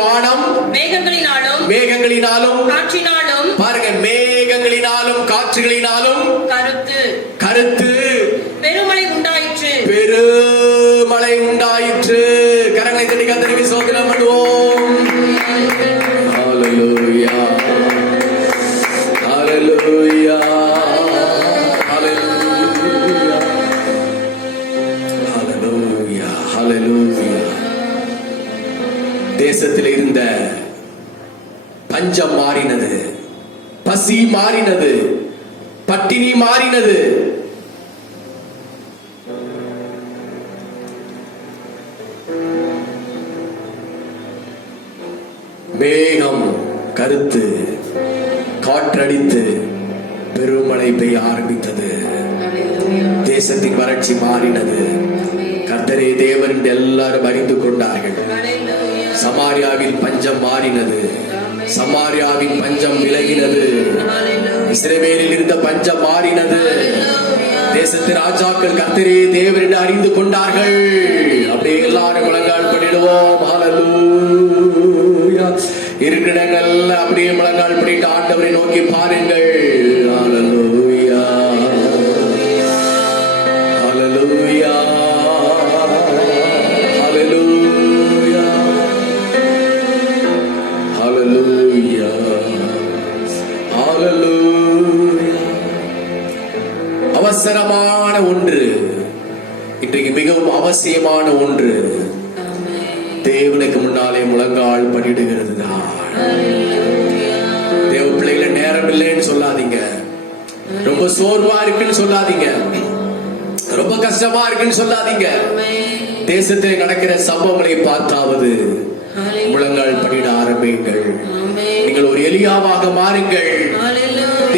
வானம் மேகங்களினாலும் பாருங்க, மேகங்களினாலும் காற்றுகளினாலும் கருத்து பெருமழை உண்டாயிற்று. கரங்களை தட்டி கர்த்தருக்கு ஸ்தோத்திரம் பண்ணுவோம். ஹalleluya, ஹalleluya, ஹalleluya, ஹalleluya, ஹalleluya. தேசத்தில் இருந்த பஞ்சம் மாறினது, பசி மாறினது, பட்டினி மாறினது. மேகம் கருத்து, காற்றடித்து பெருமழை பெய்ய ஆரம்பித்தது. தேசத்தின் வறட்சி மாறினது. கர்த்தரே தேவன் என்று எல்லாரும் அறிந்து கொண்டார்கள். சமாரியாவில் பஞ்சம் மாறினது. சமாரியாவின் பஞ்சம் விலகினது. இஸ்ரவேலில் இருந்த பஞ்சம் மாறினது. தேசத்தின் ராஜாக்கள் கர்த்தரே தேவன் என்று அறிந்து கொண்டார்கள். அப்படியே எல்லாரும் முழங்கால் பண்ணிடுவோம். ஹalleluya. இருக்கிறங்கள் அப்படியே முழங்கால் பண்ணிட்டு ஆண்டவரை நோக்கி பாருங்கள். ஹalleluya, ஹalleluya, ஹalleluya, ஹalleluya, ஹalleluya. அவசரமான ஒன்று, இன்றைக்கு மிகவும் அவசியமான ஒன்று, தேவனுக்கு முன்னாலே முழங்கால் பண்ணிடுகிறது தான். தேவ பிள்ளைகள நேரம் இல்லைன்னு சொல்லாதீங்க, ரொம்ப சோர்வா இருக்குன்னு சொல்லாதீங்க, ரொம்ப கஷ்டமா இருக்குன்னு சொல்லாதீங்க. தேசத்தில் நடக்கிற சம்பவங்களை பார்த்தாவது முழங்கால் பண்ணிட ஆரம்பியுங்கள். நீங்கள் ஒரு எலியாவாக மாறுங்கள்.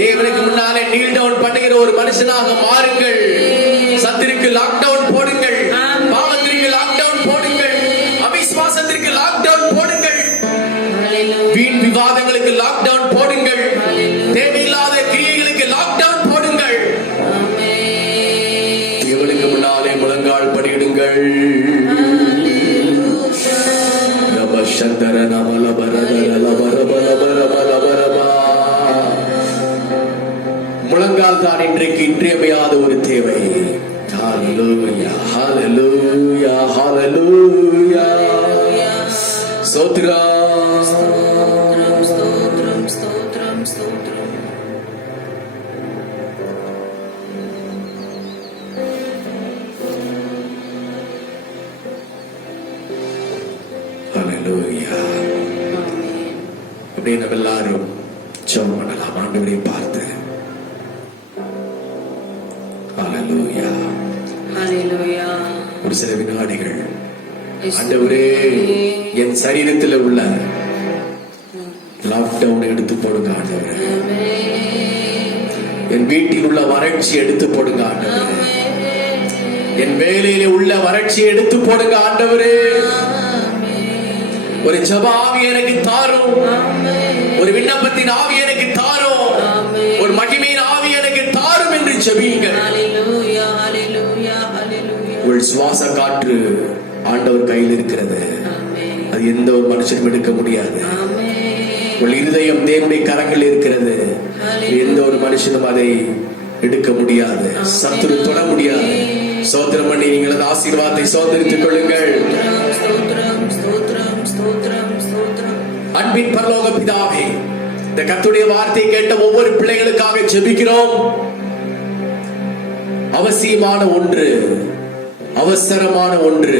தேவனுக்கு முன்னாலே நீல் டவுன் பண்ணுகிற ஒரு மனுஷனாக மாறுங்கள். சத்திற்கு லாக்டவுன் போடுங்கள். பாவத்திற்கு லாக்டவுன் போடுங்கள். அவிசுவாசத்திற்கு லாக்டவுன் போடுங்கள். வீண் விவாதங்களுக்கு லாக்டவுன் போடுங்கள். தேவையில்லாத கிரியைகளுக்கு லாக்டவுன் போடுங்கள். தேவனுக்கு முன்னாலே முழங்கால் படியிடுங்கள். முழங்கால் தான் இன்றைக்கு இன்றியமையாத ஒரு தேவை. ஹalleluya, ஹalleluya, ஹalleluya. ஸ்தோத்திரம், ஸ்தோத்திரம், ஸ்தோத்திரம், ஸ்தோத்திரம், ஸ்தோத்திரம். ஹalleluya. அப்படியே நம்ம எல்லாரும் ஜெபம் பண்ணலாம் ஆண்டவரை பார்த்து. ஹalleluya, ஹalleluya. ஒரு சில வினாடிகள் ஆண்டவரே என் சரீரத்தில் உள்ள லாக்டவுன் எடுத்து போடுங்க ஆண்டவரே. என் வீட்டில் உள்ள வறட்சி எடுத்து போடுங்க ஆண்டவரே. என் வேலையில உள்ள வறட்சி எடுத்து போடுங்க ஆண்டவரே. ஒரு ஜெப ஆவி எனக்கு தாரும். ஒரு விண்ணப்பத்தின் ஆவி எனக்கு தாரும். ஒரு மகிமையின் ஆவி எனக்கு தாரும் என்று ஜெபியுங்கள். உங்கள் சுவாச காற்று ஆண்டவர் கையில் இருக்கிறது. அது எந்த ஒரு மனுஷனும் எடுக்க முடியாது. உங்கள் இருதயம் தேவனுடைய கரங்கள் இருக்கிறது. எந்த ஒரு மனுஷனும் அதை எடுக்க முடியாது. சத்துரு தொட முடியாது. ஸ்தோத்திரம் பண்ணி நீங்கள் அந்த ஆசீர்வாதத்தை சுதந்திரித்துக் கொள்ளுங்கள். அன்பின் பரலோக பிதாவே, இந்த கர்த்தருடைய வார்த்தையை கேட்ட ஒவ்வொரு பிள்ளைகளுக்காக ஜெபிக்கிறோம். அவசியமான ஒன்று, அவசரமான ஒன்று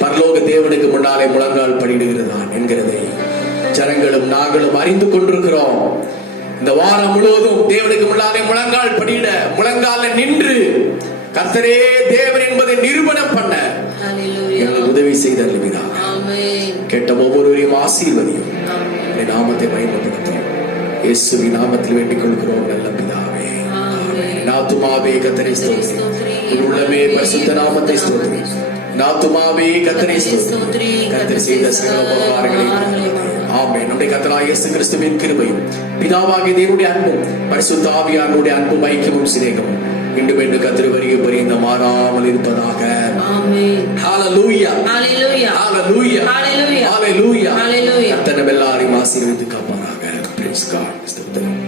பரலோக தேவனுக்கு முன்னாலே முழங்கால் படிடுகிறதான் என்கிறதை ஜனங்களும் நாங்களும் அறிந்து கொண்டிருக்கிறோம். இந்த வாரம் முழுவதும் தேவனுக்கு முன்னாலே முழங்கால் படியிட, முழங்கால நின்று கர்த்தரே தேவன் என்பதை நிரூபணம் பண்ண எங்களுக்கு உதவி செய்தருளுவீராக. கேட்ட ஒவ்வொருவரையும் ஆசீர்வதியும். உம்முடைய நாமத்தை பயன்படுத்தும் இயேசுவின் நாமத்தில் வேண்டிக் கொள்கிறோம் நல்ல பிதாவே. நாத்துமாவே கர்த்தரை ஸ்தோத்திரி, உன் உள்ளமே பரிசுத்த நாமத்தை ஸ்தோத்திரி. நாத்துமாவே கர்த்தரை ஸ்தோத்திரி, கர்த்தர் செய்த சகல உபகாரங்களை ஆமென். நம்முடைய கர்த்தராகிய இயேசு கிறிஸ்துவின் கிருபையும் பிதாவாகிய தேவனுடைய அன்பும் பரிசுத்த ஆவியானவருடைய அன்பும் ஐக்கியமும் சிநேகமும் மீண்டும் என்று கர்த்தர் வருகை பரியந்தம் மாறாமல் இருப்பதாக. ஆமென். ஹalleluya, ஹalleluya, ஹalleluya, ஹalleluya, ஹalleluya, ஹalleluya. கர்த்தர் நம்ம எல்லாரையும் ஆசீர்வதித்து காப்பாராக. Praise God. ஸ்தோத்திரம்.